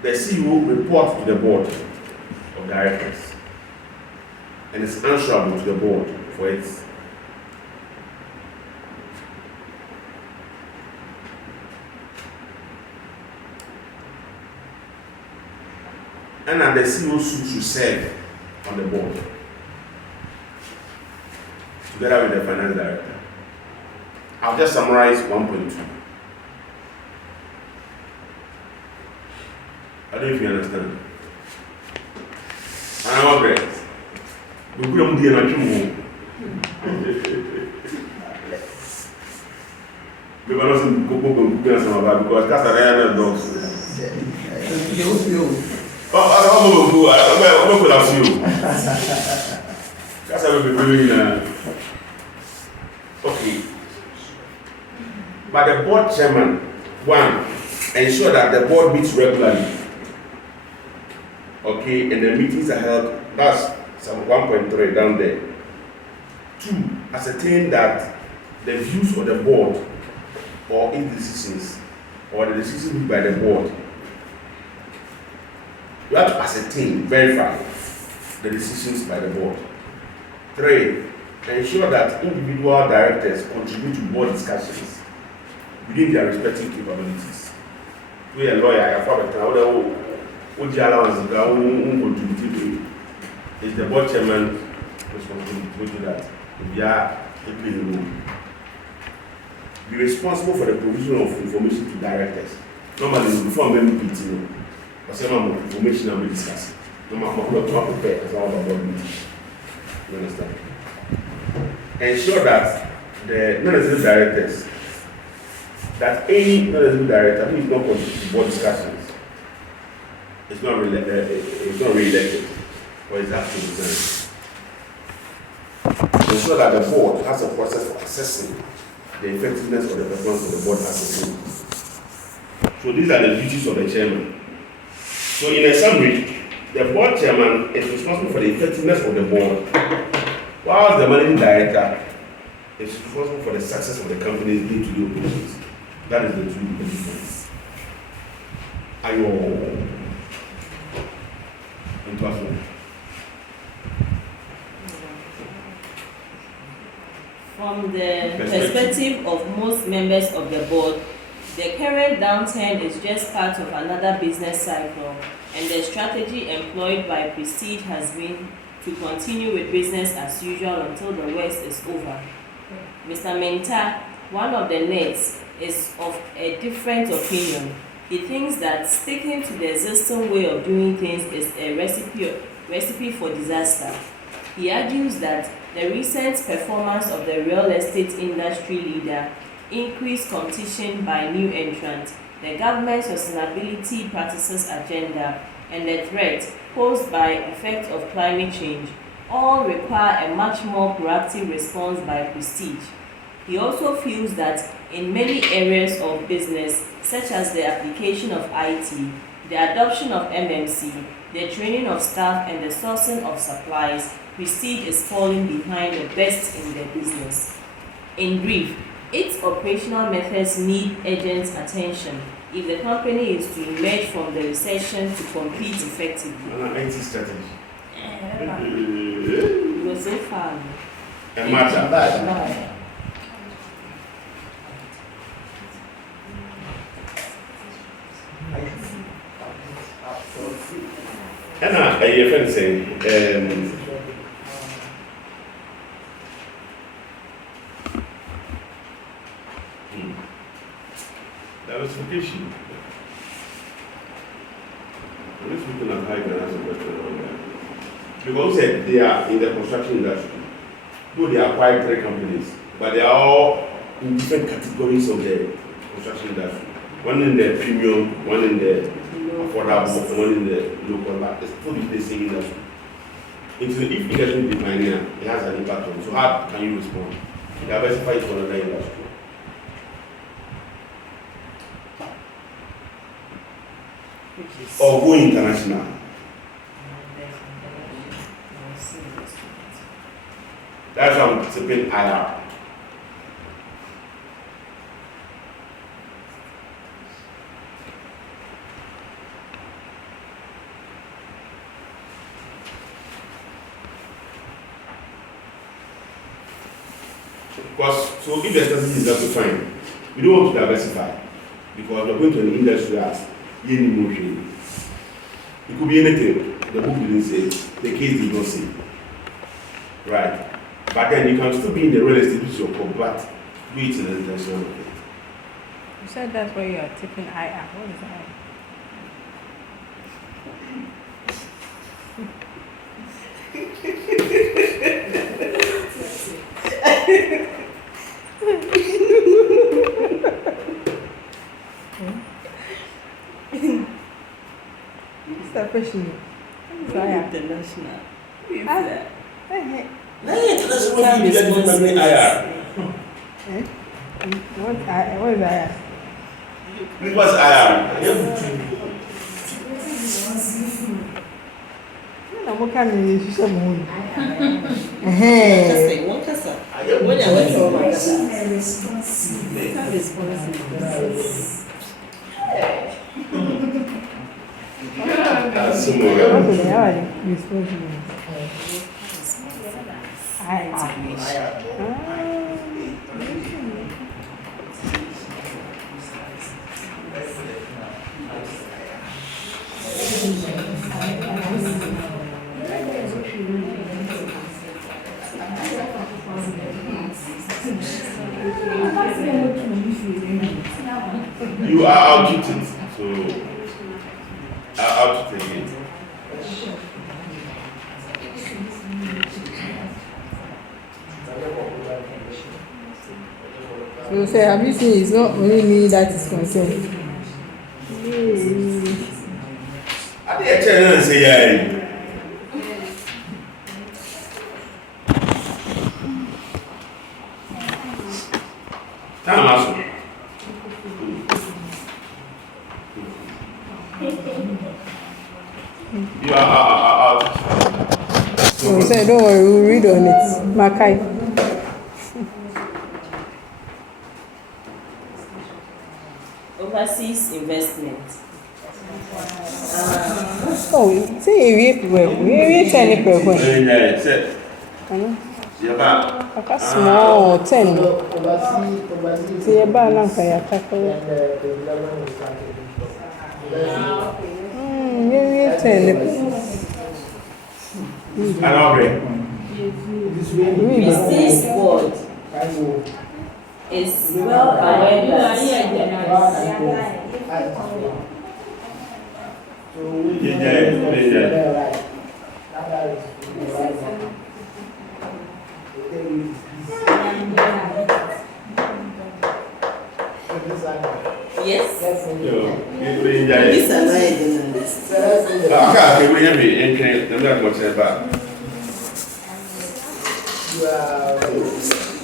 The CEO reports to the board of directors and is answerable to the board for its and the CEO should serve on the board together with the finance director. I'll just summarize 1.2. I don't know if you understand. I'm not great. We couldn't do anything. We were not going to some about because that's a rare dogs. I'm going to ask you. That's how we'll be doing now. Okay. But the board chairman, 1, ensure that the board meets regularly. Okay, and the meetings are held, that's some 1.3 down there. 2, ascertain that the views of the board or its decisions or the decisions made by the board, you have to ascertain, verify the decisions by the board. 3, ensure that individual directors contribute to board discussions within their respective capabilities. We are a lawyer, I have a what the allowance contributing is the board chairman responsible to do that. We are taking the role. Be responsible for the provision of information to directors. Normally, before I'm meeting, or some information I'm discussing. I'm prepared as all about board meeting. You understand? Ensure that the non-executive directors, that any non-executive director who is not contributing to board discussions, it's not re-elected, or is actually resigned. Ensure that the board has a process for assessing the effectiveness of the performance of the board as a whole. So these are the duties of the chairman. So in a summary, the board chairman is responsible for the effectiveness of the board, while the managing director is responsible for the success of the company's day-to-day operations. That is the two difference. Are you all? From the perspective of most members of the board, the current downturn is just part of another business cycle, and the strategy employed by Prestige has been to continue with business as usual until the worst is over. Mr. Menta, one of the Nets, is of a different opinion. He thinks that sticking to the existing way of doing things is a recipe for disaster. He argues that the recent performance of the real estate industry leader, increased competition by new entrants, the government's sustainability practices agenda, and the threat posed by effect of climate change all require a much more proactive response by Prestige. He also feels that in many areas of business, such as the application of IT, the adoption of MMC, the training of staff, and the sourcing of supplies, Prestige is falling behind the best in the business. In brief, Its operational methods need urgent attention if the company is to emerge from the recession to compete effectively. IT strategy. You go say far. A matter. And your friend saying, diversification. These people are high finance because they are in the construction industry. Though they are quite three companies, but they are all in different categories of the construction industry. One in the premium, one in the affordable, one in the local. But it's fully the same industry. If industry is declining, it has an impact on you. So how can you respond? Diversify it for another industry. Or go international. That's why I'm tipping IR. Because so if the strategy is not to find, we don't want to diversify because we're going to an industry as it could be anything. The book didn't say, the case did not say. Right. But then you can still be in the real estate with your core, but do it in an international market. You said that's where you are taking IR. What is IR? What's that question? What is IR? International. International IR. What is IR? It was IR. I'm not going to show you. One person. That's so What more. is responsible? You are outdated, so outdated again. So say, have you seen? It's not only me that is concerned. I didn't say yeah. Time also. You are So say, don't worry, we'll read on it. Makai. Overseas investment. Oh, say we 10 per point. Aka small 10. See a balance I attack. Maybe 10. Business board is well aware that yes. These are not journalists.